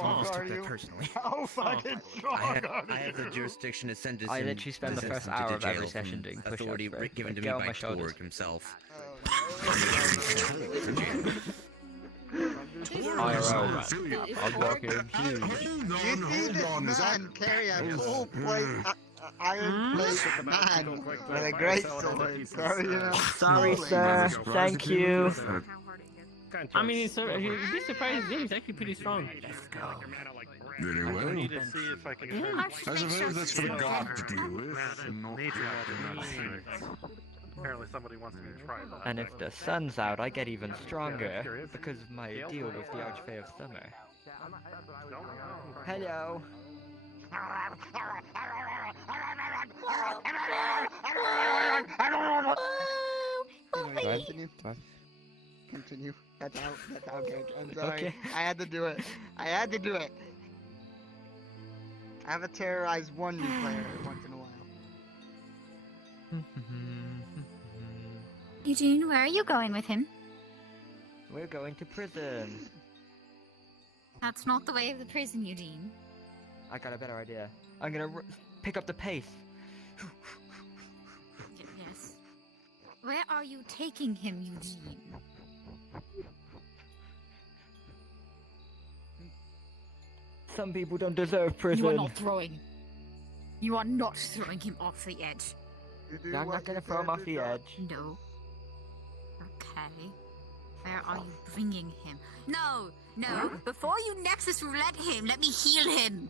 Almost took that personally. How fucking strong I have the jurisdiction to sentence I him. literally spend the first hour of every session doing push-ups. Authority given to me Get on by my shoulders. Torg himself. IRL, man. I'll walk in. You see this man carry a full plate, iron plate man with a great sword, so you know. Sorry, sir. Thank you. I mean, you'd be surprised. He's actually pretty strong. Very I well. need to see if I can I suppose that's for the god to deal with. nature Apparently somebody wants me to try that. And if the sun's out, I get even stronger because of my deal with the Archfey of Summer. Hello. Continue. That's out, character. I'm sorry. Okay. I had to do it. I have to terrorize one new player once in a while. Eugene, where are you going with him? We're going to prison. That's not the way of the prison, Eugene. I got a better idea. I'm gonna pick up the pace. Yes. Where are you taking him, Eugene? Some people don't deserve prison. You are not throwing. You are not throwing him off the edge. I'm not gonna throw him off the edge. No. Okay. Where are you bringing him? No! No! Before you Nexus Roulette him, let me heal him!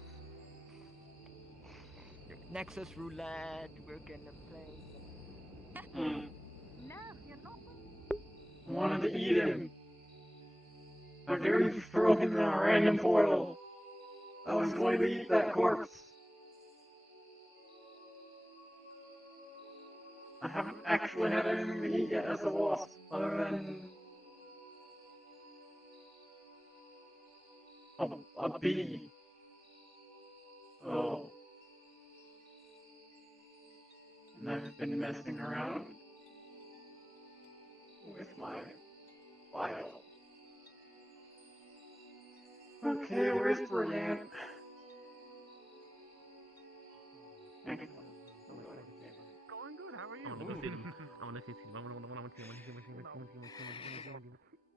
Nexus Roulette, we're gonna play. No, you're not. I wanted to eat him. How dare you throw him in a random portal? I was going to eat that corpse. I haven't actually had anything to eat yet as a wasp, other than a bee. Oh. And I've been messing around with my file. Okay, where's Brienne?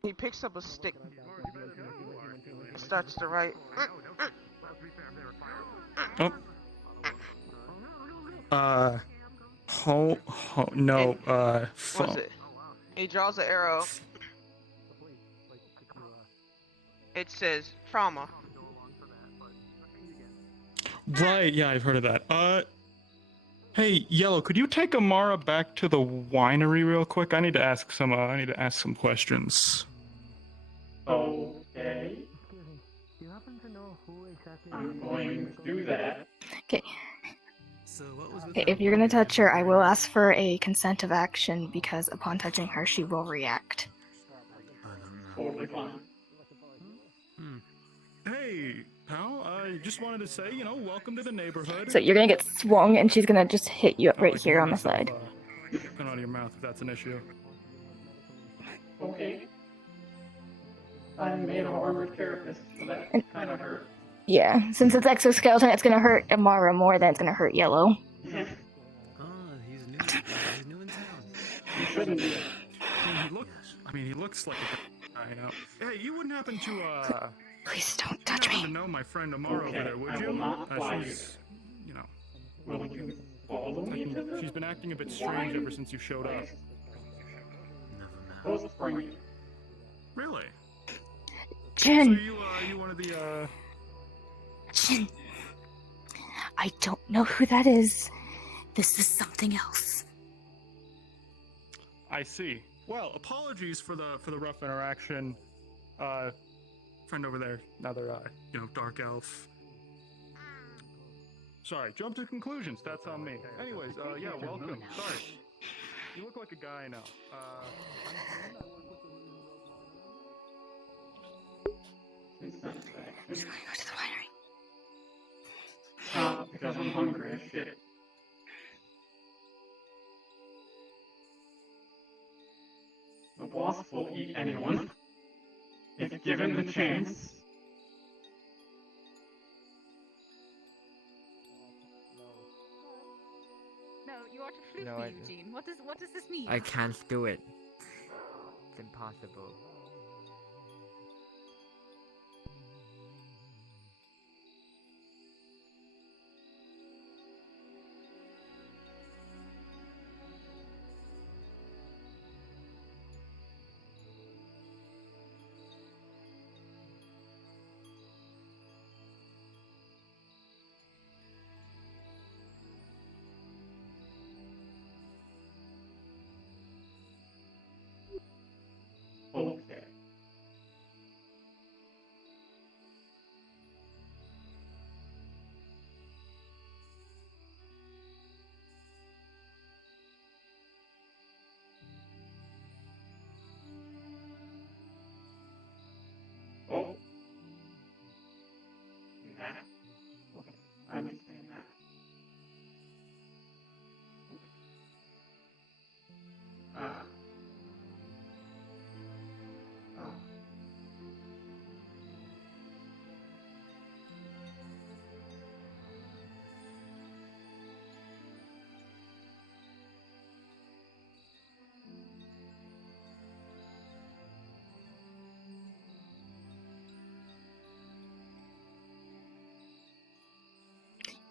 He picks up a stick. Starts to write. Oh. No, What's it? He draws an arrow. It says trauma. Right, yeah, I've heard of that. Hey, Yellow, could you take Amara back to the winery real quick? I need to ask some questions. Okay. I'm going to do that. Okay. Okay, if you're gonna touch her, I will ask for a consent of action because upon touching her, she will react. Totally fine. Hey, pal, I just wanted to say, welcome to the neighborhood. So you're gonna get swung, and she's gonna just hit you right here on the side. Come out of your mouth if that's an issue. Okay. I'm made of armored carapace, so that kind of hurt. Yeah, since it's exoskeleton, it's gonna hurt Amara more than it's gonna hurt Yellow. Yeah. Oh, he's new. He's new in town. You shouldn't be. I mean, he looks like a guy now. Hey, you wouldn't happen to, Please don't you touch happen me. to know my friend Amara over there, would I you? will not fly She's, you know, Will you follow me to this? she's been acting a bit strange ever since you showed up. Who's bringing you? Really? Jin! So you one of the, Jin! I don't know who that is. This is something else. I see. Well, apologies for the rough interaction. Friend over there, another, dark elf. Sorry, jump to conclusions, that's on me. Anyways, yeah, welcome. Sorry. You look like a guy now. Just gonna go to the winery. Because I'm hungry as shit. The wasp will eat anyone, if given the chance. No, you are to flip No, me, I- Eugene. What does this mean? I can't do it. It's impossible. Okay. Oh. That. Okay. I understand that.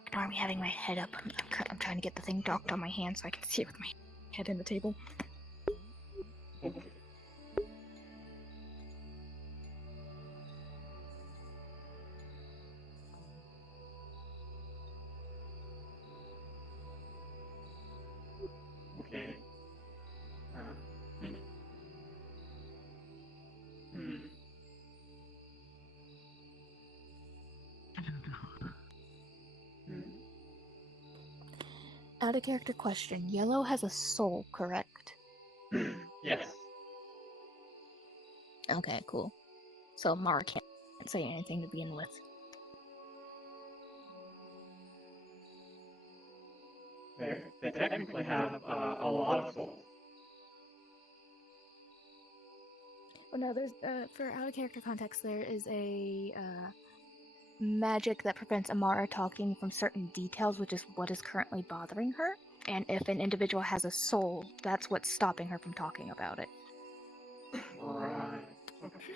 Ignore me having my head up. I'm trying to get the thing docked on my hand so I can see it with my head in the table. Okay. Out of character question. Yellow has a soul, correct? Yes. Okay, cool. So Mara can't say anything to begin with. They technically have a lot of souls. Well, no, there's for out of character context, there is a magic that prevents Amara talking from certain details, which is what is currently bothering her. And if an individual has a soul, that's what's stopping her from talking about it. Right. Okay.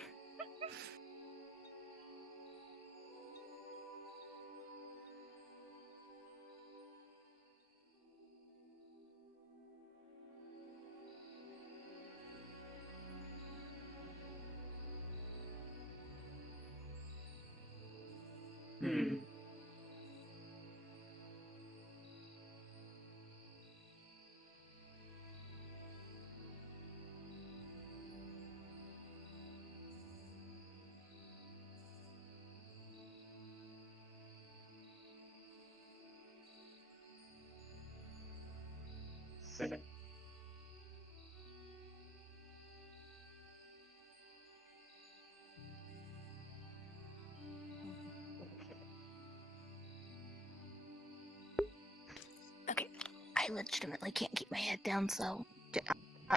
Sick. Okay, I legitimately can't keep my head down, so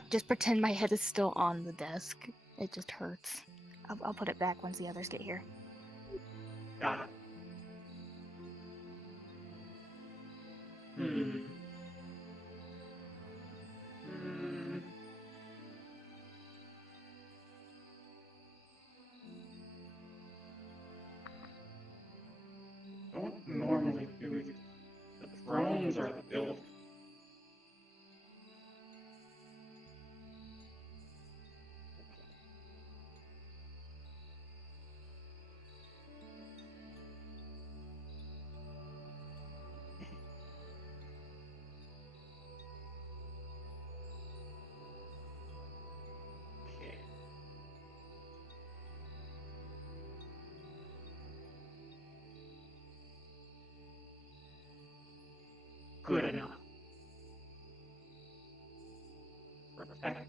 just pretend my head is still on the desk. It just hurts. I'll put it back once the others get here. Got it. Hmm. Don't normally do it. The drones are the build. Good enough. Protected.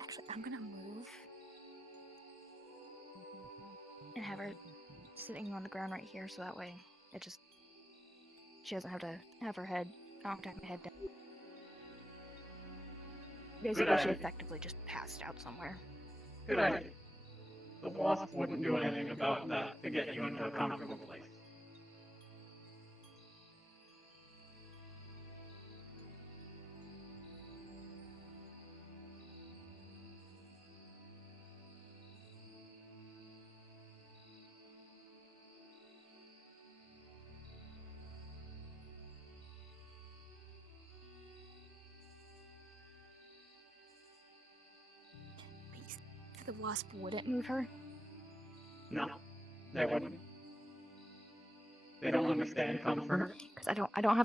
Actually, I'm gonna move and have her sitting on the ground right here, so that way she doesn't have to have her head knocked out my head down. Basically, she effectively just passed out somewhere. Good idea. The wasp wouldn't do anything about that to get you into a comfortable place. The wasp wouldn't move her? No, they wouldn't. They don't understand comfort. Because I don't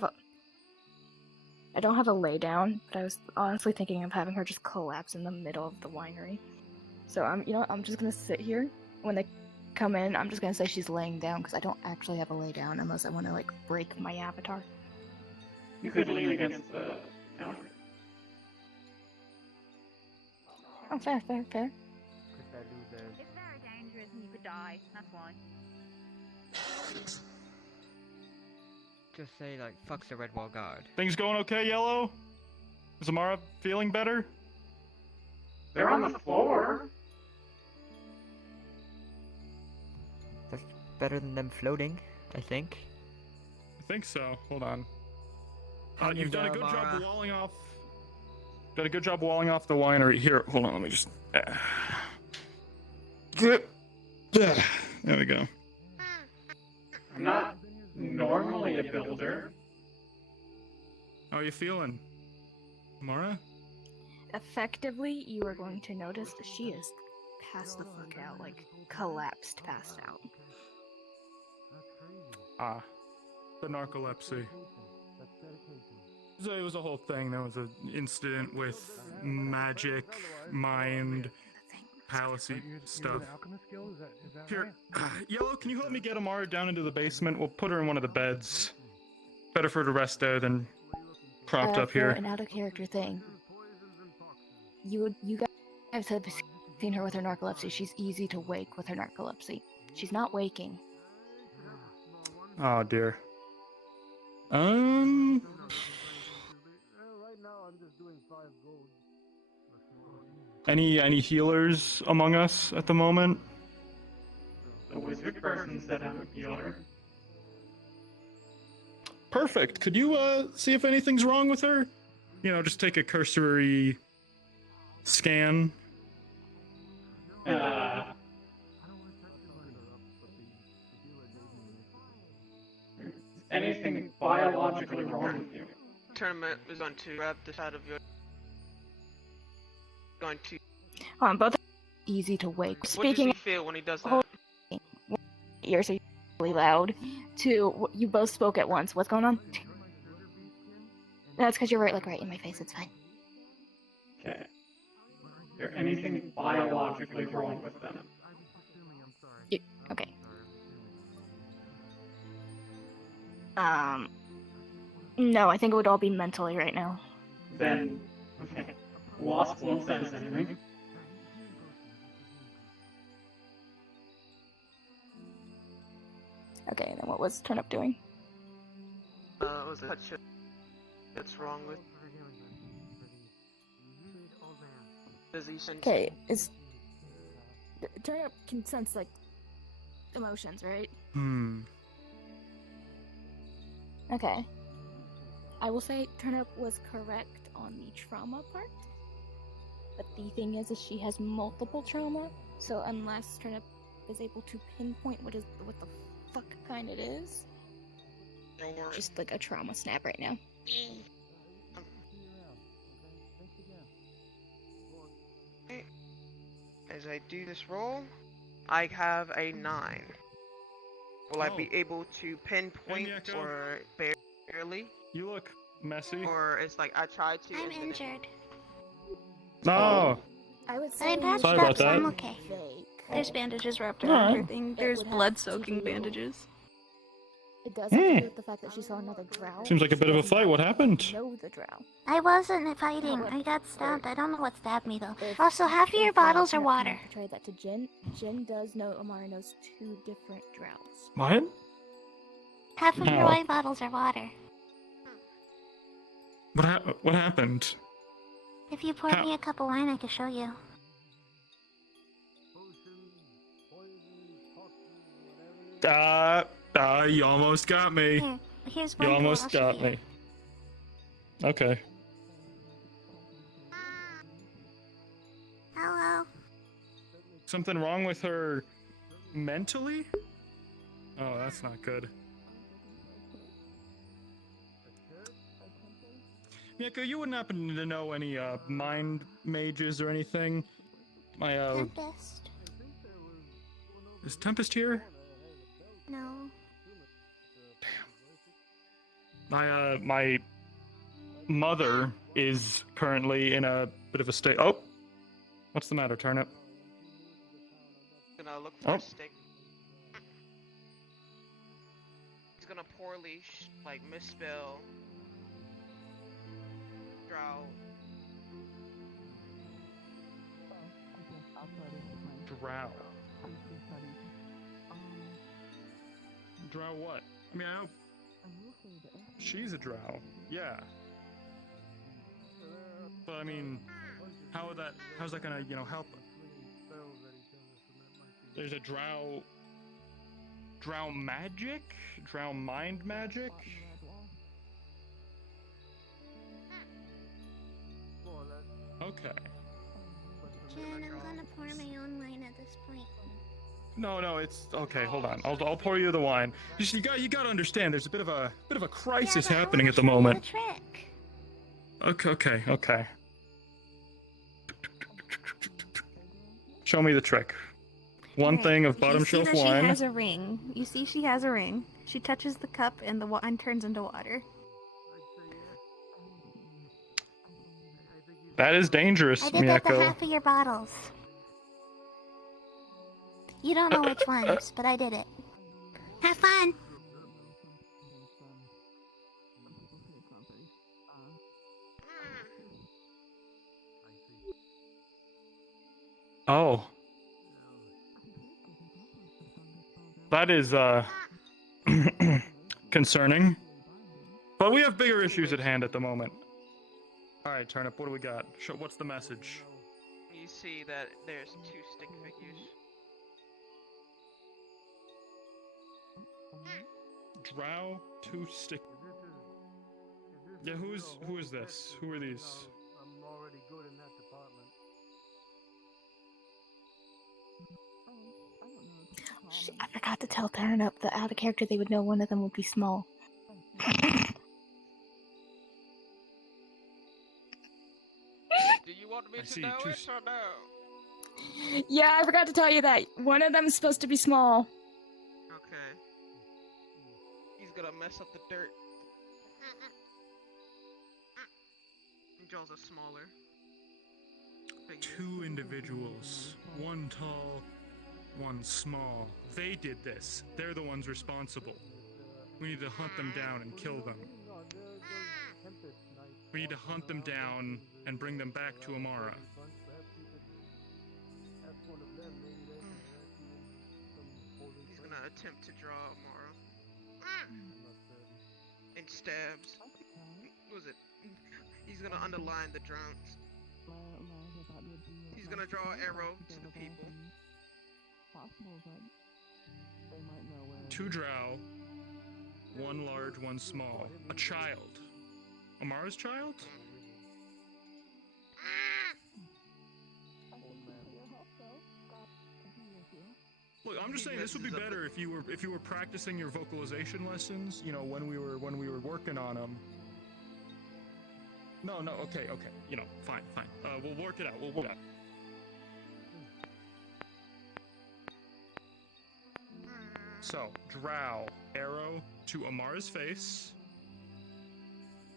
have a lay down, but I was honestly thinking of having her just collapse in the middle of the winery. So I'm just gonna sit here. When they come in, I'm just gonna say she's laying down because I don't actually have a lay down unless I want to like break my avatar. You could lean against the counter. Oh, fair. It's very dangerous and you could die. That's why. Just say, like, fuck the Red Wall Guard. Things going okay, Yellow? Is Amara feeling better? They're on the floor. That's better than them floating, I think. I think so. Hold on. You've done a good job walling off. Done a good job walling off the winery. Here, hold on. Let me just. There we go. I'm not normally a builder. How are you feeling, Amara? Effectively, you are going to notice that she is passed the fuck out, like collapsed, passed out. Ah, the narcolepsy. So it was a whole thing. There was an incident with magic, mind, palacy stuff. Here, Yellow, can you help me get Amara down into the basement? We'll put her in one of the beds. Better for her to rest there than propped up here. For an out-of-character thing, you guys have seen her with her narcolepsy. She's easy to wake with her narcolepsy. She's not waking. Oh dear. Any healers among us at the moment? The wizard person said I'm a healer. Perfect. Could you see if anything's wrong with her? You know, just take a cursory scan. Anything biologically wrong with you? Tournament is going to grab this out of your. Going to. Both are easy to wake. What Speaking does he feel when he does that? ears are really loud. Two, you both spoke at once. What's going on? No, it's because you're right in my face. It's fine. Okay. Is there anything biologically wrong with them? Okay. No, I think it would all be mentally right now. Then, okay. Wasp won't sense anything. Okay, then what was Turnip doing? Was it touch that's wrong with? Does he sense? Okay, Turnip can sense like emotions, right? Okay. I will say Turnip was correct on the trauma part. But the thing is she has multiple trauma, so unless Turnip is able to pinpoint what the fuck kind it is, just like a trauma snap right now. As I do this roll, I have a 9. Will I be able to pinpoint or barely? You look messy. Or it's like I tried to. I'm injured. No. I would But say I'm patched Sorry up, about so that. I'm okay. There's bandages wrapped Alright. around her thing. There's blood-soaking bandages. It does have to do with the fact that she saw another drow. Seems like a bit of a fight. What happened? Know the drow. I wasn't fighting. I got stabbed. I don't know what stabbed me though. Also, half of your bottles are water. Portray that to Jin. Jin does know Amara knows 2 different drows. What? Half of your No. wine bottles are water. What happened? If you pour me a cup of wine, I can show you. You almost got me. Here, here's You one. almost got me. Okay. Hello. Something wrong with her mentally? Oh, that's not good. Miyako, you wouldn't happen to know any mind mages or anything? Tempest. Is Tempest here? No. My mother is currently in a bit of a state. Oh, what's the matter, Turnip? Gonna look for a stick. He's gonna poorly misspell drow. Drow. Drow what? I mean, I know she's a drow. Yeah. But I mean, how's that gonna, help? There's a drow magic? Drow mind magic? Okay. Jen, I'm gonna pour my own wine at this point. No, it's okay. Hold on, I'll pour you the wine. You gotta understand. There's a bit of a crisis happening at the moment. Okay. Show me the trick. One thing of bottom shelf She wine. has a ring. You see she has a ring. She touches the cup and the wine turns into water. That is dangerous, I did that to Miyako. half of your bottles. You don't know which ones, but I did it. Have fun! Oh. That is, concerning. But we have bigger issues at hand at the moment. Alright, Turnip, what do we got? What's the message? You see that there's 2 stick figures. Drow, 2 stick. Yeah, who is this? Who are these? I'm already good in that department. Shit, I forgot to tell Turnip that out of character they would know one of them would be small. Do you want me to know it or no? Yeah, I forgot to tell you that. One of them is supposed to be small. Okay. He's gonna mess up the dirt. Jaws are smaller. 2 individuals, one tall, one small. They did this. They're the ones responsible. We need to hunt them down and kill them. We need to hunt them down and bring them back to Amara. He's gonna attempt to draw Amara. And stabs. What was it? He's gonna underline the drowns. He's gonna draw an arrow to the people. 2 drow, 1 large, 1 small. A child. Amara's child? Look, I'm just saying this would be better if you were practicing your vocalization lessons. You know, when we were working on them. No, okay. You know, fine. We'll work it out. We'll work it out. So, drow, arrow to Amara's face.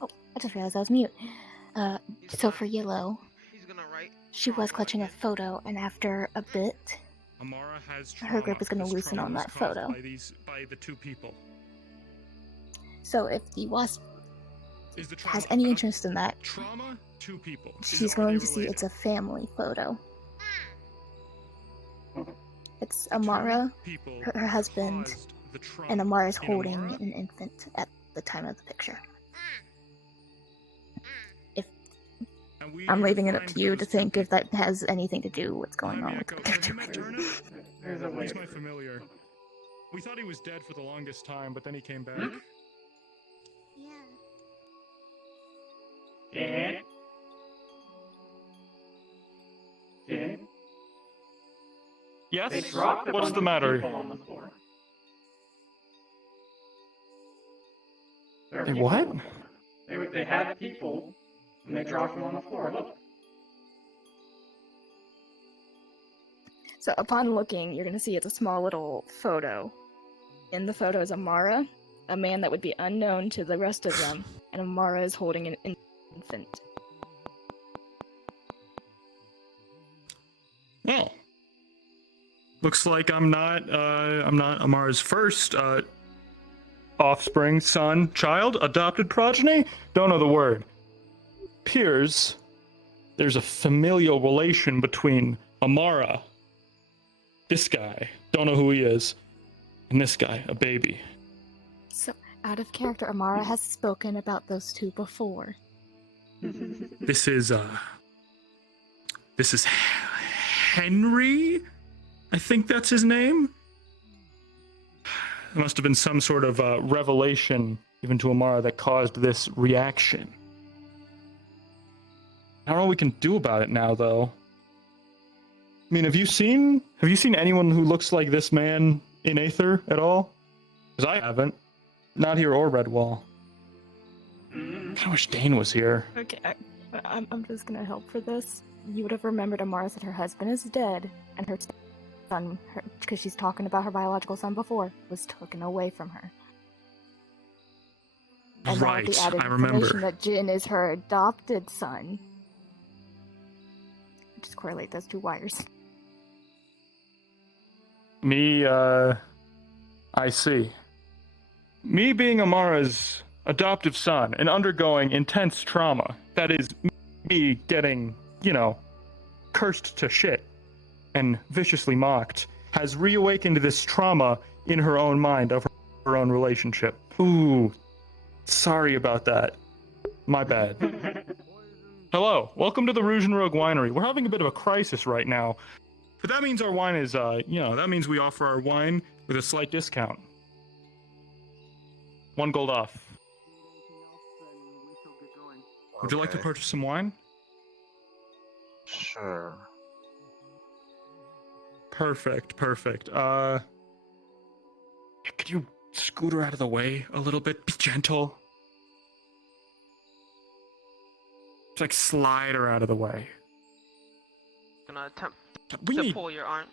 Oh, I just realized I was mute. So for Yellow, He's gonna write. she was clutching a photo, and after a bit, Amara has her grip is going to This loosen trauma on was that caused photo. by the 2 people. So if the wasp Is the trauma has any interest in that, trauma? 2 people. she's going to see it's a family photo. It's Amara, her husband, and Amara's holding an infant at the time of the picture. If I'm leaving it up to you to think if that has anything to do with what's going on with the picture. He's my familiar. We thought he was dead for the longest time, but then he came back. Dan? Yes? They dropped a What's bunch the of matter? people on the floor. Hey, what? They had people, and they dropped them on the floor. Look. So upon looking, you're going to see it's a small little photo. In the photo is Amara, a man that would be unknown to the rest of them, and Amara is holding an infant. Well, looks like I'm not Amara's first offspring, son, child, adopted progeny. Don't know the word. Appears there's a familial relation between Amara, this guy, don't know who he is, and this guy, a baby. So, out of character, Amara has spoken about those 2 before. This is Henry? I think that's his name? There must have been some sort of revelation given to Amara that caused this reaction. I don't know what we can do about it now, though. I mean, have you seen anyone who looks like this man in Aether at all? Because I haven't. Not here or Redwall. I kinda wish Dane was here. Okay, I'm just gonna help for this. You would have remembered Amara said her husband is dead, and her son, because she's talking about her biological son before, was taken away from her. And now with the added I remember. information that Jin is her adopted son. Just correlate those 2 wires. Me, I see. Me being Amara's adoptive son and undergoing intense trauma, that is, me getting, cursed to shit and viciously mocked, has reawakened this trauma in her own mind of her own relationship. Ooh, sorry about that. My bad. Hello, welcome to the Rouge and Rogue Winery. We're having a bit of a crisis right now, but that means our wine is, that means we offer our wine with a slight discount. 1 gold off. Would you like to purchase some wine? Sure. Perfect. Could you scoot her out of the way a little bit? Be gentle. Just like slide her out of the way. Gonna attempt We to need- pull your arm.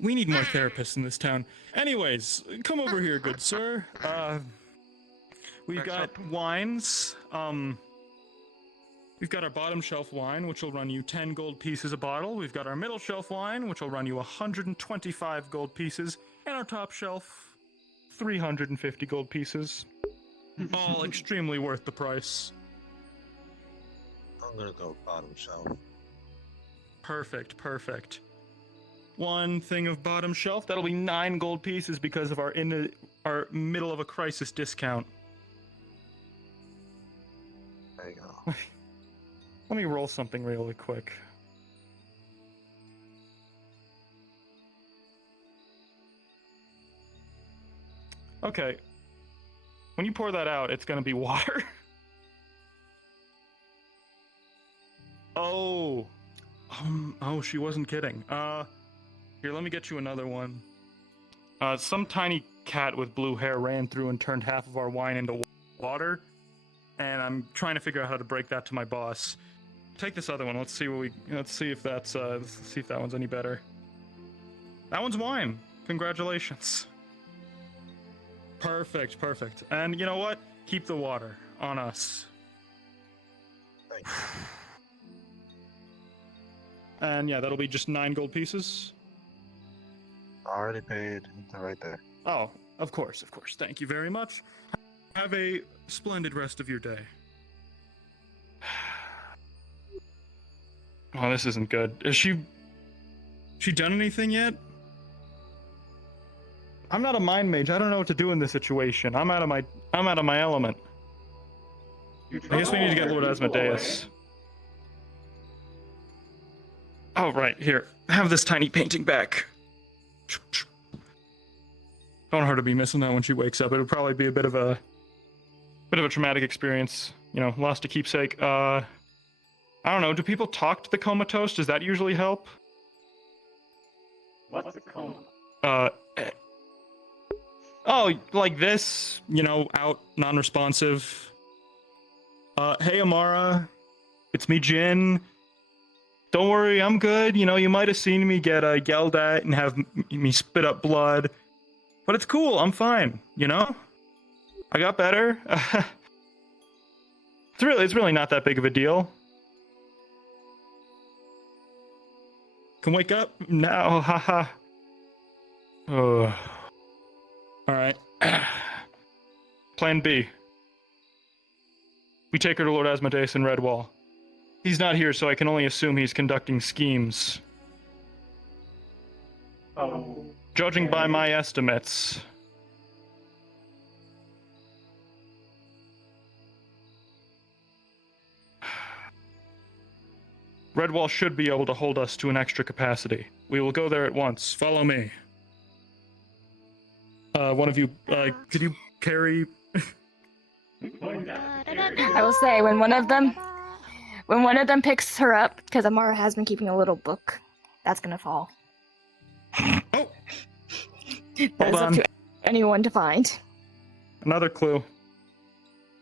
We need more therapists in this town. Anyways, come over here, good sir. We've got wines. We've got our bottom shelf wine, which will run you 10 gold pieces a bottle. We've got our middle shelf wine, which will run you 125 gold pieces. And our top shelf, 350 gold pieces. All extremely worth the price. I'm gonna go bottom shelf. Perfect, perfect. One thing of bottom shelf, that'll be 9 gold pieces because of our middle of a crisis discount. There you go. Let me roll something really quick. Okay. When you pour that out, it's gonna be water. Oh. Oh, she wasn't kidding. Here, let me get you another one. Some tiny cat with blue hair ran through and turned half of our wine into water, and I'm trying to figure out how to break that to my boss. Take this other one. Let's see if that's let's see if that one's any better. That one's wine. Congratulations. Perfect, perfect. And you know what? Keep the water on us. Thanks. And yeah, that'll be just 9 gold pieces. Already paid. They're right there. Oh, of course, of course. Thank you very much. Have a splendid rest of your day. Oh, this isn't good. Is she done anything yet? I'm not a mind mage. I don't know what to do in this situation. I'm out of my element. I guess we need to get Lord Asmodeus. Oh, right, here. Have this tiny painting back. Don't want her to be missing that when she wakes up. It would probably be a bit of a traumatic experience. You know, lost a keepsake. I don't know, do people talk to the comatose? Does that usually help? What's a coma? Oh, like this, you know, out, non-responsive. Hey Amara, it's me, Jin. Don't worry, I'm good. You know, you might have seen me get yelled at and have me spit up blood. But it's cool, I'm fine, you know? I got better. It's really not that big of a deal. Can wake up now, haha. Oh. Alright. Plan B. We take her to Lord Asmodeus in Redwall. He's not here, so I can only assume he's conducting schemes. Oh. Judging by my estimates. Redwall should be able to hold us to an extra capacity. We will go there at once. Follow me. One of you, could you carry... I will say, when one of them picks her up, because Amara has been keeping a little book, that's gonna fall. Oh! That's up to anyone to find. Another clue.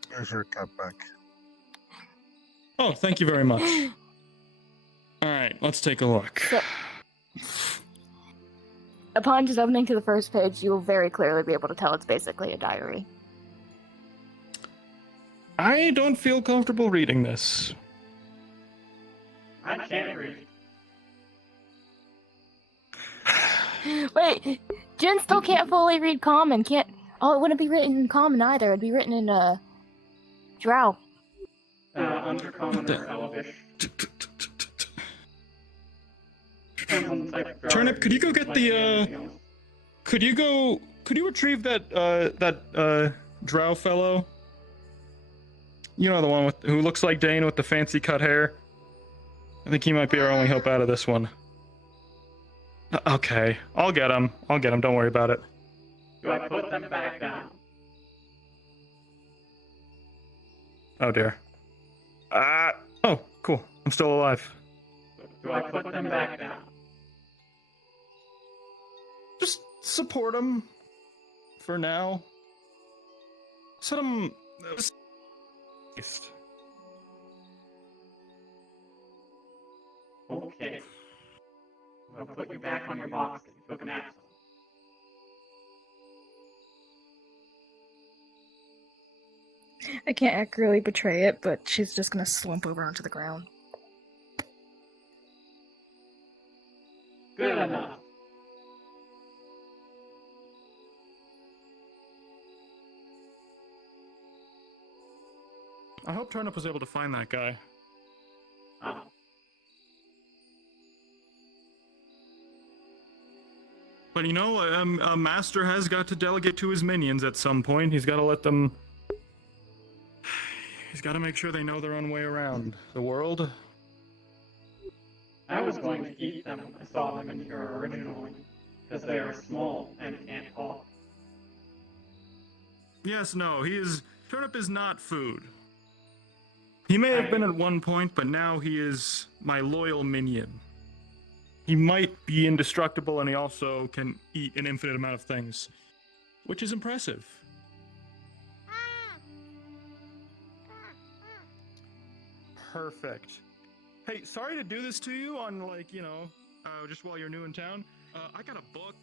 Here's your cup back. Oh, thank you very much. Alright, let's take a look. So, upon just opening to the first page, you will very clearly be able to tell it's basically a diary. I don't feel comfortable reading this. I can't read. Wait, Jen still can't fully read Common. Oh, it wouldn't be written in Common either. It'd be written in Drow. Undercommon or Elvish. Depends on the type of Drow. Turnip, could you go get the Could you retrieve that Drow fellow? You know, the one who looks like Dane with the fancy cut hair? I think he might be our only hope out of this one. Okay, I'll get him. Don't worry about it. Do I put them back down? Oh dear. Oh, cool. I'm still alive. Do I put them back down? Just support him. For now. Set him... Okay. I'll put you back on your box that you took an axe I can't accurately portray it, but she's just gonna slump over onto the ground. Good enough. I hope Turnip was able to find that guy. But you know, a master has got to delegate to his minions at some point. He's got to let them... He's got to make sure they know their own way around the world. I was going to eat them when I saw them in here originally, because they are small and can't talk. Yes, no, he is... Turnip is not food. He may have been at one point, but now he is my loyal minion. He might be indestructible, and he also can eat an infinite amount of things, which is impressive. Perfect. Hey, sorry to do this to you on, like, you know, just while you're new in town. I got a book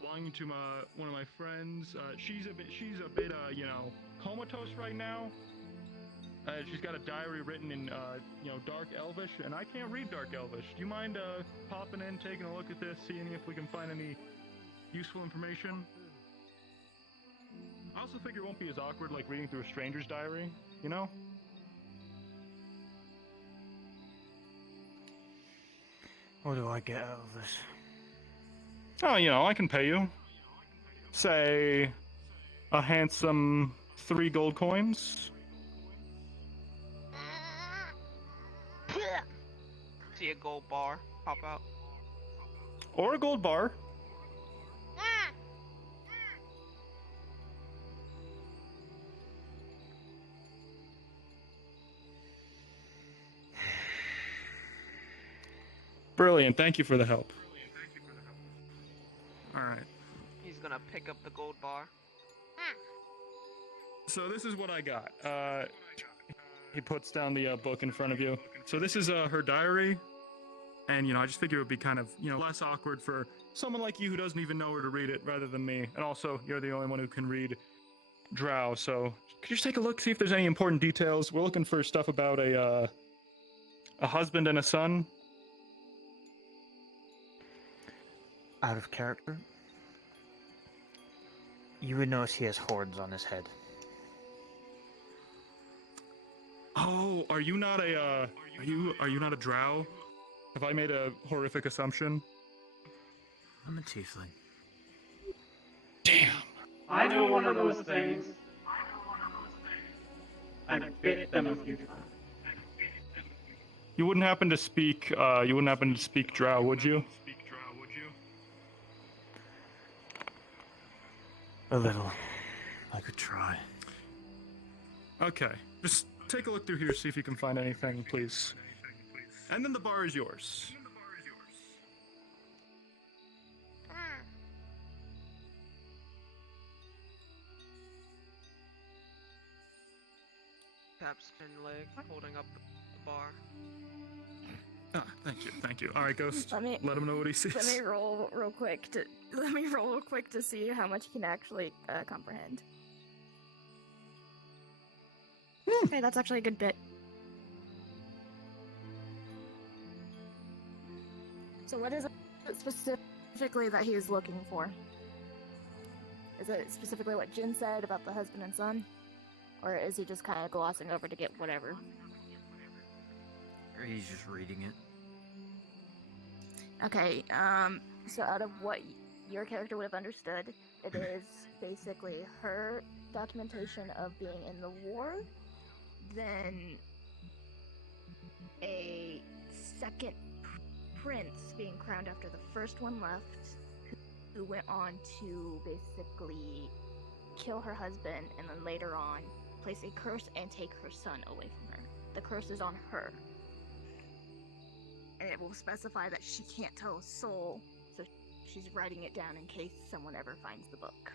belonging to one of my friends. She's a bit, you know, comatose right now. She's got a diary written in, you know, Dark Elvish, and I can't read Dark Elvish. Do you mind, popping in, taking a look at this, seeing if we can find any useful information? I also figure it won't be as awkward like reading through a stranger's diary, you know? What do I get out of this? Oh, you know, I can pay you. Say, a handsome 3 gold coins. See a gold bar pop out. Or a gold bar. Brilliant, thank you for the help. Alright. He's gonna pick up the gold bar. So this is what I got. He puts down the book in front of you. So this is her diary. And, you know, I just figure it would be kind of, you know, less awkward for someone like you who doesn't even know where to read it rather than me. And also, you're the only one who can read Drow, so could you just take a look, see if there's any important details? We're looking for stuff about a husband and a son. Out of character? You would notice he has horns on his head. Oh, are you not a are you not a drow? Have I made a horrific assumption? I'm a tiefling. Damn. I know one of those things. I bit them a few times. You wouldn't happen to speak drow, would you? A little. I could try. Okay, just take a look through here, see if you can find anything, please. And then the bar is yours. Taps spin leg, holding up the bar. Ah, thank you. All right, Ghost. Let him know what he sees. Let me roll real quick to see how much he can actually comprehend. Okay, that's actually a good bit. So what is it specifically that he is looking for? Is it specifically what Jin said about the husband and son? Or is he just kind of glossing over to get whatever? Or he's just reading it. Okay, so out of what your character would have understood, it is basically her documentation of being in the war, then a second prince being crowned after the first one left, who went on to basically kill her husband and then later on place a curse and take her son away from her. The curse is on her. And it will specify that she can't tell a soul, so she's writing it down in case someone ever finds the book.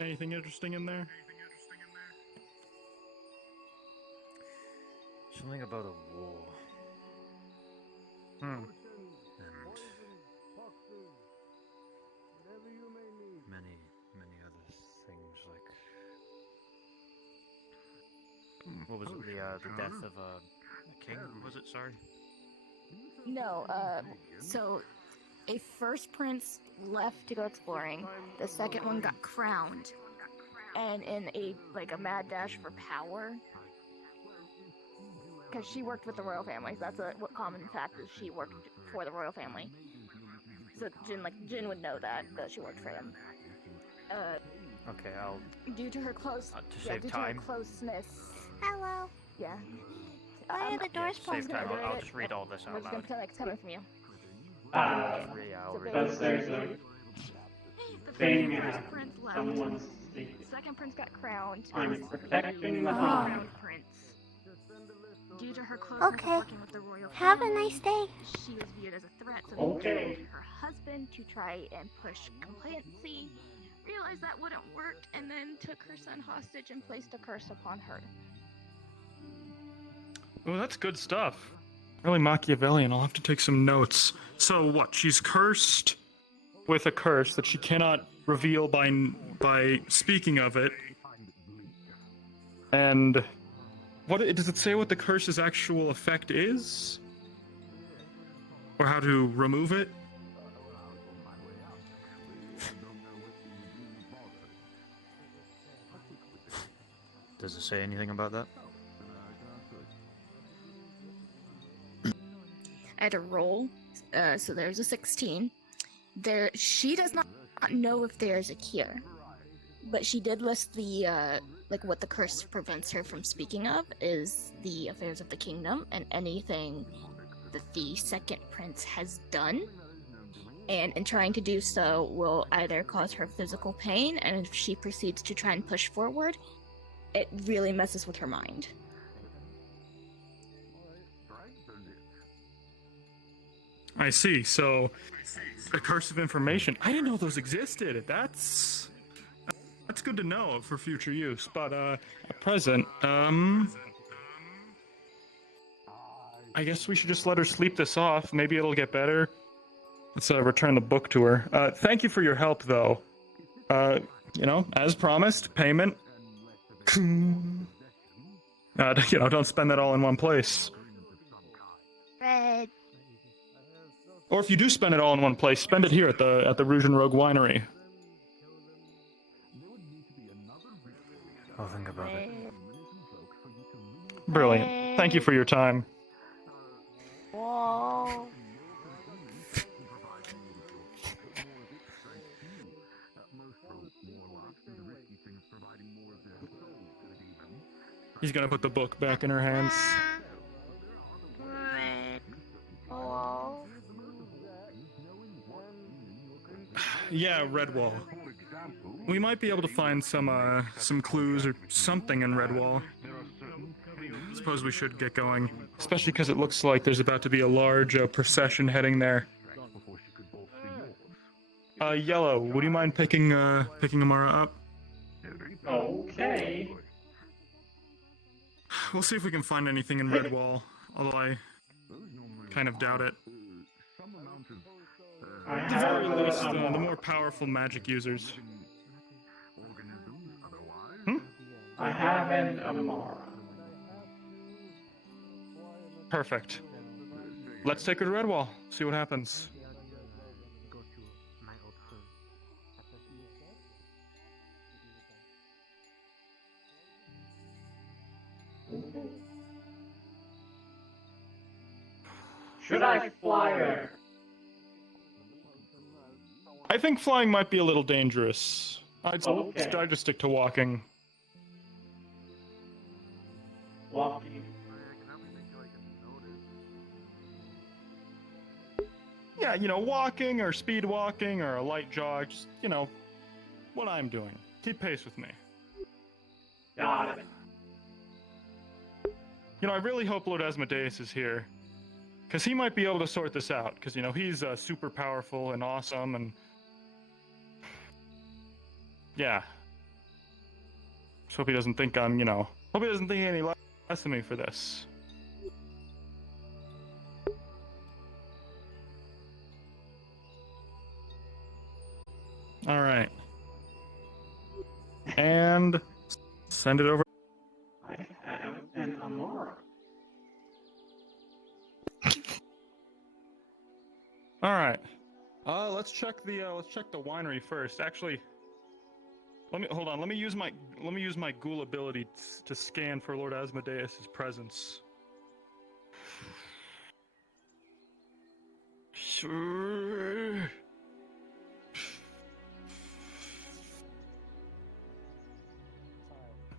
Anything interesting in there? Something about a war. Hmm. And What was it? The death of a king? Was it? Sorry. No, so a first prince left to go exploring. The second one got crowned, and in a mad dash for power, because she worked with the royal family. So that's what common fact is. She worked for the royal family. So Jin would know that she worked for them. Okay, I'll. Due to her close, to save time. To her closeness. Hello. Yeah. Why are the doors Save time. closed? I'll just read all this We're out just gonna loud. pretend like it's coming from you. I'll read That's there's a The thing first at prince left. someone's sleep. The second prince got crowned. I'm protecting the The home. crowned prince. Due to her closeness Okay. working with the royal Have a family, nice day. she was viewed as a threat, so Okay. they turned to her husband to try and push complacency, realized that wouldn't work, and then took her son hostage and placed a curse upon her. Oh, that's good stuff. Really Machiavellian. I'll have to take some notes. So what? She's cursed with a curse that she cannot reveal by speaking of it. And what does it say? What the curse's actual effect is, or how to remove it? Does it say anything about that? I had a roll, so there's a 16. She does not know if there's a cure, but she did list the what the curse prevents her from speaking of is the affairs of the kingdom and anything that the second prince has done, and in trying to do so will either cause her physical pain, and if she proceeds to try and push forward, it really messes with her mind. I see. So, a curse of information. I didn't know those existed. That's good to know for future use. But at present, I guess we should just let her sleep this off. Maybe it'll get better. Let's return the book to her. Thank you for your help, though. As promised, payment. Don't spend that all in one place. Red. Or if you do spend it all in one place, spend it here at the Rouge and Rogue Winery. I'll think about it. Brilliant. Thank you for your time. Whoa. He's gonna put the book back in her hands. Hello. Yeah, Redwall. We might be able to find some clues or something in Redwall. Suppose we should get going, especially because it looks like there's about to be a large procession heading there. Yellow, would you mind picking Amara up? Okay. We'll see if we can find anything in Redwall, although I kind of doubt it. At the very least, the more powerful magic users. I have an Amara. Perfect. Let's take her to Redwall, see what happens. Should I fly her? I think flying might be a little dangerous. I'd just stick to walking. Walking. Yeah, walking or speed walking or a light jog, just, what I'm doing. Keep pace with me. Got it. I really hope Lord Asmodeus is here. Because he might be able to sort this out. Because, he's super powerful and awesome and... Yeah. Just hope he doesn't think I'm, hope he doesn't think any less of me for this. Alright. And... send it over. I have an All right. Let's check the winery first. Actually, hold on. Let me use my ghoul ability to scan for Lord Asmodeus' presence.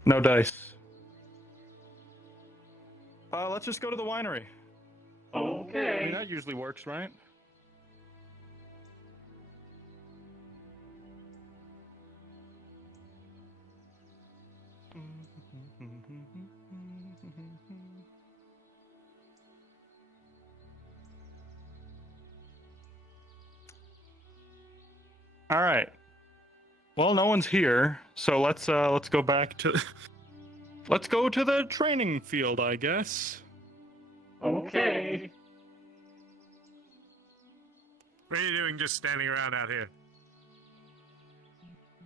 No dice. Let's just go to the winery. Okay. I mean, that usually works, right? All right. Well, no one's here, so let's go back to let's go to the training field, I guess. Okay. What are you doing just standing around out here?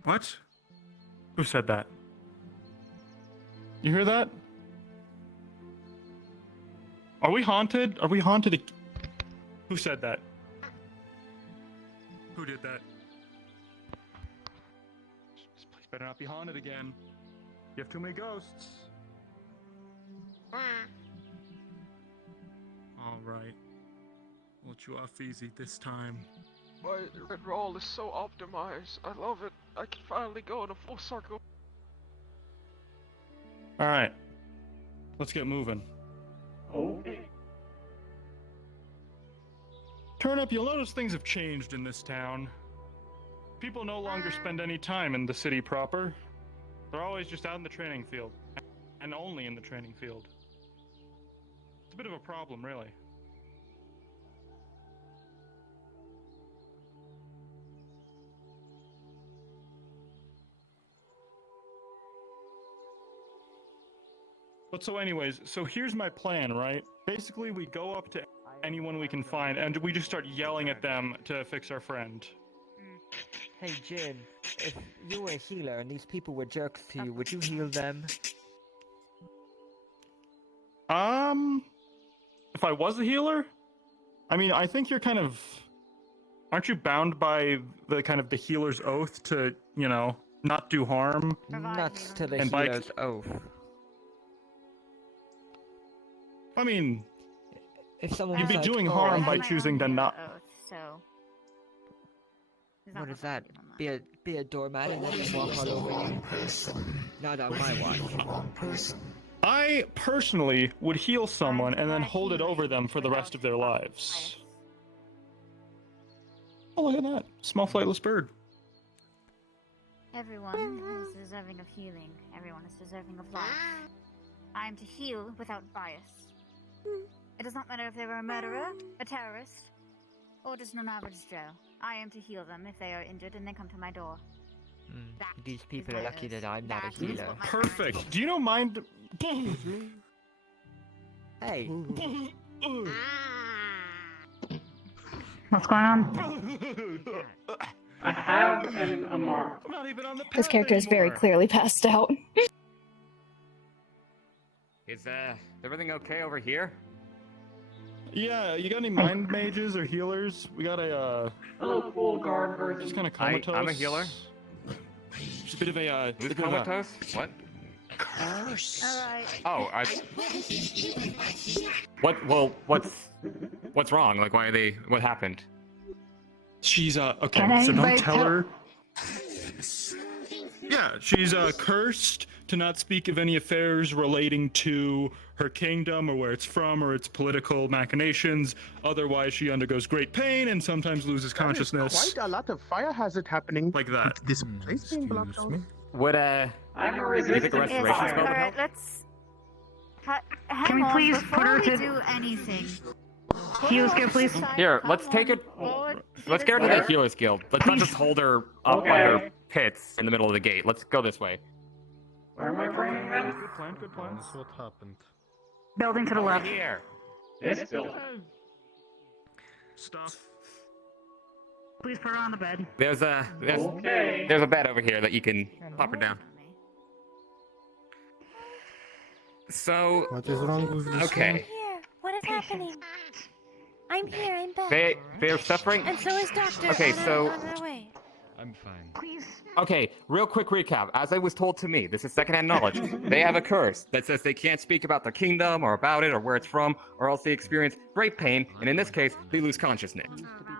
What? Who said that? You hear that? Are we haunted? Are we haunted? Who said that? Who did that? This place better not be haunted again. You have too many ghosts. All right. We'll let you off easy this time. My red roll is so optimized. I love it. I can finally go in a full circle. All right. Let's get moving. Okay. Turn up, you'll notice things have changed in this town. People no longer spend any time in the city proper. They're always just out in the training field. And only in the training field. It's a bit of a problem, really. But so anyways, so here's my plan, right? Basically, we go up to anyone we can find, and we just start yelling at them to fix our friend. Hey Jin, if you were a healer and these people were jerks to you, would you heal them? If I was a healer? I mean, I think you're kind of... Aren't you bound by the kind of the healer's oath to, you know, not do harm? Nuts to the And by- healer's oath. I mean, If someone you'd was be like, doing "Oh, harm I by have my choosing own to not... Oath, so. What is that? Be a doormat and then just walk all over you? Not on my watch. I personally would heal someone and then hold it over them for the rest of their lives. Oh, look at that. Small flightless bird. Everyone is deserving of healing. Everyone is deserving of life. I am to heal without bias. It does not matter if they were a murderer, a terrorist, or just an average Joe. I am to heal them if they are injured and they come to my door. These people are lucky that I'm not a healer. Perfect. Do you know mind... Hey. What's going on? I have an Amar. I'm not even on the This character is very clearly passed out. Is everything okay over here? Yeah, you got any mind mages or healers? We got a, Hello, cool guard version. just kind of comatose. I'm a healer. Just a bit of a, Who's bit of a- comatose? What? Curse. Alright. Oh, What? Well, what's wrong? Like, why are they? What happened? She's okay, Can so don't anybody tell tell- her. Yeah, she's cursed to not speak of any affairs relating to her kingdom or where it's from or its political machinations. Otherwise, she undergoes great pain and sometimes loses consciousness. Quite a lot of fire hazard happening. Like that. This place being blocked off. Would I'm a you think a resistant restoration fire. spell would Alright, help? let's. Can we please before put her we to- do anything. Heal skill, please. Here, let's take it. Let's get her to the healer's guild. Let's not just hold her up by her pits in the middle of the gate. Let's go this way. Where am I bringing them? Good plan, good plan. That's what happened. Building to the left. Here. This building. Stuff. Please put her on the bed. There's a Okay. there's a bed over here that you can plop her down. So What is wrong with this okay. Here, what is happening? I'm here. I'm back. They're suffering. And so is Doctor. Okay, so on our way. I'm fine. Please. okay, real quick recap. As I was told to me, this is secondhand knowledge. They have a curse that says they can't speak about their kingdom or about it or where it's from, or else they experience great pain, and in this case, they lose consciousness.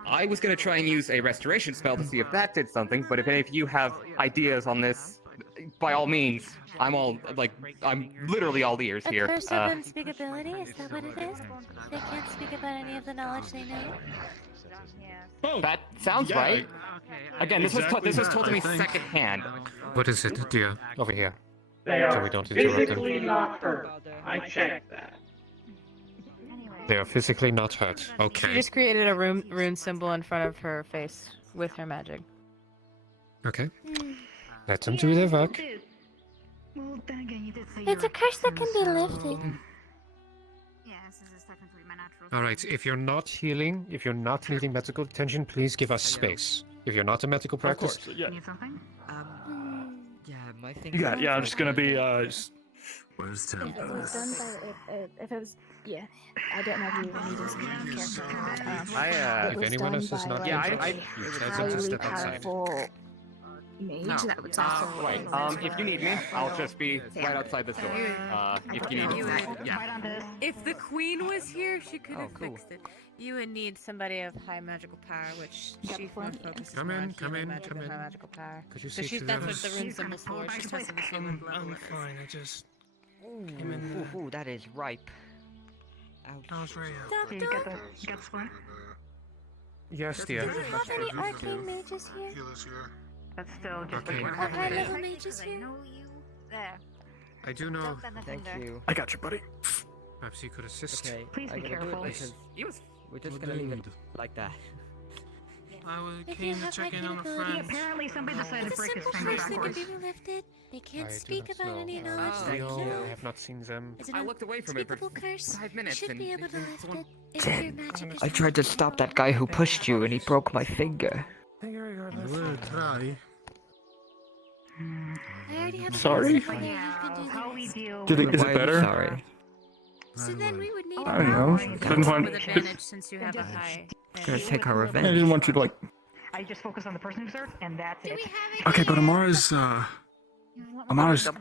I was gonna try and use a restoration spell to see if that did something, but if any of you have ideas on this, by all means, I'm literally all ears A here. curse of unspeakability? Is that what it is? They can't speak about any of the knowledge they know? Oh, that sounds right. Again, this was told to me secondhand. What is it, dear? Over here. They So are we don't interrupt them. physically not hurt. I checked that. They are physically not hurt. She Okay. just created a rune symbol in front of her face with her magic. Okay. Let them do their work. Well, then again, you did say It's a curse that can be lifted. Yes, this is technically my natural. Alright, if you're not healing, if you're not needing medical attention, please give us space. If you're not a medical Of practice, course, yeah. Need something? Yeah, my thing. Yeah, I'm just gonna be Where's If it was done by, if it was, yeah, I don't know if you were needing some kind of character or not. If it was anyone done else is by, not like, interested, a you tell them to highly step outside. powerful mage that was also Right. If you need me, I'll just be right outside this door. If you need me. Yeah. If the queen was here, she could have cool. fixed it. You would need somody of high magical power, which she more focuses Come more in, on come healing in, magic come and her in. magical power. Could you So speak to that's them? what the rune symbol's for. She's testing to see what level it is. fine, I just Ooh, ooh, that is ripe. Ouch. So you got the splint? Yes, Do dear. we have any arcane mages here? That's still just Okay. a Or high level mages here? There. I do know. Jump in the Thank finger. you. I got you, buddy. Perhaps you could assist. Okay. Please be I'm gonna do it careful. because we're just gonna leave it like that. If you have high abilities, Apparently somebody decided it's to a break his simple finger curse that can backwards. be lifted. They can't I do speak not about know. any knowledge Oh, they thank know. you. I have not seen them. It's an I looked away from it for unspeakable curse. 5 You minutes should and be able to it's lift one- it if your magic is I tried to stop that guy who pushed you and he broke my finger. We'll try. I already have a Sorry? person for you. You can do How we this. deal Is it Why are you better? Sorry. So then we would need I don't know. Didn't want. With advantage since you have a high. Gonna take our I revenge. didn't want you to like. I just focus on the person who's hurt, and that's Do it. we have Okay, but Amara's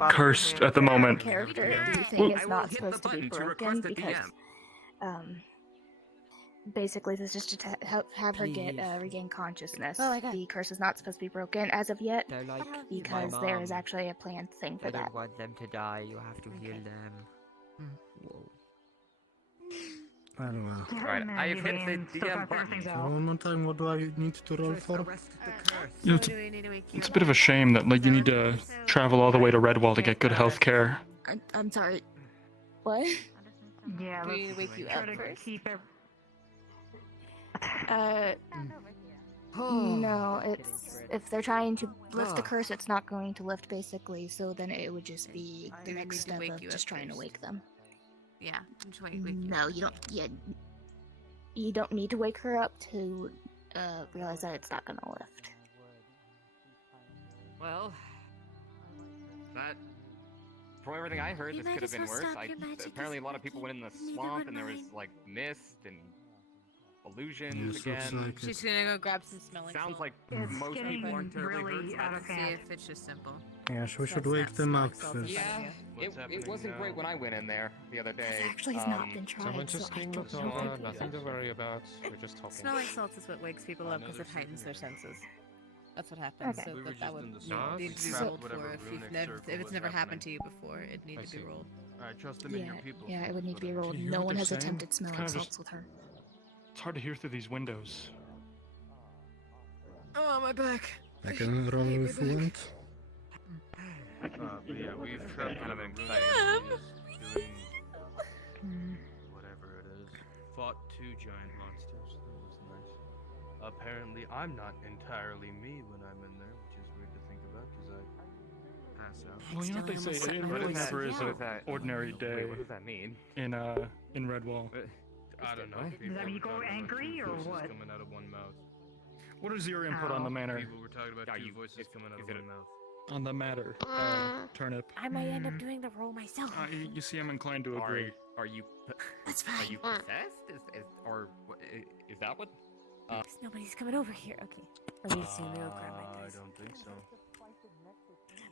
cursed at the moment. Character you I think is will not hit the supposed to be button to broken request a because, DM. basically this is just to have her get Please. regain consciousness. Oh my God. The curse is not supposed to be broken as of yet They're like because my there is mom. actually a planned thing for I that. don't want them to die. You have to heal them. Whoa. Alright, I have hit the DM button. One more time, what do I need to roll for? You know, it's a bit of a shame that like you need to travel all the way to Redwall to get good health care. I'm sorry. What? Yeah, Do we let's wake you try up to first? keep it. No, it's if they're trying to lift the curse, it's not going to lift basically. So then it would just be the Do we next need to step wake of you just up trying to first? wake them. Yeah, I'm just wake you. No, you don't. Yeah, you don't need to wake her up to realize that it's not gonna lift. Well, that. From everything I heard, You this might could have as been well worse. stop your magic Apparently, a lot of people went in the neither swamp, would and there was mine. like mist and illusions Yes, looks again. like She's gonna go grab some smelling Sounds salt. like It's most getting people aren't terribly really hurt. out of See hand. if it's just simple. Yes, we should That's wake not them up salt, first. Yeah, it wasn't great when I went in there the other day. It actually has not been tried, Someone so just I being don't looked know. over, nothing to worry about. We're just talking. Smelling salts is what wakes people up because it heightens their senses. That's what happens. Okay. So that would No? need to be So- rolled for if it's never happened to you before. It'd need I to be see. rolled. Alright, trust them in your Yeah, people. yeah, it would need to be rolled. Can you hear No what one they're has saying? attempted It's smelling kind of salts just- with her. It's hard to hear through these windows. Oh, my back. I can roll if you want. But yeah, we've trapped Kind of them in exciting. doing whatever it is. Fought 2 giant monsters. That was nice. Apparently, I'm not entirely me when I'm in there, which is weird to think about because I pass out. Well, you know what they say, it What really is that? never is What an is that? ordinary Wait, day what does that mean? in Redwall. I don't know. What? People Does that mean you were go talking about angry 2 or voices what? coming out of one mouth. What is your input on the manor? People were talking about Are 2 you- voices coming out of is it one mouth. On the matter, Turnip. I might end up doing the roll myself. You see, I'm inclined to agree. Are you? That's Are fine. you possessed? Is that what? Nobody's coming over here. Okay. Let me see. Let me go grab my I dice. don't think so.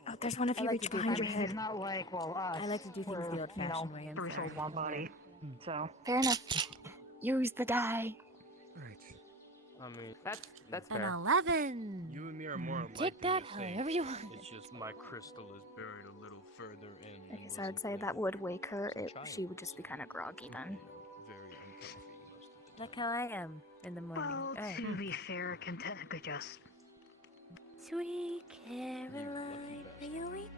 Oh, there's one if you reach behind your head. It's not like, well, us. I like to do things we're, the old-fashioned way. I'm three sorry. souls, one body. So. Fair enough. Use the die. Right. I mean, that's An fair. 11. you and me are more Take likely that to think however you want. It's just my crystal is buried a little further in. I guess I would say that would wake her. She would just be kind of groggy then. Very uncomfy most of Like how I am in the morning. Well, Oh. to be fair, it can technically just. Sweet Caroline, are you awake?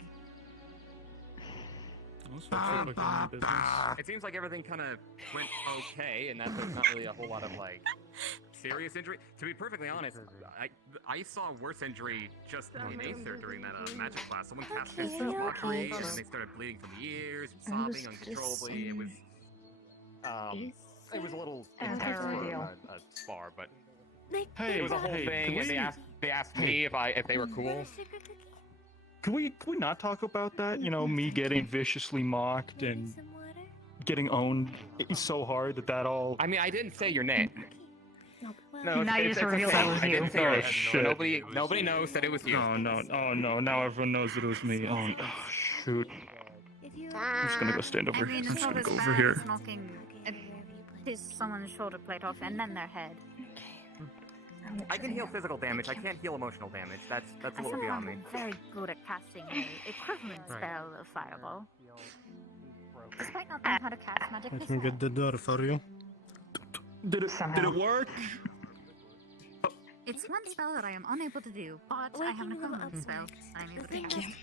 It seems like everything kind of went okay, and that there's not really a whole lot of like serious injury. To be perfectly honest, I saw worse injury just in Aether during that magic class. Someone cast this mockery, and they started bleeding from the ears and sobbing uncontrollably. It was a little a spar, but it was a whole thing. And they asked me if they were cool. Can we not talk about that? You know, me getting viciously mocked and getting owned so hard that all. I mean, I didn't say your name. No, Now you just revealed that was I you. didn't say your Oh name. shit! Nobody knows that it was you. Oh no! Now everyone knows that it was me. Oh shoot! I'm just gonna go stand over. I mean, I'm it's just not gonna as go bad over here. as knocking someone's shoulder plate off and then their head. I can heal physical damage. I can't heal emotional damage. That's a little beyond me. I'm very good at casting an equivalent spell of Fireball. Despite not knowing how to cast magic I this can get the door for you. Did it work? It's one spell that I am unable to do, but I have an equivalent spell I'm able to Thank cast. you.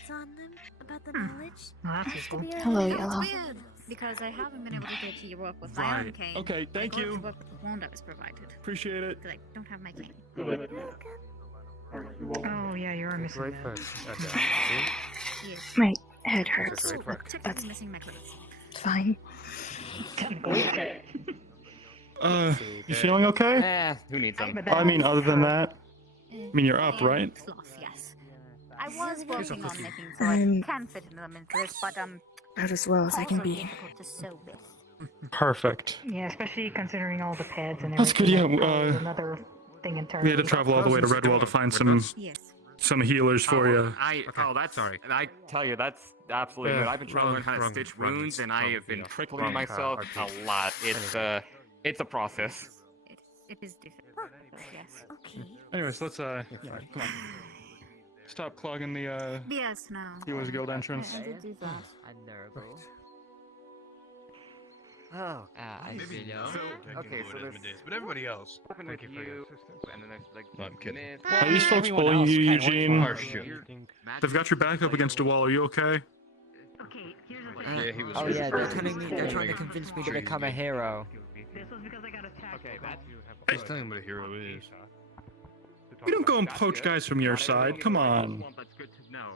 It's on them about the knowledge. That's cool. Hello, That's Yellow. weird, because I haven't been able to get to work with my own cane. Okay, thank I got you. to work with the wand that was provided. Appreciate it. Because I don't have my cane. Oh, yeah, you're missing Great that. first. Yes. My head hurts. Great work. Technically missing my clothes. Fine. You feeling okay? Who needs them? I mean, other than that, I mean, you're up, right? Sloth, yes. I was working on making so I'm- I can fit them into this, but About as well as I can also be. difficult to sew with. Perfect. Yeah, especially considering all the pads and everything. That's good. Yeah. That's another thing in terms. We had to travel all the way to Redwall to find some healers for you. That's sorry. And I tell you, that's absolutely Yeah, good. I've been trying to learn how to stitch wounds, and I have been trickling myself a lot. It's a process. It is difficult. Yes. Okay. Anyways, let's come on. Stop clogging the Yes, no. Healers Guild entrance. Honorable. Oh, I see now. Okay, so there's but everybody else. open with you, and then there's like. No, I'm kidding. Myth. Are these folks bullying you, Eugene? Shoot. They've got your back up against a wall. Are you okay? Okay, here's the Yeah, he was. Oh yeah, they're trying to convince me to become a hero. This was because I got attacked. Okay, that's. Just tell him what a hero is. We don't go and poach guys from your side. Come on. That's good to know.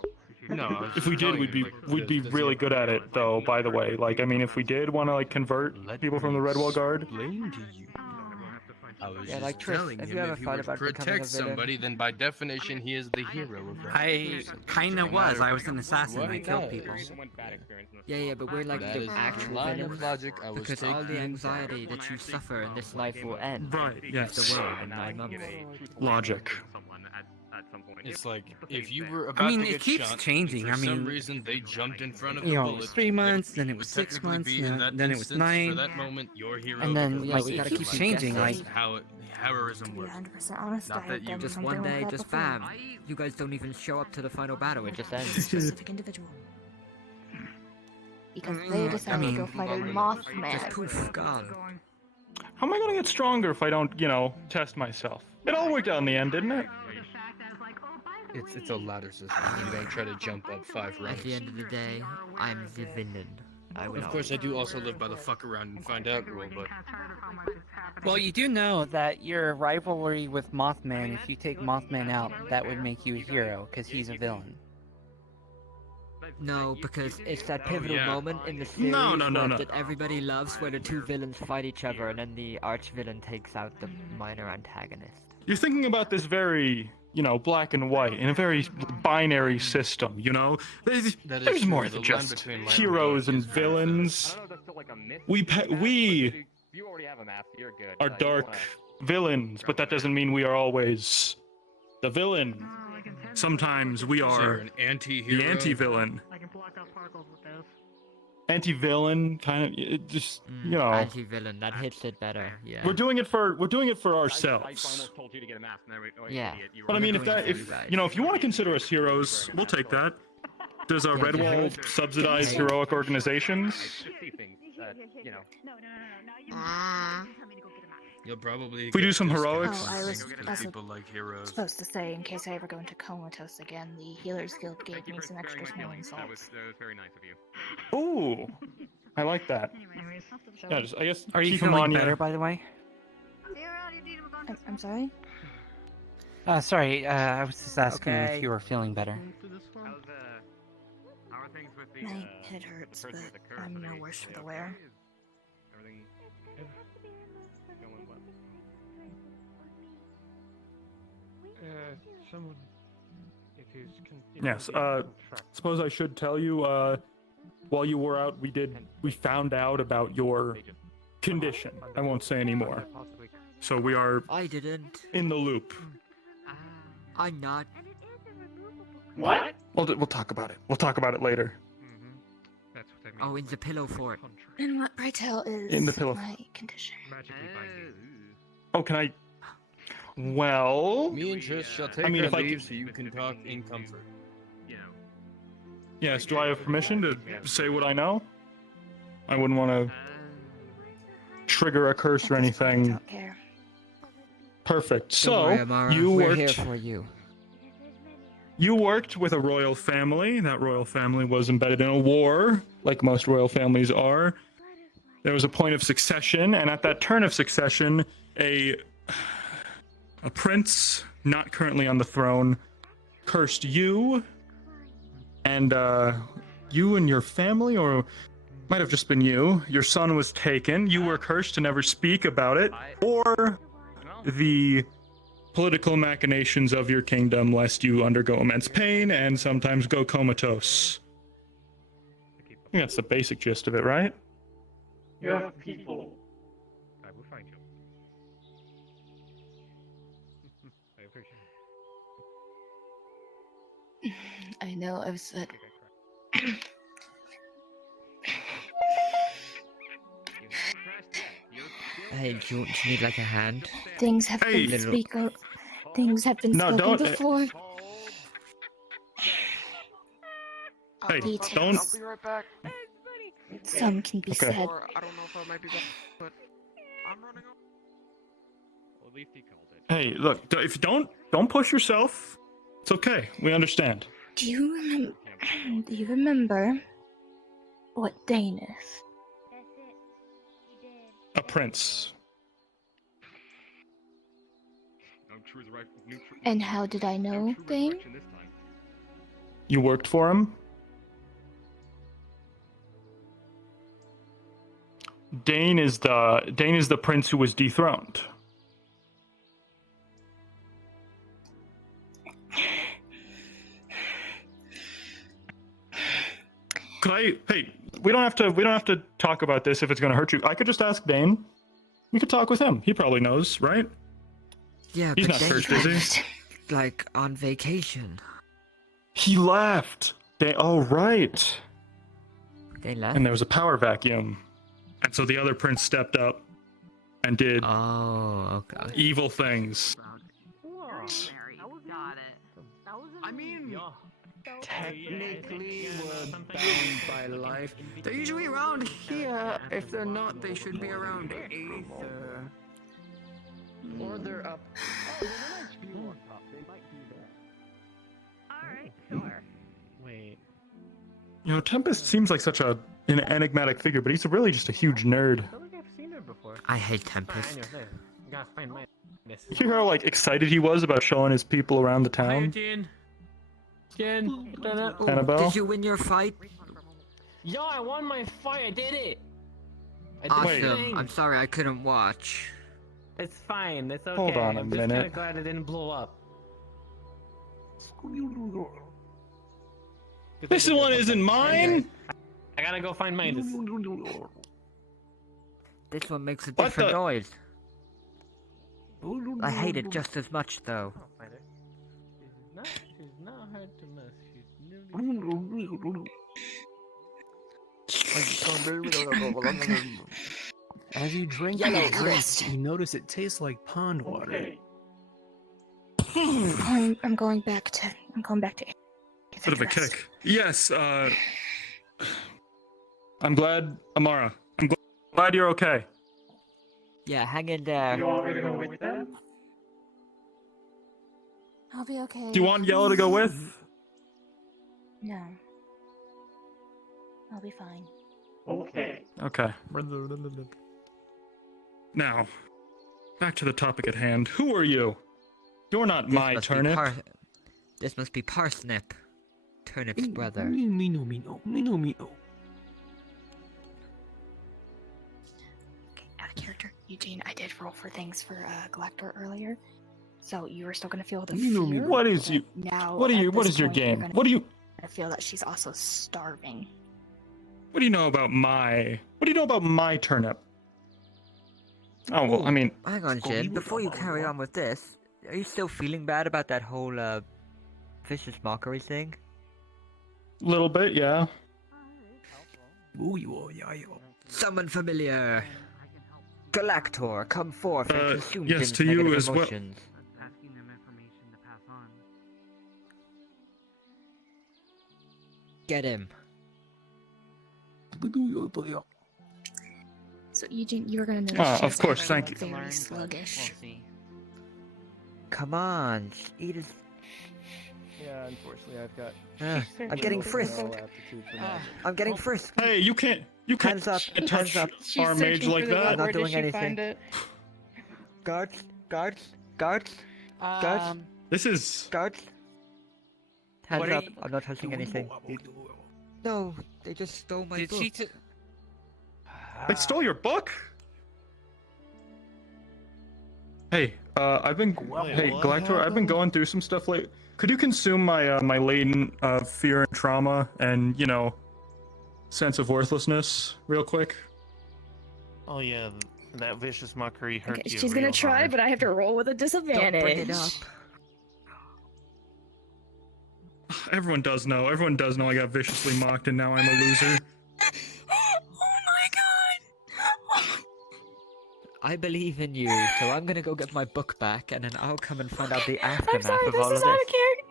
No, If we did, we'd be really good at it, though. By the way, like I mean, if we did want to like convert people from the Redwall Guard, Explain to you. I was Yeah, just like Triss, telling have him you ever if he thought would about becoming a protect villain? somebody, then by definition he is the hero of that. I kinda was. I was an assassin. I killed people. Yeah, but we're like That the is actual line of villains. logic I was Because all the taking anxiety that you suffer in this life will end. Right, Leave yes. the world in 9 months. logic. It's like if you were about I mean, to it get keeps shot, changing. and I for some mean, reason they jumped in front of you the know, bullet. it was 3 months, then it would was 6 technically months, be, in that then it was instance, 9. For that moment, your hero. And then, because like, we it gotta keeps keep changing. guessing. Like, how heroism To be works. 100% honest, Not I that have you done Just something one like day, that just before. bam. You guys don't even show up to the final battle. It just ends. Specific individual. Because they decided to go fight a Mothman. Just poof, gone. How am I gonna get stronger if I don't, you know, test myself? It all worked out in the end, didn't it? It's a ladder system. You don't try to jump up 5 rungs. At the end of the day, I'm the villain. I will. Of course, I do also live by the fuck around and find out rule, but well, you do know that your rivalry with Mothman, if you take Mothman out, that would make you a hero, because he's a villain. No, because it's that pivotal yeah. moment in the series No. that everybody loves, where the two villains fight each other, and then the arch villain takes out the minor antagonist. You're thinking about this very black and white in a very binary system. There's more true. than The line just between light and heroes dark and is very villains. I don't know if that's still like a myth. We You already have a mask. You're good. are You don't dark wanna- villains, but that doesn't mean we are always the villain. Sometimes we So you're are an anti-hero. the anti-villain. I can block out particles with those. Anti-villain, kind of, just Anti-villain, that hits it better. Yeah. We're doing it for I ourselves. almost told you to get a mask. And Yeah. Idiot, you But I were mean, doing it for if you guys. you want to consider us heroes, we'll take that. Does Redwall subsidize heroic organizations? See things that, You'll probably. If we do get some discounts heroics. Oh, I was because also people like heroes. supposed to say, in case I ever go into comatose again, the Healers Guild gave me some extra smelling That was salts. very nice of you. Ooh, I like that. Yeah, I guess. Are you keep 'em feeling on better, ya. by the way? I'm sorry? Sorry, I was just asking Okay. if you were feeling better. How are things with the? My head hurts, but I'm no worse for the wear. Everything going well? Someone. It is. Yes. Suppose I should tell you. While you were out, we found out about your condition. I won't say any more. So we are. I didn't. In the loop. I'm not. What? We'll talk about it. We'll talk about it later. That's what I mean. Oh, in the pillow fort. And what, pray tell, is In the pillow. my condition? Magically binding. Oh, can I? Well. Me and Trish shall take I mean, our if I leave could- so you can talk in comfort. Yes. Do I have permission to say what I know? I wouldn't want to trigger a curse or anything. Don't care. Perfect. Don't So worry, Amara. you We're worked. here for you. You worked with a royal family. That royal family was embedded in a war, like most royal families are. There was a point of succession, and at that turn of succession, a prince, not currently on the throne, cursed you, and you and your family, or might have just been you. Your son was taken. You were cursed to never speak about it, or the political machinations of your kingdom, lest you undergo immense pain and sometimes go comatose. I think that's the basic gist of it, right? You have people. I will find you. I appreciate it. I know I've said. Hey, do you need like a hand? Things have Hey. been Things have been No, spoken don't- before. Hey, Details. don't. I'll be right back. Some can be Okay. said. Or I don't know if I might be back, but I'm running over. Well, at least he called it. Hey, look, if you don't push yourself. It's okay. We understand. Do you remember? Do you remember what Dane is? A prince. No true is right. And how did I know Dane? This time. You worked for him? Dane is the prince who was dethroned. Could I? Hey, we don't have to talk about this if it's going to hurt you. I could just ask Dane. We could talk with him. He probably knows, right? Yeah, He's but not they cursed, is he? like on vacation. He left. Oh, right. They left. And there was a power vacuum, and so the other prince stepped up and did okay. evil things. I mean, technically we're bound by life. They're usually around here. If they're not, they should be around Aether. Or they're up. Oh, they might be on top. They might be there. Alright, sure. Wait. You know, Tempest seems like such an enigmatic figure, but he's really just a huge nerd. I feel like I've seen her before. I hate I Tempest. know, there. You gotta find my. You hear how like excited he was about showing his people around the town? Annabelle? Did you win your fight? Yo, I won my fight. I did it. I did the Awesome. thing. I'm sorry I couldn't watch. It's fine. It's okay. Hold on a I'm just kind minute. of glad it didn't blow up. This one isn't mine. I gotta go find mine. This one makes a What different the- noise. I hate it just as much, though. She's not hard to mess. As you drink Yellow the drink, crest. you notice it tastes like pond water. I'm going back to. Bit of a kick. Yes. I'm glad, Amara. I'm glad you're okay. Yeah, hang in there. You want me to go with them? I'll be okay. Do you want Yellow to go with? No. I'll be fine. Okay. Okay. Now, back to the topic at hand. Who are you? You're not This my must be turnip. This must be Parsnip. Turnip's brother. Out of character, Eugene. I did roll for things for Galactor earlier, so you were still gonna feel the fear. What is you? Now, What are at you? What this is your point, you're game? gonna- What do you? I feel that she's also starving. What do you know about my? What do you know about my turnip? Oh well, I mean, Hang on, Jin. Before you carry on with this, are you still feeling bad about that whole vicious mockery thing? little bit, yeah. Summon familiar. Galactor, come forth and consume yes, Jin's to you negative as well. emotions. Asking them information to pass on. Get him. So Eugene, you were gonna notice. Ah, she's of course, actually thank you. Very sluggish. Come on, eat his. Yeah, unfortunately, I've got. I'm getting frisked. I'm getting frisked. Hey, you can't. You can't Hands up. touch Hands up. our mage like that. I'm not doing anything. Guards. Guards. Guards. Guards. This is. Guards. Hands What are up. you- I'm not touching anything. No, they just stole my Did book. she? They stole your book. Hey, I've been. Hey, Galactor, I've been going through some stuff lately. Could you consume my my latent fear and trauma and sense of worthlessness real quick? Oh yeah, that vicious mockery hurt Okay, you. she's gonna real try, hard. but I have to roll with a disadvantage. Don't bring it up. Everyone does know. Everyone does know I got viciously mocked and now I'm a loser. I believe in you, so I'm gonna go get my book back, and then I'll come and find out the I'm aftermath sorry, of this all is of out this. of character.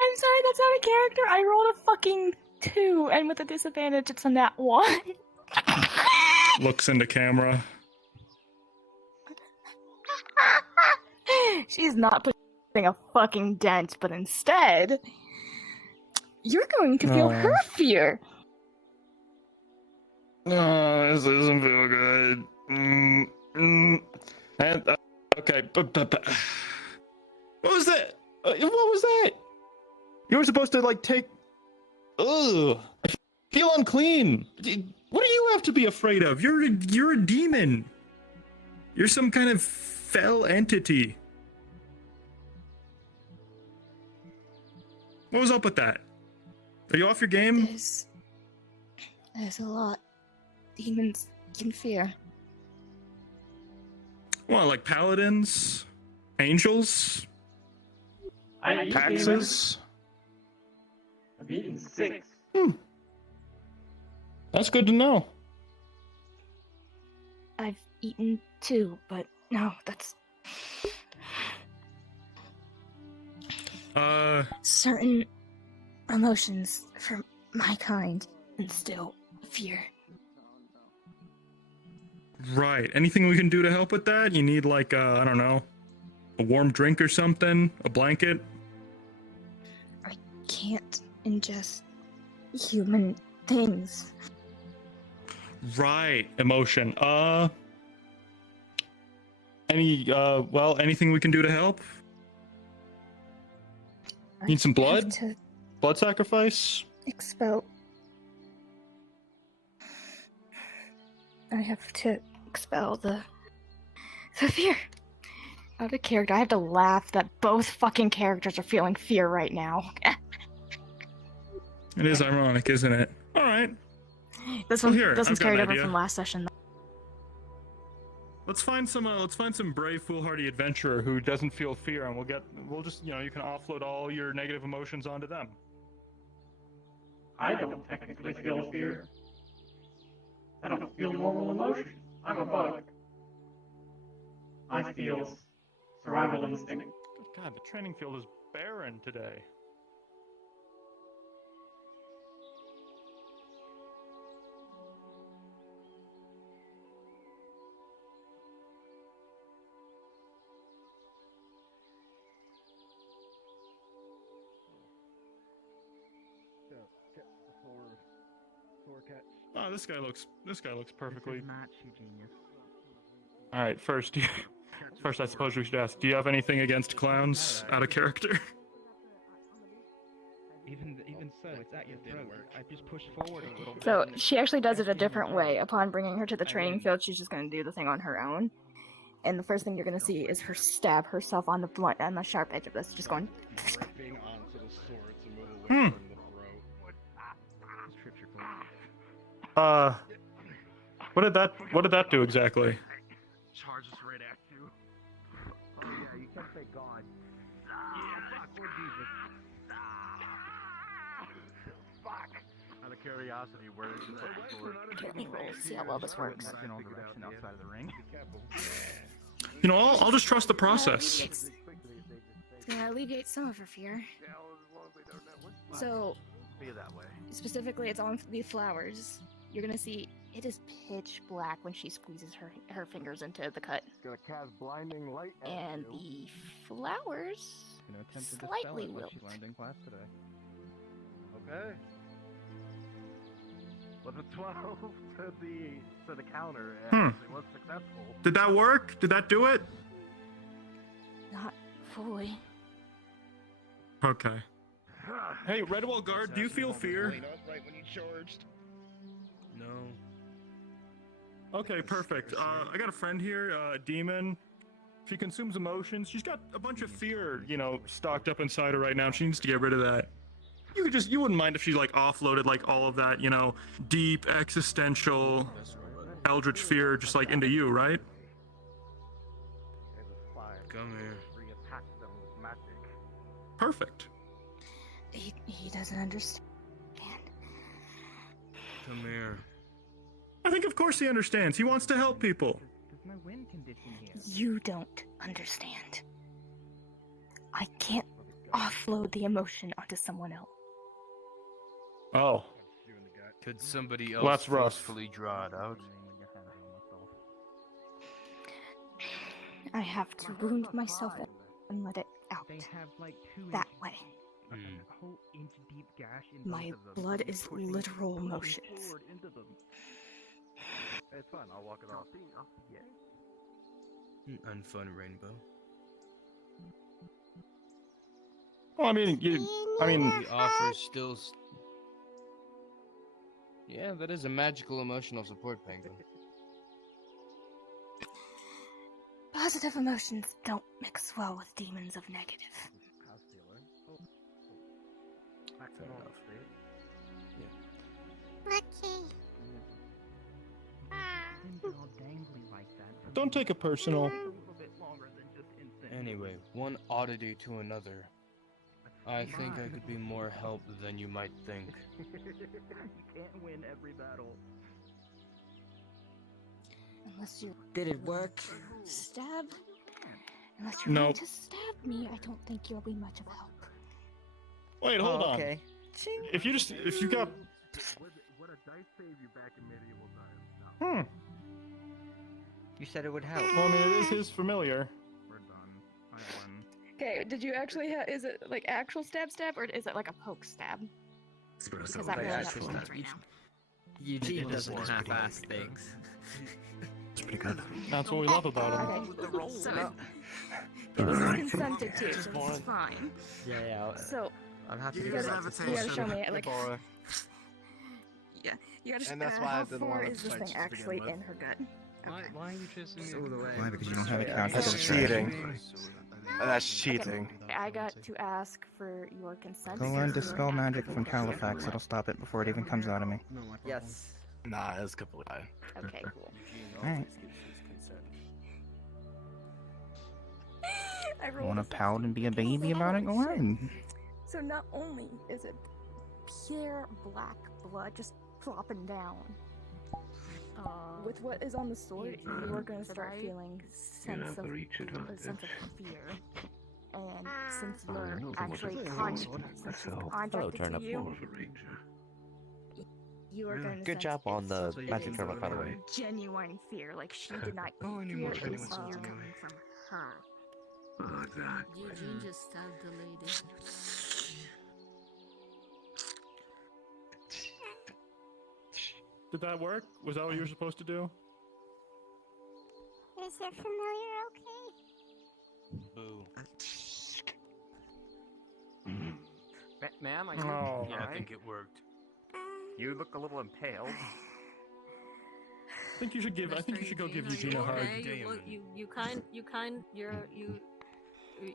I'm sorry, that's out of character. I rolled a fucking 2, and with a disadvantage, it's a nat 1. Looks into camera. She's not putting a fucking dent, but instead, you're going to feel Oh. her fear. No, this doesn't feel good. And, okay, but what was that? What was that? You were supposed to take. Ugh, I feel unclean. What do you have to be afraid of? You're a demon. You're some kind of fell entity. What was up with that? Are you off your game? There's a lot demons can fear. What, like paladins? Angels? Taxes? I've eaten 6. That's good to know. I've eaten 2, but no, that's certain emotions for my kind instill fear. Right. Anything we can do to help with that? You need I don't know, a warm drink or something? A blanket? Can't ingest human things. Right. Emotion. Anything we can do to help? Need some blood? Have to Blood sacrifice? expel. I have to expel the fear. Out of character, I have to laugh that both fucking characters are feeling fear right now. It is ironic, isn't it? All right. This Well, one, here, this I've one's got an carried over idea. from last session. Let's find some brave, foolhardy adventurer who doesn't feel fear, and we'll just, you can offload all your negative emotions onto them. I don't technically feel fear. I don't feel normal emotions. I'm a bug. I feel survival instinct. God, the training field is barren today. Oh, this guy looks perfectly. All right, first I suppose we should ask, do you have anything against clowns out of character? Even so, it's at your throat. I just push forward a little bit. So she actually does it a different way. Upon bringing her to the training field, she's just going to do the thing on her own. And the first thing you're going to see is her stab herself on the sharp edge of this, just going. Hmm. What did that do exactly? Charges right at you. Oh yeah, you can't say God. Fuck. Out of curiosity, where did you put the sword? Okay, we'll see how well this works. Outside of the ring. I'll just trust the process. It's gonna alleviate some of her fear. So, specifically, it's on the flowers. You're gonna see it is pitch black when she squeezes her fingers into the cut. Gonna cast blinding light at And you. the flowers slightly wilt. She learned in class today. Okay. But the 12 to the counter actually was successful. Did that work? Did that do it? Not fully. Okay. Hey, Redwall Guard, do you feel fear? Right when you charged. No. Okay, perfect. I got a friend here, Demon. She consumes emotions. She's got a bunch of fear, stocked up inside her right now. She needs to get rid of that. You wouldn't mind if she offloaded all of that, deep existential eldritch fear just into you, right? Come here. Perfect. He doesn't understand. Come here. I think of course he understands. He wants to help people. There's no win condition here. You don't understand. I can't offload the emotion onto someone else. Oh. Could somebody Well, else that's rough. forcefully draw it out? I have to wound myself and let it out. They have two That way. a whole inch deep gash in My both of them. blood You're is pushing literal forward emotions. into them. It's fine, I'll walk it off. Unfun rainbow. Well, The offer still. Yeah, that is a magical emotional support, Penguin. Positive emotions don't mix well with demons of negative. Don't take it personal. Anyway, one oddity to another. I think I could be more help than you might think. You can't win every battle. Unless you Did it work? stab. Unless you're Nope. going to stab me, I don't think you'll be much of help. Wait, hold on. Okay. If you got. Would a dice save you back in medieval times? No. You said it would help. Well, it is his familiar. We're done. I won. Okay, did you actually have? Is it actual stab, or is it a poke stab? Because that really helps right now. Eugene doesn't half-ass things. It's pretty good. That's what we love about him. Okay, so it was consented to, so this is fine. Yeah. So I'm happy you to gotta show me Yeah, you gotta. And that's why I how didn't far want to is this fight thing to begin actually with. in her gut? Why are you chasing me? Why? Because you don't have a counter. That's cheating. That's cheating. Okay, I got to ask for your consent. Go since learn you're Dispel Magic actively from pursuing Califax. her. It'll stop it before it even comes out of me. Yes. Nah, that's completely fine. Okay, cool. Alright. I rolled Want a to pout and be a baby about it? Go ahead. So not only is it pure black blood just flopping down, with what is on the sword, you are going to start feeling a sense of fear. And since you're actually conscious to you, you are going to Good job on the magic tournament, by the way. genuine fear. Like she did not fear it was fear coming from her. Eugene just stabbed the lady. Did that work? Was that what you were supposed to do? Is your familiar okay? Boo. Ma'am, are Oh. you? Yeah, I think it worked. You look a little impaled. I think you should give. I think you should go give Eugene a hug. Okay,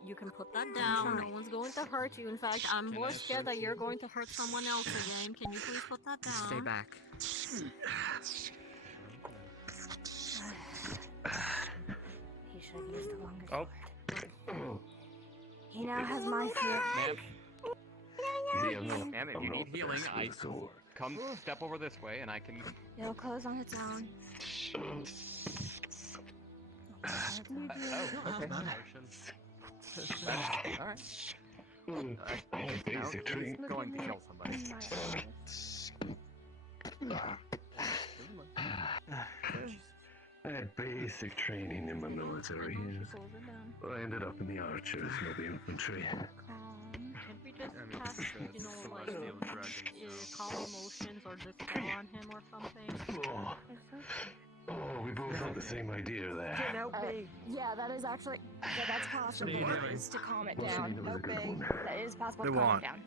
you can put that down. No one's going to hurt you. In fact, I'm more scared that you're going to hurt someone else again. Can you please put that down? Stay back. He should have used the longer Oh. sword. He now has my fear. Ma'am, if you need healing, come step over this way and I can. It'll close on its own. Alright. Basic training. Going to kill somebody. I had basic training in my military. I ended up in the archers, not the infantry. Can we just cast, calm emotions or dispel on him or something? Oh, we both had the same idea there. Yeah, that is actually that's possible. Is to calm it down. That is possible They to calm want. it down.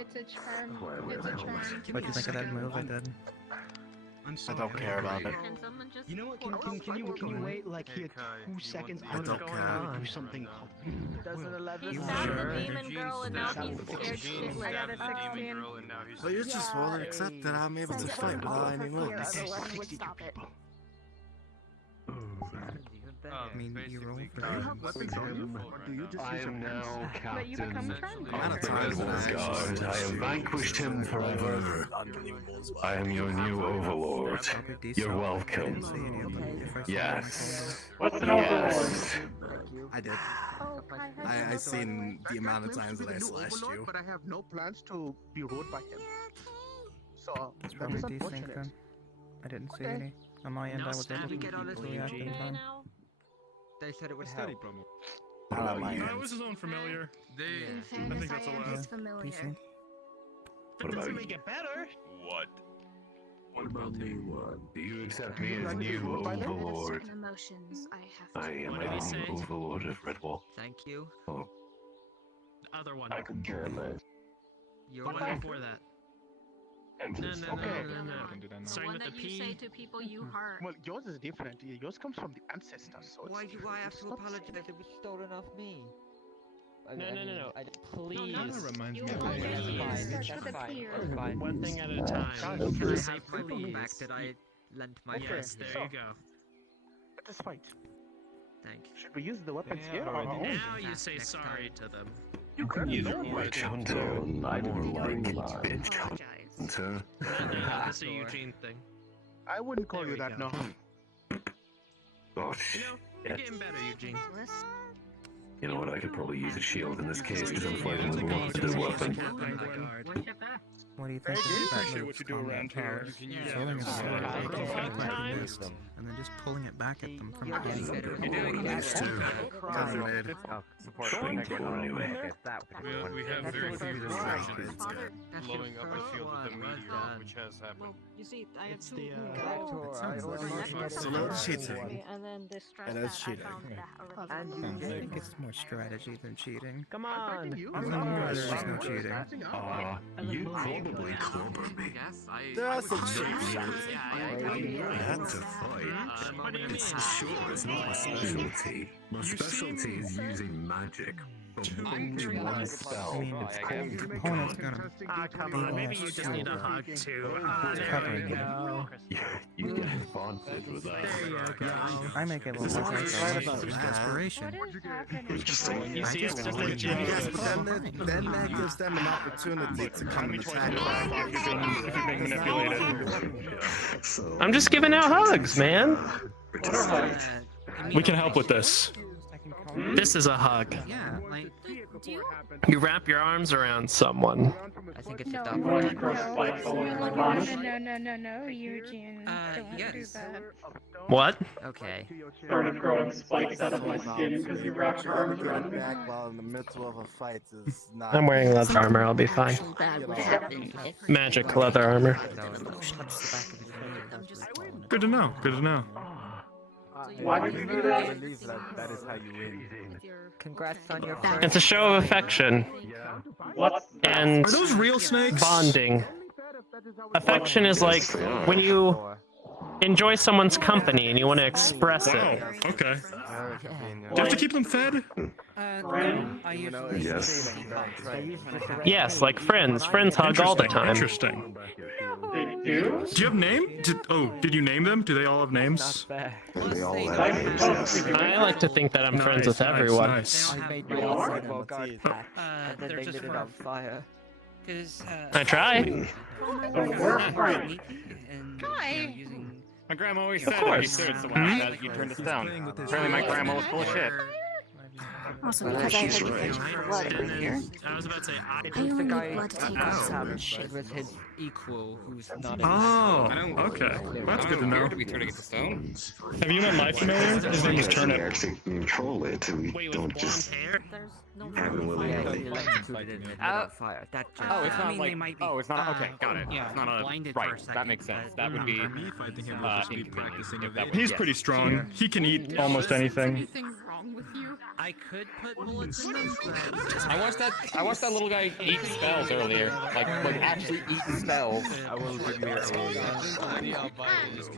It's a charm. It's a charm. What do you think of that move I did? I don't care about it. Can someone just You know what? Can you wait like here 2 seconds? I'm don't gonna care. do something. He stabbed the demon girl and now he's scared shitless. Well, you just want to accept that I'm able to fight without any wounds. I mean, you roll for I am now captain Amount of times that I guard. I have vanquished him forever. I am your new overlord. You're welcome. Yes. What's an overlord? I did. I seen the amount of times that I slashed you. But I have no plans to be ruled by him. So It's that probably is desync unfortunate. then. I didn't see any. On my end, I was able to react in time. They said it would help. That was his own familiar. In I fairness, think that's I am allowed. his familiar. Decent. What about you? it better. What? What about me? What? Do you accept me as new overlord? Certain emotions I have. I am the new overlord of Redwall. Thank you. Oh, The other one. I could care less. You're The one before that. No. The Starting one with that the you P. say to people you hurt. Well, yours is different. Yours comes from the ancestors, so Why it's do I have it's to not the same. apologize? It was stolen off me. No. Please. reminds You me of always Please. start with a peer. That's fine. One thing at a time. Can I Say have my book back please. that I lent my Okay, friend? There you go. Let us fight. Thank you. Should we use the weapons Yeah, here or our own? Now you say sorry to them. You can either witch hunter or more like bitch hunter. No, this is a Eugene thing. I wouldn't call There you we that, go. no. Gosh. You're getting better, Eugene. You know what? I could probably use a shield in this case because I'm fighting with more with this weapon. What do you think I do of that appreciate move what you do from around that power? here. Throwing a sword Yeah. right Yeah. back Yeah. at them, and then just pulling it back at them from You're getting behind. better. You're doing These two. Cousin Ed. Support. Going for anyway. We have That's very your few first one. restrictions That's blowing your up the first field with a one. Well meteor, done. which has happened. You see, I have It's two. the, So no cheating. And then the stress And that's that I cheating. found that And I you think it's more strategy than cheating. Come on. You I wouldn't argue there's no cheating. You called probably clobber me. There are some cheap shots. That's a fight. It's not my specialty. My specialty is using magic. Only one spell. I mean, it's your opponent's gonna. Come on, maybe you just need a hug too. Covering you. Yeah, you get advantage with that. There you go. I make it look like There's desperation. You see, it's just like Then that gives them an opportunity to come and attack. if you're being manipulated. I'm just giving out hugs, man. We can help with this. This is a hug. Yeah, like. You wrap your arms around someone. I think it's a No, double. Eugene. Don't do Yes. that. What? Okay. Started growing spikes out of my skin because you wrapped your arms around me. Back while in the middle of a fight is not. I'm wearing leather armor, I'll be fine. Magic leather armor. Good to know. Good to know. Why would you do that? That is how you win. Congrats on your first. It's a show of affection. And Are those real snakes? bonding. Affection is like when you enjoy someone's company and you want to express it. Okay. Do you have to keep them fed? Yes. Yes, like friends. Friends hug all the time. Interesting. They do? Do you have name? Did you name them? Do they all have names? They all have names, yes. I like to think that I'm friends with everyone. Nice. I made my own cyborg guard pack, and then they lit it on fire. I try. My grandma always Of said course. if you served someone like that, you turned us down. Apparently my grandma was full of shit. Also, because I had to catch blood earlier. I was about to say, I only need blood to take off some shit. It was his equal who's not in Oh, okay. That's good to know. To be turning into stone. Have you met my familiar? His name is We Turnip. actually control it. We don't just have it willy-nilly. Fire. That Oh, it's not like. might be, Oh, it's not. Okay, got it. yeah, It's not a. blinded for Right, a second, that makes sense. but, That would be. Fighting him would just be practicing if that evasion. were- He's yes. pretty strong. He can eat almost anything. wrong with you? I could put bullets in them, but I watched that little guy eat spells earlier. Like actually eat spells. I will give me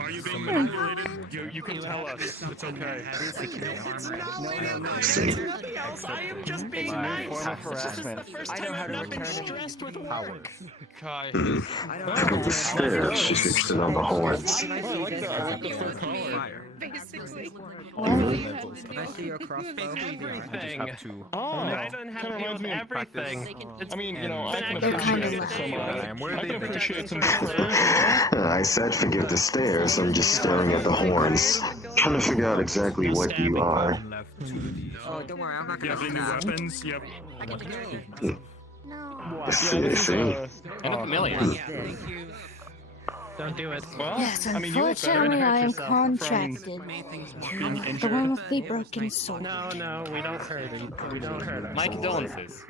Are you being manipulated? You can tell us. It's okay. nothing else. I am just being nice. form of harassment. I know how to I've been return stressed with work. Look at the stairs. She fixed it on the horns. basically. Can I see your crossbow? Everything. Oh, I don't have to deal with everything. I mean, you know, I can They're kind of appreciate like- some. I can appreciate some different. I said forget the stairs. I'm just staring at the horns. Trying to figure out exactly what you are. Oh, don't worry, I'm not You gonna have any snap. weapons? Yep. I get to go. No. See? And a chameleon. Thank you. Don't do it. Well, Yes, I mean, you look better. unfortunately, I am From contracted being to injured. the one with the broken sword. No, we don't hurt him. We don't hurt him. My condolences.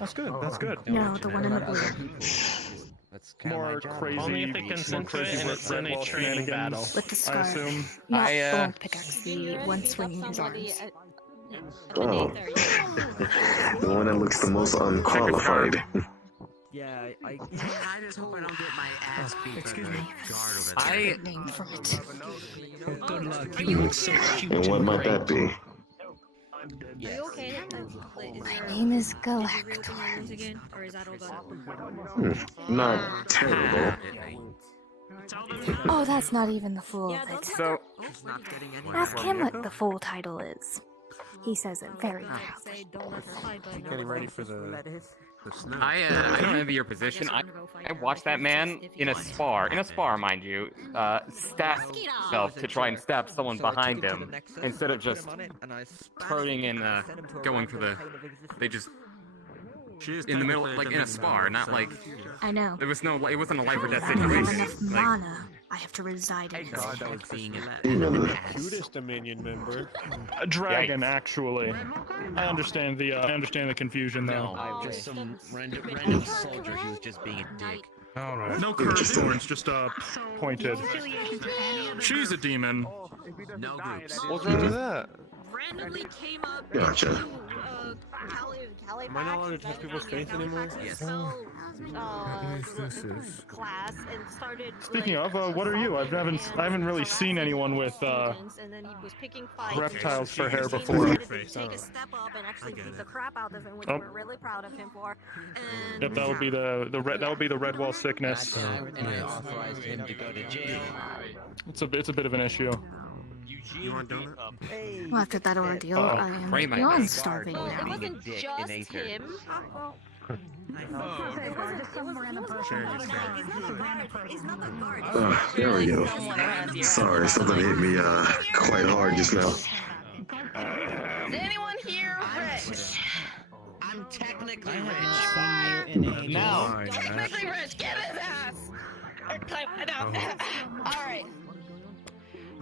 That's good. That's good. No, the one in the blue. More crazy. Only if it consent to it and it's in a training battle. With the I scarf. assume. Not I, the one with pickaxe, the one swinging his arms. Oh. The one that looks the most unqualified. Yeah, I just hope I don't get my ass beat. Excuse me. I Name from it. Good luck. You look so cute. And what might that be? Are you okay? My name is Galactor. Again, or is that all done? Not terrible. Oh, that's not even the full of it. so Ask him what the full title is. He says it very proudly. Getting ready for the. I don't envy your position. I watched that man in a spar, mind you, stab himself to try and stab someone behind him instead of just turning and going for the. They just in the middle, like in a spar, not like. I know. There was no, it wasn't a life or death I don't have situation. enough mana. I have to reside in it. Cutest Dominion member. A dragon, actually. I understand the confusion though. Just some random soldier who was just being a dick. Alright. No curved thorns, just pointed. She's a demon. No groups. What's wrong with that? Randomly came up Gotcha. to Halifax. Am I not allowed to touch people's face anymore? Yes. Class and started. Speaking of, what are you? I haven't really seen anyone with And then he was picking fights. reptiles for hair He before. decided to take a step up and actually beat the crap out of him, which we're really proud of him for. And Yep, that would be the red wall sickness. And I authorized him to go to jail. It's a bit of an issue. You want donut? Well, after that ordeal, I am beyond starving now. it wasn't just him. There we go. Sorry, something hit me quite hard just now. Is anyone here rich? I'm technically rich. No. Technically rich. Get his ass.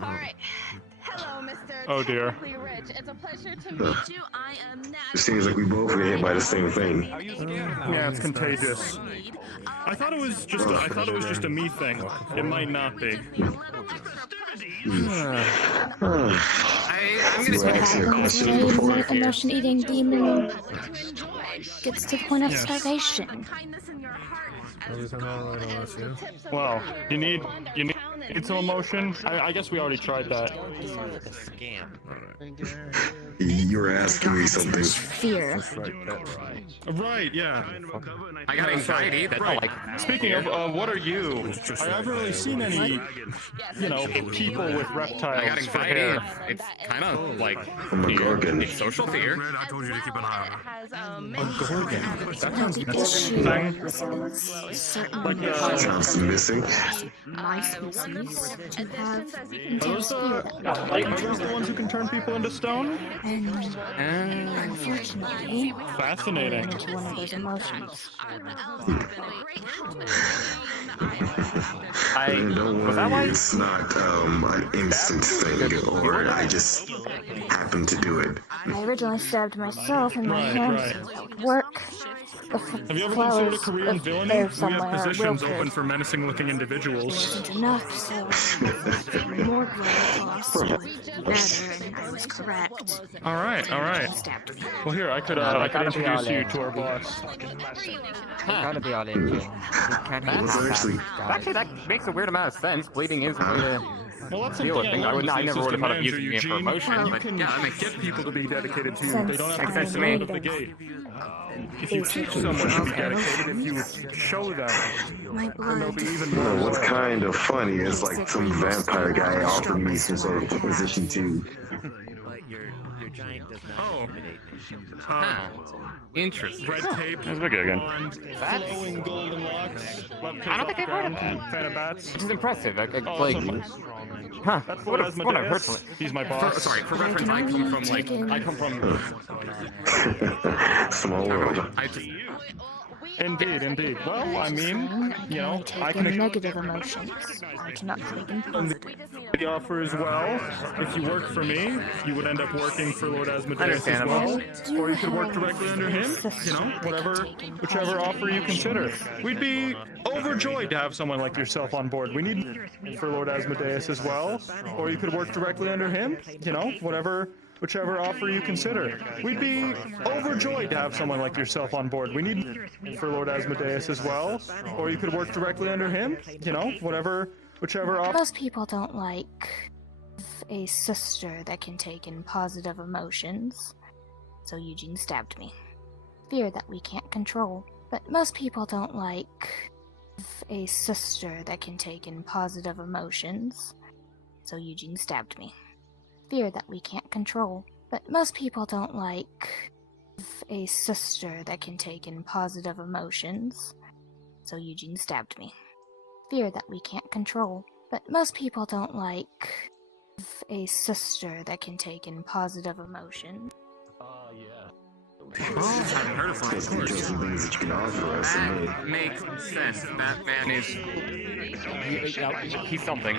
All right. Hello, Mr. Oh dear. Technically Rich. It's a pleasure to meet you. I am Nat. It seems like we both get hit by the same thing. Yeah, it's contagious. I thought it was just a me thing. It might not be. This is what happens when an emotion-eating demon gets to the point of starvation. Well, you need some emotion. I guess we already tried that. You were asking me something. Fear. Right, yeah. I got anxiety. That's Right. like. Speaking of, what are you? I haven't really seen any, people with reptiles. I got for anxiety. hair. It's kind of like I'm a fear. gorgon. It's social fear. I told you to keep an eye on A gorgon. That sounds The interesting. issue is certain Sounds missing. my species do have Are intense fear that we are those the ones who can turn people into stone? and unfortunately, Fascinating. into one of those emotions. And don't worry, it's not an instant thing, or I just happened to do it. I originally stabbed myself in my hand so that would work. The Have you ever considered a flowers career in of villainy? there We have somewhere positions open wilted. for menacing-looking individuals. Wasn't enough, so more blood loss would be better, and I was correct. All right. Stabbed me. Well, here I could introduce you to our boss. Gotta be all in, Jim. Actually, that makes a weird amount of sense. Bleeding is a way to Well, that's deal with things. I never would have thought of using it for Eugene. emotion, You but can yeah, that makes get sense. people to be dedicated to you. Since They don't have to I be someone out of the made gate. If you teach someone to be dedicated, if you show them, My then they'll blood. be even You know, more. what's kind of funny is like some vampire guy offered me some sort of position too. Your giant does not Oh. Interesting. Red tape. That's big again. Blonde, That's- flowing golden locks. I don't think I've heard of that. Fan of bats. Which is impressive. Like, Oh, like that's huh? That's What Lord what I've heard Asmodeus. from it. He's my boss. For reference, I come from like I come from. Small world. I just. Indeed. Well, I mean, I Take can in negative emotions. I cannot take in positive. the offer as well. If you work for me, you would end up working for Lord Asmodeus as well. Or you could work directly under him. Whichever offer you consider. We'd be overjoyed to have someone like yourself on board. We need for Lord Asmodeus as well. Or you could work directly under him. Whichever offer you consider. We'd be overjoyed to have someone like yourself on board. We need for Lord Asmodeus as well. Or you could work directly under him. Whichever offer. Most people don't like a sister that can take in positive emotions. So Eugene stabbed me. Fear that we can't control. But most people don't like a sister that can take in positive emotions. So Eugene stabbed me. Fear that we can't control. But most people don't like a sister that can take in positive emotions. So Eugene stabbed me. Fear that we can't control. But most people don't like a sister that can take in positive emotion. Haven't heard of him, of course. Things that you can offer us. That makes sense. That man is. He's something.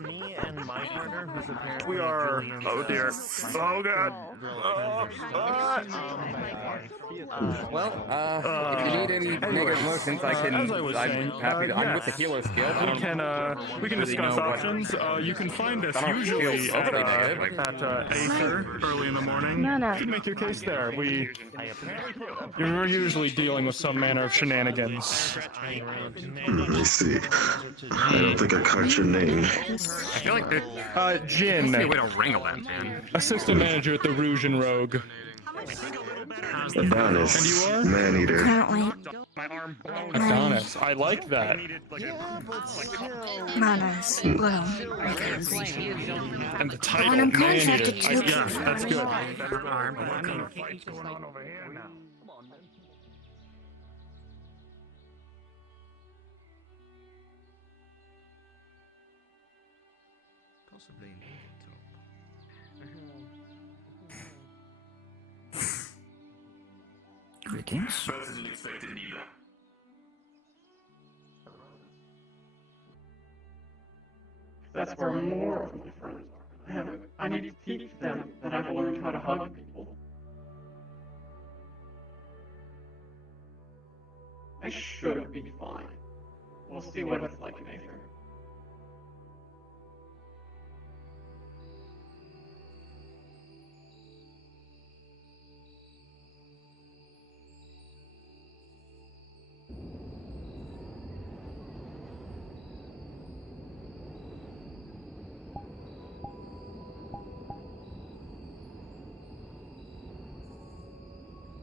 Me and my partner, who's apparently We are. Oh dear. Oh god. Well, if you need any negative emotions, I can. As I was saying, I'm happy. I'm with the yes. healer's guild. I don't We can really discuss know what- options. You can find us I don't feel usually overly negative, at Aether early in the morning. No. You can make your case there. We you're usually dealing with some manner of shenanigans. Let me see. I don't think I caught your name. I feel like there Jin. must be a way to wrangle them, man. Assistant manager at the Rouge and Rogue. Adonis. And you are? Man-eater. Currently. Adonis. I like that. Manners. Bloom. And the But title, when I'm man-eater. contracted to Yeah, that's good. Possibly in Greetings. Better than expected either. That's where more of my friends are. I need to teach them that I've learned how to hug people. I should be fine. We'll see what it's like in Aether.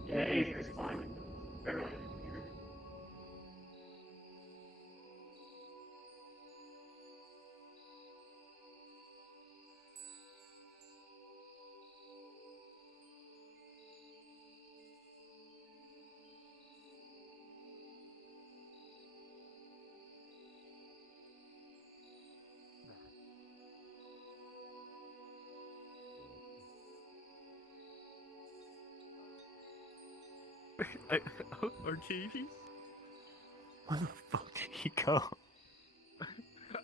Yeah, Aether's fine. Barely here. Arcades? Where the fuck did he go?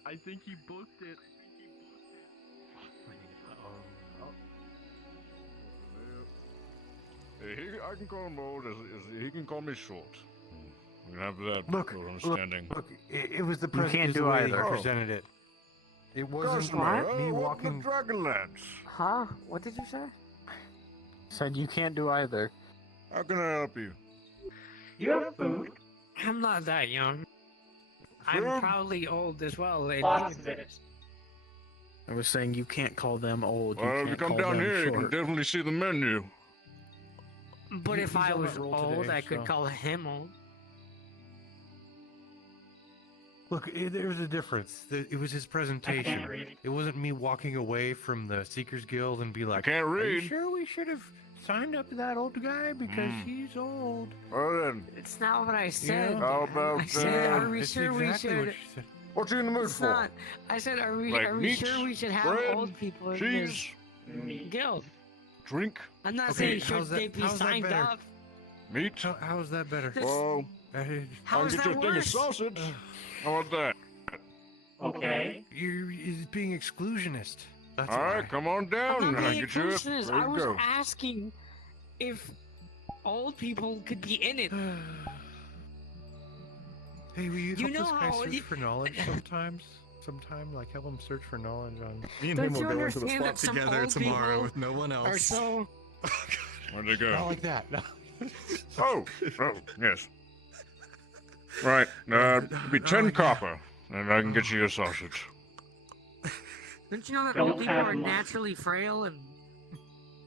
I think he booked it. I can call him old, he can call me short. We can have that Look, understanding. look, it was the You president. can't do the way either. he presented it. It wasn't What? me What walking. the Dragonlance? Huh? What did you say? Said you can't do either. How can I help you? You have food? I'm not that young. Sure. I'm probably old as well. and- Lots of it. I was saying you can't call them old. Well, if you come down here, you can definitely see the menu. But if He's I on was that roll old, today, I could so. call him old. Look, there was a difference. It was his presentation. read. It wasn't me walking away from the Seekers Guild and be like, can't "Are you read." sure we should have signed up to that old guy because he's old?" Well then, It's not what I said. how about I said, are we That's sure we exactly should? what you said. what's he in the mood It's for? not. I said, are we Like meat, sure we should have bread, old people in cheese, this guild? drink, I'm not Okay, saying should how's that- they be how's that signed better? up. meat. How is that better? Well, How I'll is get you a that thing of worse? sausage. How about that? Okay. You're being exclusionist. That's All why. right, come on I'm down. not I'll being get you. inclusionist. There I you was go. asking if old people could be in it. Hey, will you help know this guy how search it- for knowledge sometimes? Sometime, like help him search for knowledge on. Me and Don't him will you go into the understand spot that some together old tomorrow people with no one else. Are so Where'd they go? Not like that. No. Oh, yes. Right, it'll be 10 copper, and I can get you a sausage. Don't you know that Don't old people have are much. naturally frail and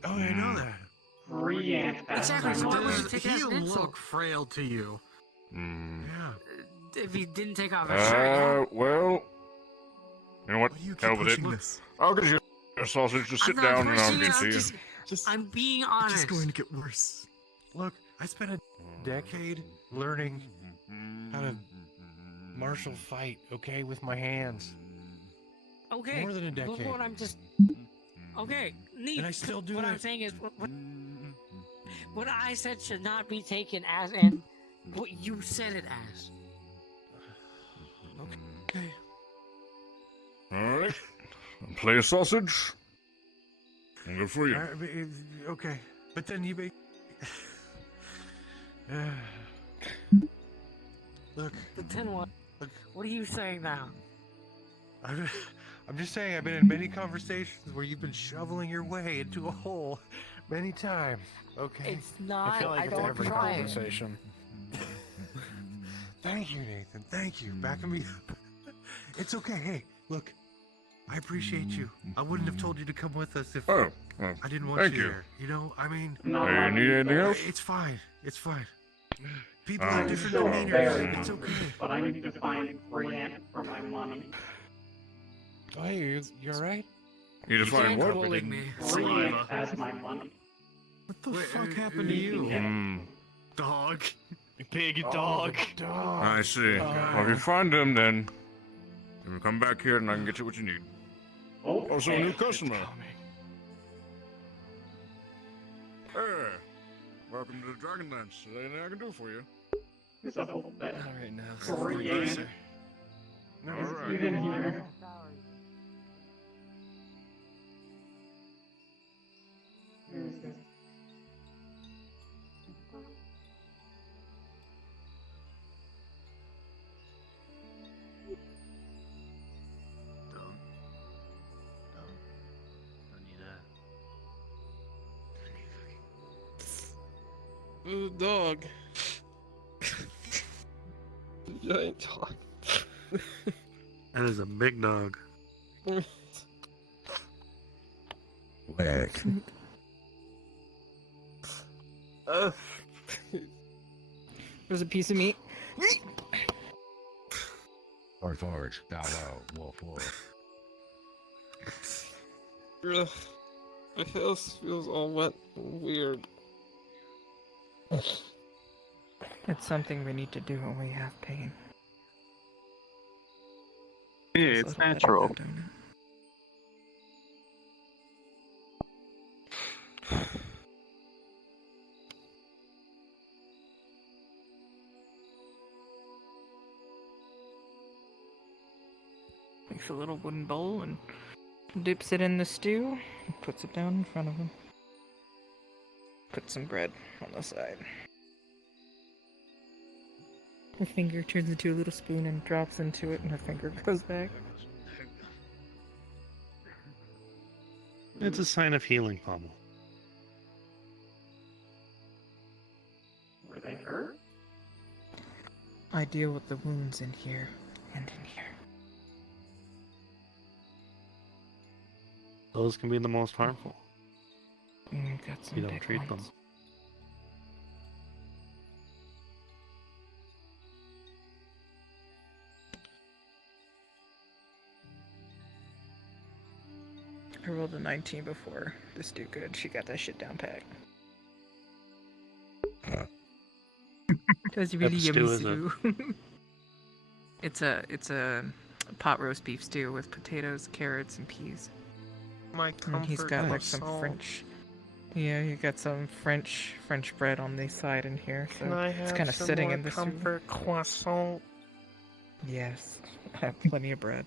Oh, I know that. Free antibiotics. Exactly, so why would you Does take he that as an insult? look frail to you? Hmm. Yeah. if he didn't take off his shirt? Yeah. Well, you know what? Why do you keep Hell with it. pushing this? I'll get you a sausage. Just sit I'm not down and I'll pushing it, get to I'm you. just, I'm being It's honest. just going to get worse. Look, I spent a decade learning how to martial fight, okay, with my hands. Okay. More than a but decade. what I'm just. Okay, neat. And I still do What I'm it. saying is, what I said should not be taken as, and what you said it as. Okay. Alright. Play a sausage. And good for you. All right, okay, but then you make. Look, But then what? Look. What are you saying now? I I'm just saying, I've been in many conversations where you've been shoveling your way into a hole many times. Okay. It's not. I feel like I it's don't every try. conversation. Thank you, Nathan. Thank you. Backing me up. It's okay. Hey, look. I appreciate you. I wouldn't have told you to come with us if I didn't want thank you you. there. You know, I mean, Hey, you need anything else? it's fine. It's fine. People Oh, have different sure. demeanors. It's okay. But I need to find Grant for my money. Oh, hey, you alright? You just wanted what? Grant has my money. What the fuck happened to you? Dog. Big dog. I see. Well, if you find him, then you can come back here and I can get you what you need. Oh, so a new customer. Hey, welcome to the Dragonlance. Is there anything I can do for you? It's a whole bed. All right, now. Grant. All right. Get in here. Where is this? Dog. Giant dog. That is a big dog. Leg. There's a piece of meat. Forward. Down low. Wolf, wolf. Ugh. My house feels all wet and weird. It's something we need to do when we have pain. Yeah, it's natural. Makes a little wooden bowl and dips it in the stew, and puts it down in front of him. Puts some bread on the side. Her finger turns into a little spoon and drops into it, and her finger goes back. It's a sign of healing, Pommel. Were they hurt? I deal with the wounds in here and in here. Those can be the most harmful. Got some You don't big treat them. ones. I rolled a 19 before. This do good. She got that shit down pat. It was really What yummy stew is stew. It's a pot roast beef stew with potatoes, carrots, and peas. My And he's got like some French. Yeah, you got some French bread on the side in here, so Can I it's have kind of some sitting more in the stew. comfort croissant? Yes, I have plenty of bread.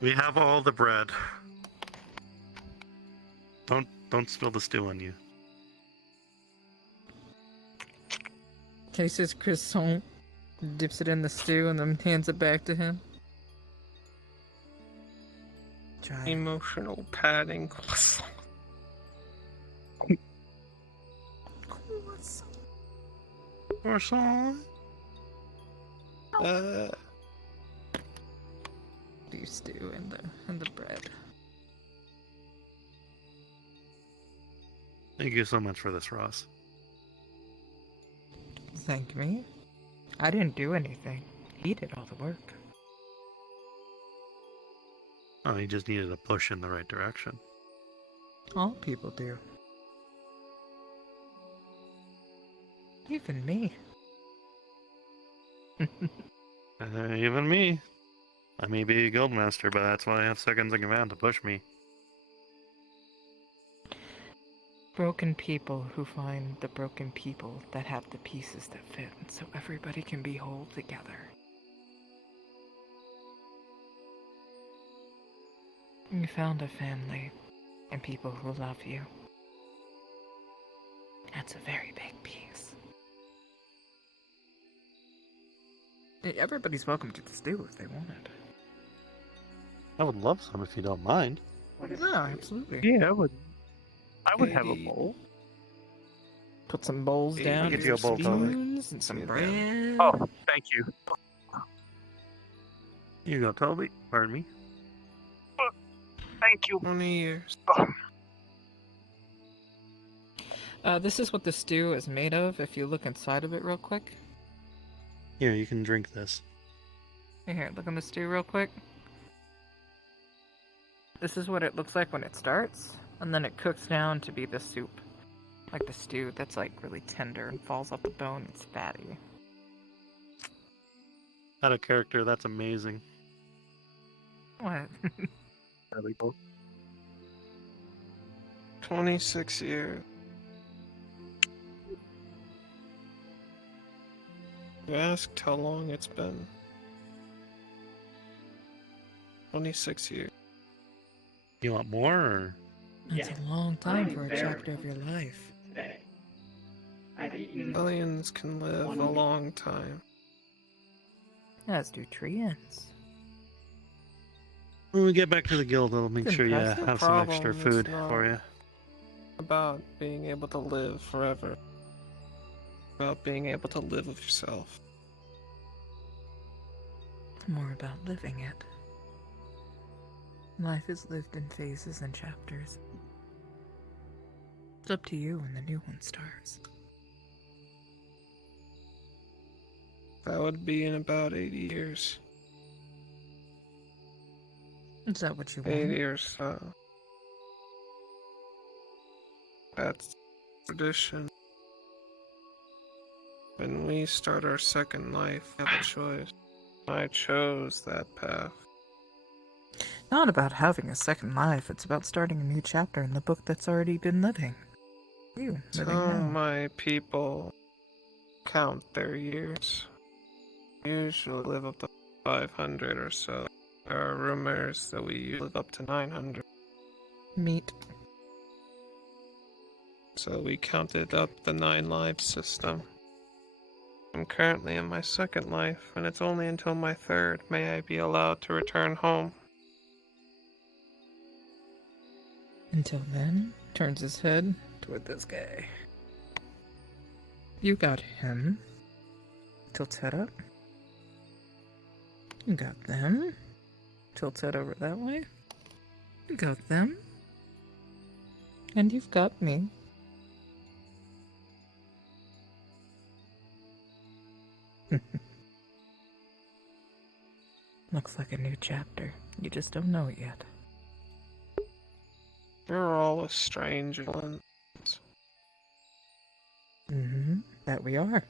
We have all the bread. Don't spill the stew on you. Tastes croissant, dips it in the stew, and then hands it back to him. Giant. Emotional padding croissant. Croissant. Beef stew and the bread. Thank you so much for this, Ross. Thank me. I didn't do anything. He did all the work. Oh, he just needed a push in the right direction. All people do. Even me. Even me. I may be a guildmaster, but that's why I have seconds in command to push me. Broken people who find the broken people that have the pieces that fit, so everybody can be whole together. You found a family and people who love you. That's a very big piece. Everybody's welcome to the stew if they want it. I would love some if you don't mind. No, absolutely. Yeah, I would. I would have a bowl. Put some bowls down, I'll get and you a some bowl, Toby. spoons, and some bread. Oh, thank you. Here you go, Toby. Pardon me. Thank you. 20 years. This is what the stew is made of. If you look inside of it real quick. Here, you can drink this. Here, look on the stew real quick. This is what it looks like when it starts, and then it cooks down to be the soup. Like the stew that's like really tender and falls off the bone. It's fatty. Out of character, that's amazing. What? Really cool. 26 years. You asked how long it's been. 26 years. You want more, or? That's a long time for a chapter of your life. Billions can live a long time. As do treants. When we get back to the guild, I'll make sure you Impressive. have some extra Problem is food not for you. About being able to live forever. About being able to live with yourself. More about living it. Life is lived in phases and chapters. It's up to you when the new one starts. That would be in about 80 years. Is that what you want? 80 or so. That's tradition. When we start our second life, we have a choice. I chose that path. Not about having a second life, it's about starting a new chapter in the book that's already been living. You, living Tell now. my people count their years. Usually live up to 500 or so. There are rumors that we usually live up to 900. Meat. So we counted up the 9 life system. I'm currently in my second life, and it's only until my third may I be allowed to return home. Until then, turns his head toward this guy. You got him. Tilts head up. You got them. Tilts head over that way. You got them. And you've got me. Looks like a new chapter. You just don't know it yet. You're all a strange one. Mm-hmm. That we are.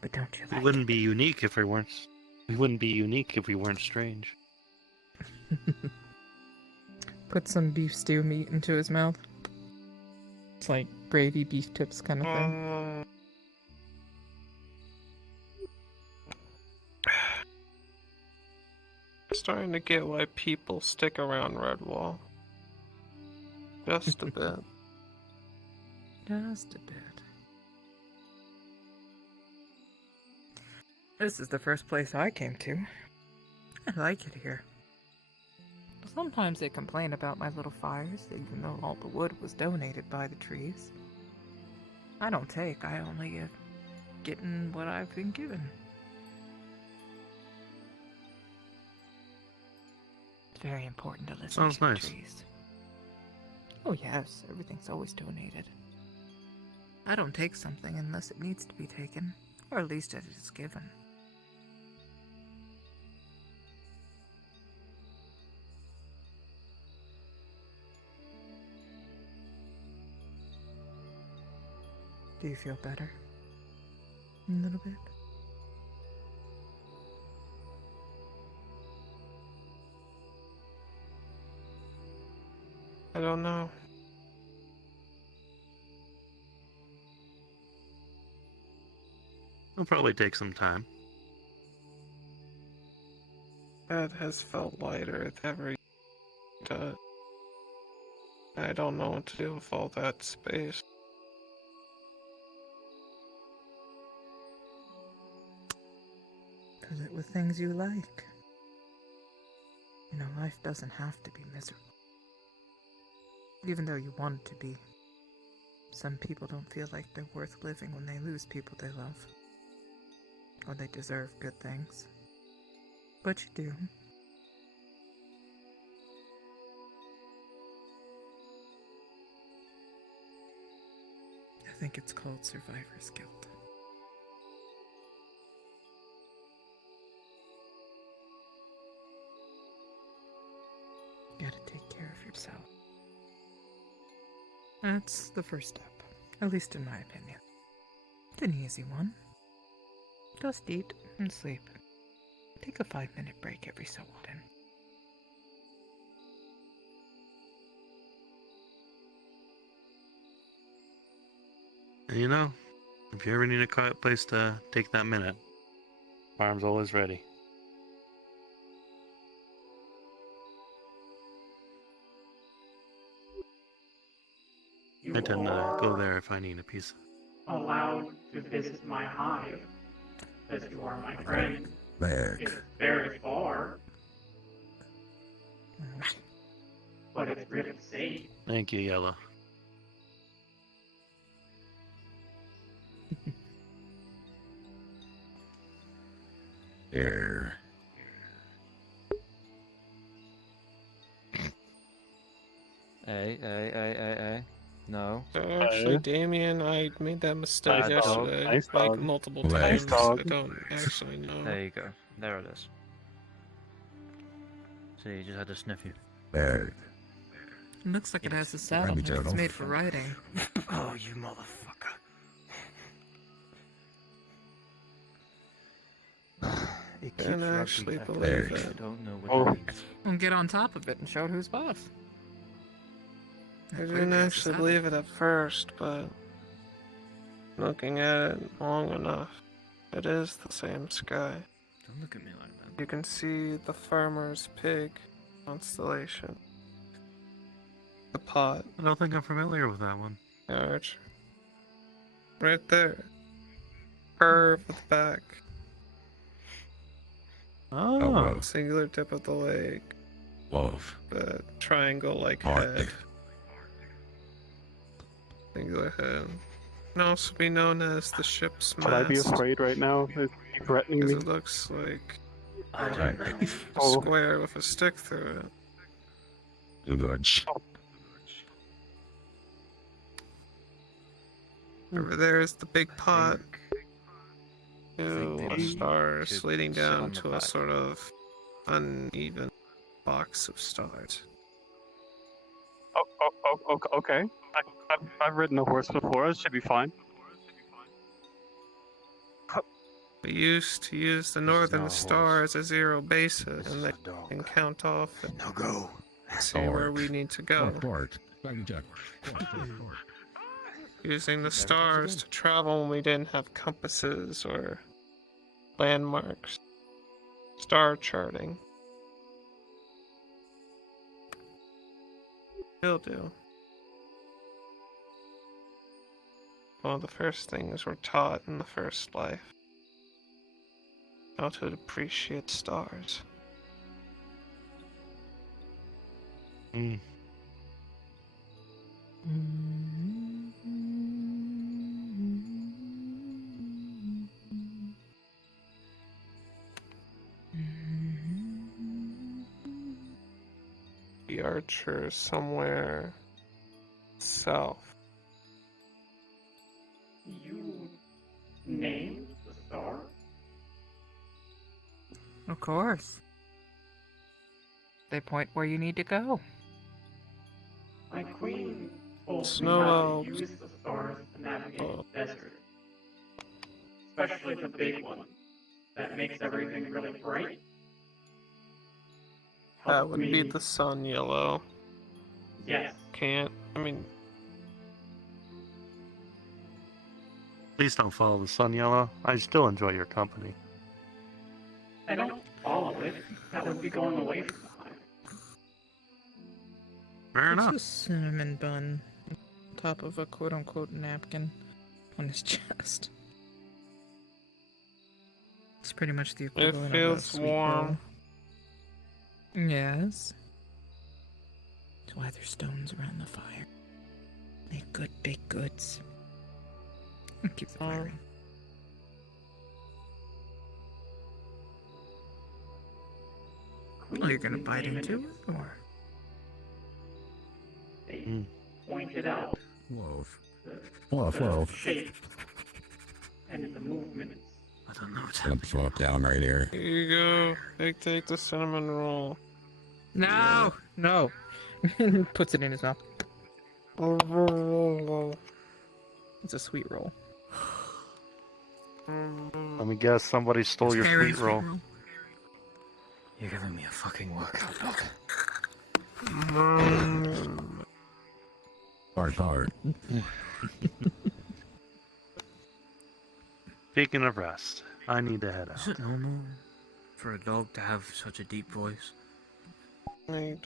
But don't you We like wouldn't be unique if we weren't. We wouldn't be unique if we weren't strange. Put some beef stew meat into his mouth. It's like gravy beef tips kind of thing. Starting to get why people stick around Redwall. Just a bit. Just a bit. This is the first place I came to. I like it here. Sometimes they complain about my little fires, even though all the wood was donated by the trees. I don't take, I only give getting what I've been given. It's very important to listen Sounds to the nice. trees. Oh yes, everything's always donated. I don't take something unless it needs to be taken, or at least it is given. Do you feel better? A little bit? I don't know. It'll probably take some time. That has felt lighter with every time. I don't know what to do with all that space. Fill it with things you like. You know, life doesn't have to be miserable. Even though you want it to be. Some people don't feel like they're worth living when they lose people they love. Or they deserve good things. But you do. I think it's called survivor's guilt. You gotta take care of yourself. That's the first step, at least in my opinion. It's an easy one. Just eat and sleep. Take a 5-minute break every so often. And you know, if you ever need a quiet place to take that minute, farm's always ready. I tend to go there if I need a piece. Allowed to visit my hive, as you are my friend. It's very far, but it's really safe. Thank you, Yellow. Air. Hey. No. Actually, Damien, I made that mistake Nice dog. yesterday, Nice like dog. multiple Nice times. dog. I don't actually know. There you go. There it is. So you just had to sniff you. It looks like it has a saddle. It's turtle. made for riding. Oh, you motherfucker. It keeps And rugby actually back believe there. it. I don't know what that means. Well, get on top of it and show who's boss. I didn't actually believe it at first, but looking at it long enough, it is the same sky. Don't look at me like that. You can see the farmer's pig constellation. The pot. I don't think I'm familiar with that one. Arch. Right there. Curve at the back. Oh. Singular tip of the lake. Love. The triangle-like Heart. head. Singular head. Can also be known as the ship's mast. Should I be afraid right now? Is he threatening me? Because it looks like Alright. a square with a stick through it. Good. Over there is the big pot. Two maybe stars should leading sit on down the to a back. sort of uneven box of stars. Okay. I've ridden a horse before. It should be fine. We used to use the northern star as a zero basis, and they can count off and go. see where we need to go. Fort. Using the stars to travel when we didn't have compasses or landmarks. Star charting. Still do. One of the first things we're taught in the first life. How to appreciate stars. Mm. The archer somewhere south. You named the star? Of course. They point where you need to go. My queen told Snow me how elves. to use the stars to navigate the desert. Especially the big one that makes everything really bright. That Helped would me. be the sun yellow. Yes. I mean, Please don't follow the sun, Yellow. I still enjoy your company. I don't follow it. That would be going away from the hive. Fair It's enough. a cinnamon bun on top of a quote-unquote napkin on his chest. It's pretty much the equivalent of a feels sweet warm. roll. Yes. So why there's stones around the fire? Make good baked goods. Keep the fire in. Oh, you're gonna bite into it, or? They pointed out Whoa. the shape and the movements. I don't know what's Gonna plop down right here. Here you go. Take the cinnamon roll. No! No! Puts it in his mouth. It's a sweet roll. Let me guess, somebody stole your Very sweet roll. You're giving me a fucking workout, dog. Hard. Speaking of rest, I need to head Is out. it normal for a dog to have such a deep voice? Mm.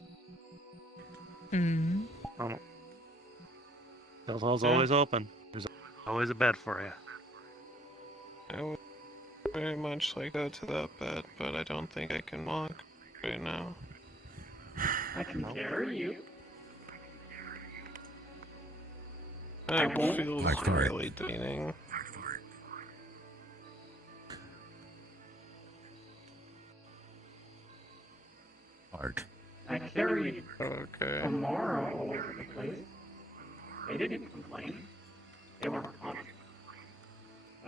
Hill's always open. There's always a bed for you. I would very much like to go to that bed, but I don't think I can walk right now. I can carry you. I won't. feel Like fart. really draining. Hard. I carried Okay. Amara all over the place. They didn't complain. They weren't conscious.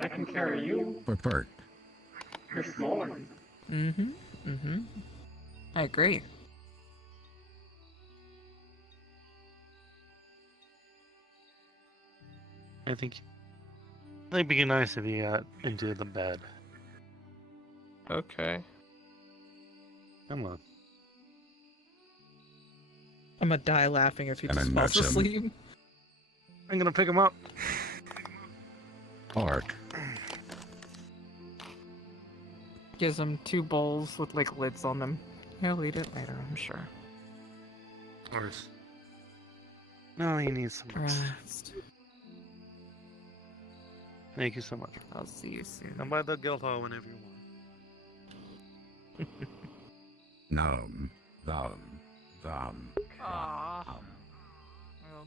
I can carry you. Fart. You're smaller. I agree. I think it'd be nice if you got into the bed. Okay. Come on. I'm gonna die laughing if he And just I falls nudge him. asleep. I'm gonna pick him up. Hard. Gives him 2 bowls with like lids on them. He'll eat it later, I'm sure. Or no, he needs some rest. Rest. Thank you so much. I'll see you soon. Come by the guild hall whenever you want. Nom. Aww. Well,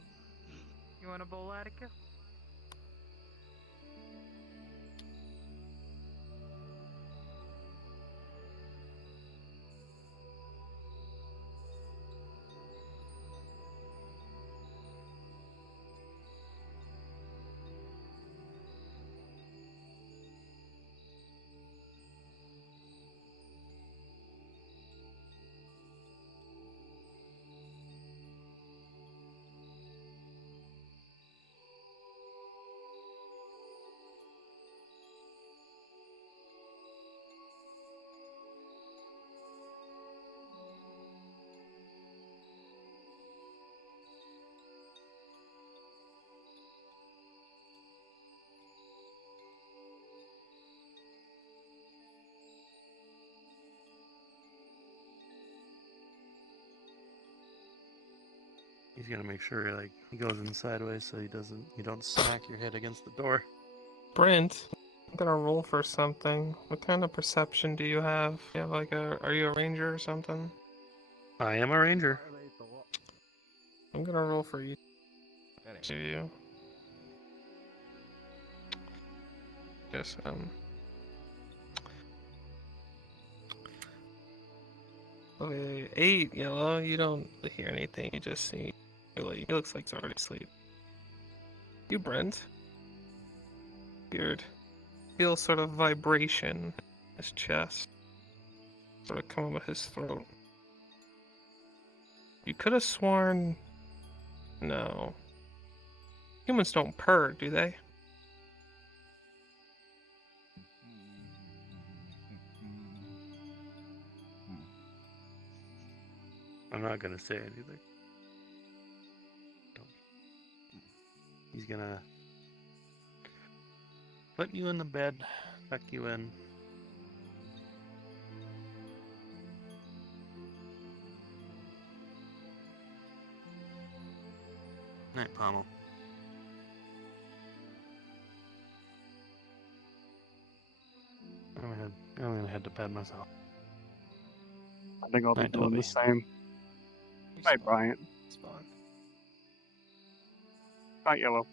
you want a bowl, Atticus? He's gonna make sure like he goes in sideways so you don't smack your head against the door. Brent, I'm gonna roll for something. What kind of perception do you have? You have are you a ranger or something? I am a ranger. I'm gonna roll for each of you. Yes, okay, 8 yellow. You don't hear anything. You just see. He looks like he's already asleep. You, Brent. Weird. Feel sort of vibration in his chest. Sort of come up his throat. You could have sworn. No. Humans don't purr, do they? I'm not gonna say anything. He's gonna put you in the bed, tuck you in. Night, Pommel. I'm gonna head to bed myself. I think I'll be Night, doing Toby. the same. Night, Bryant. Spawn. Night, Yellow.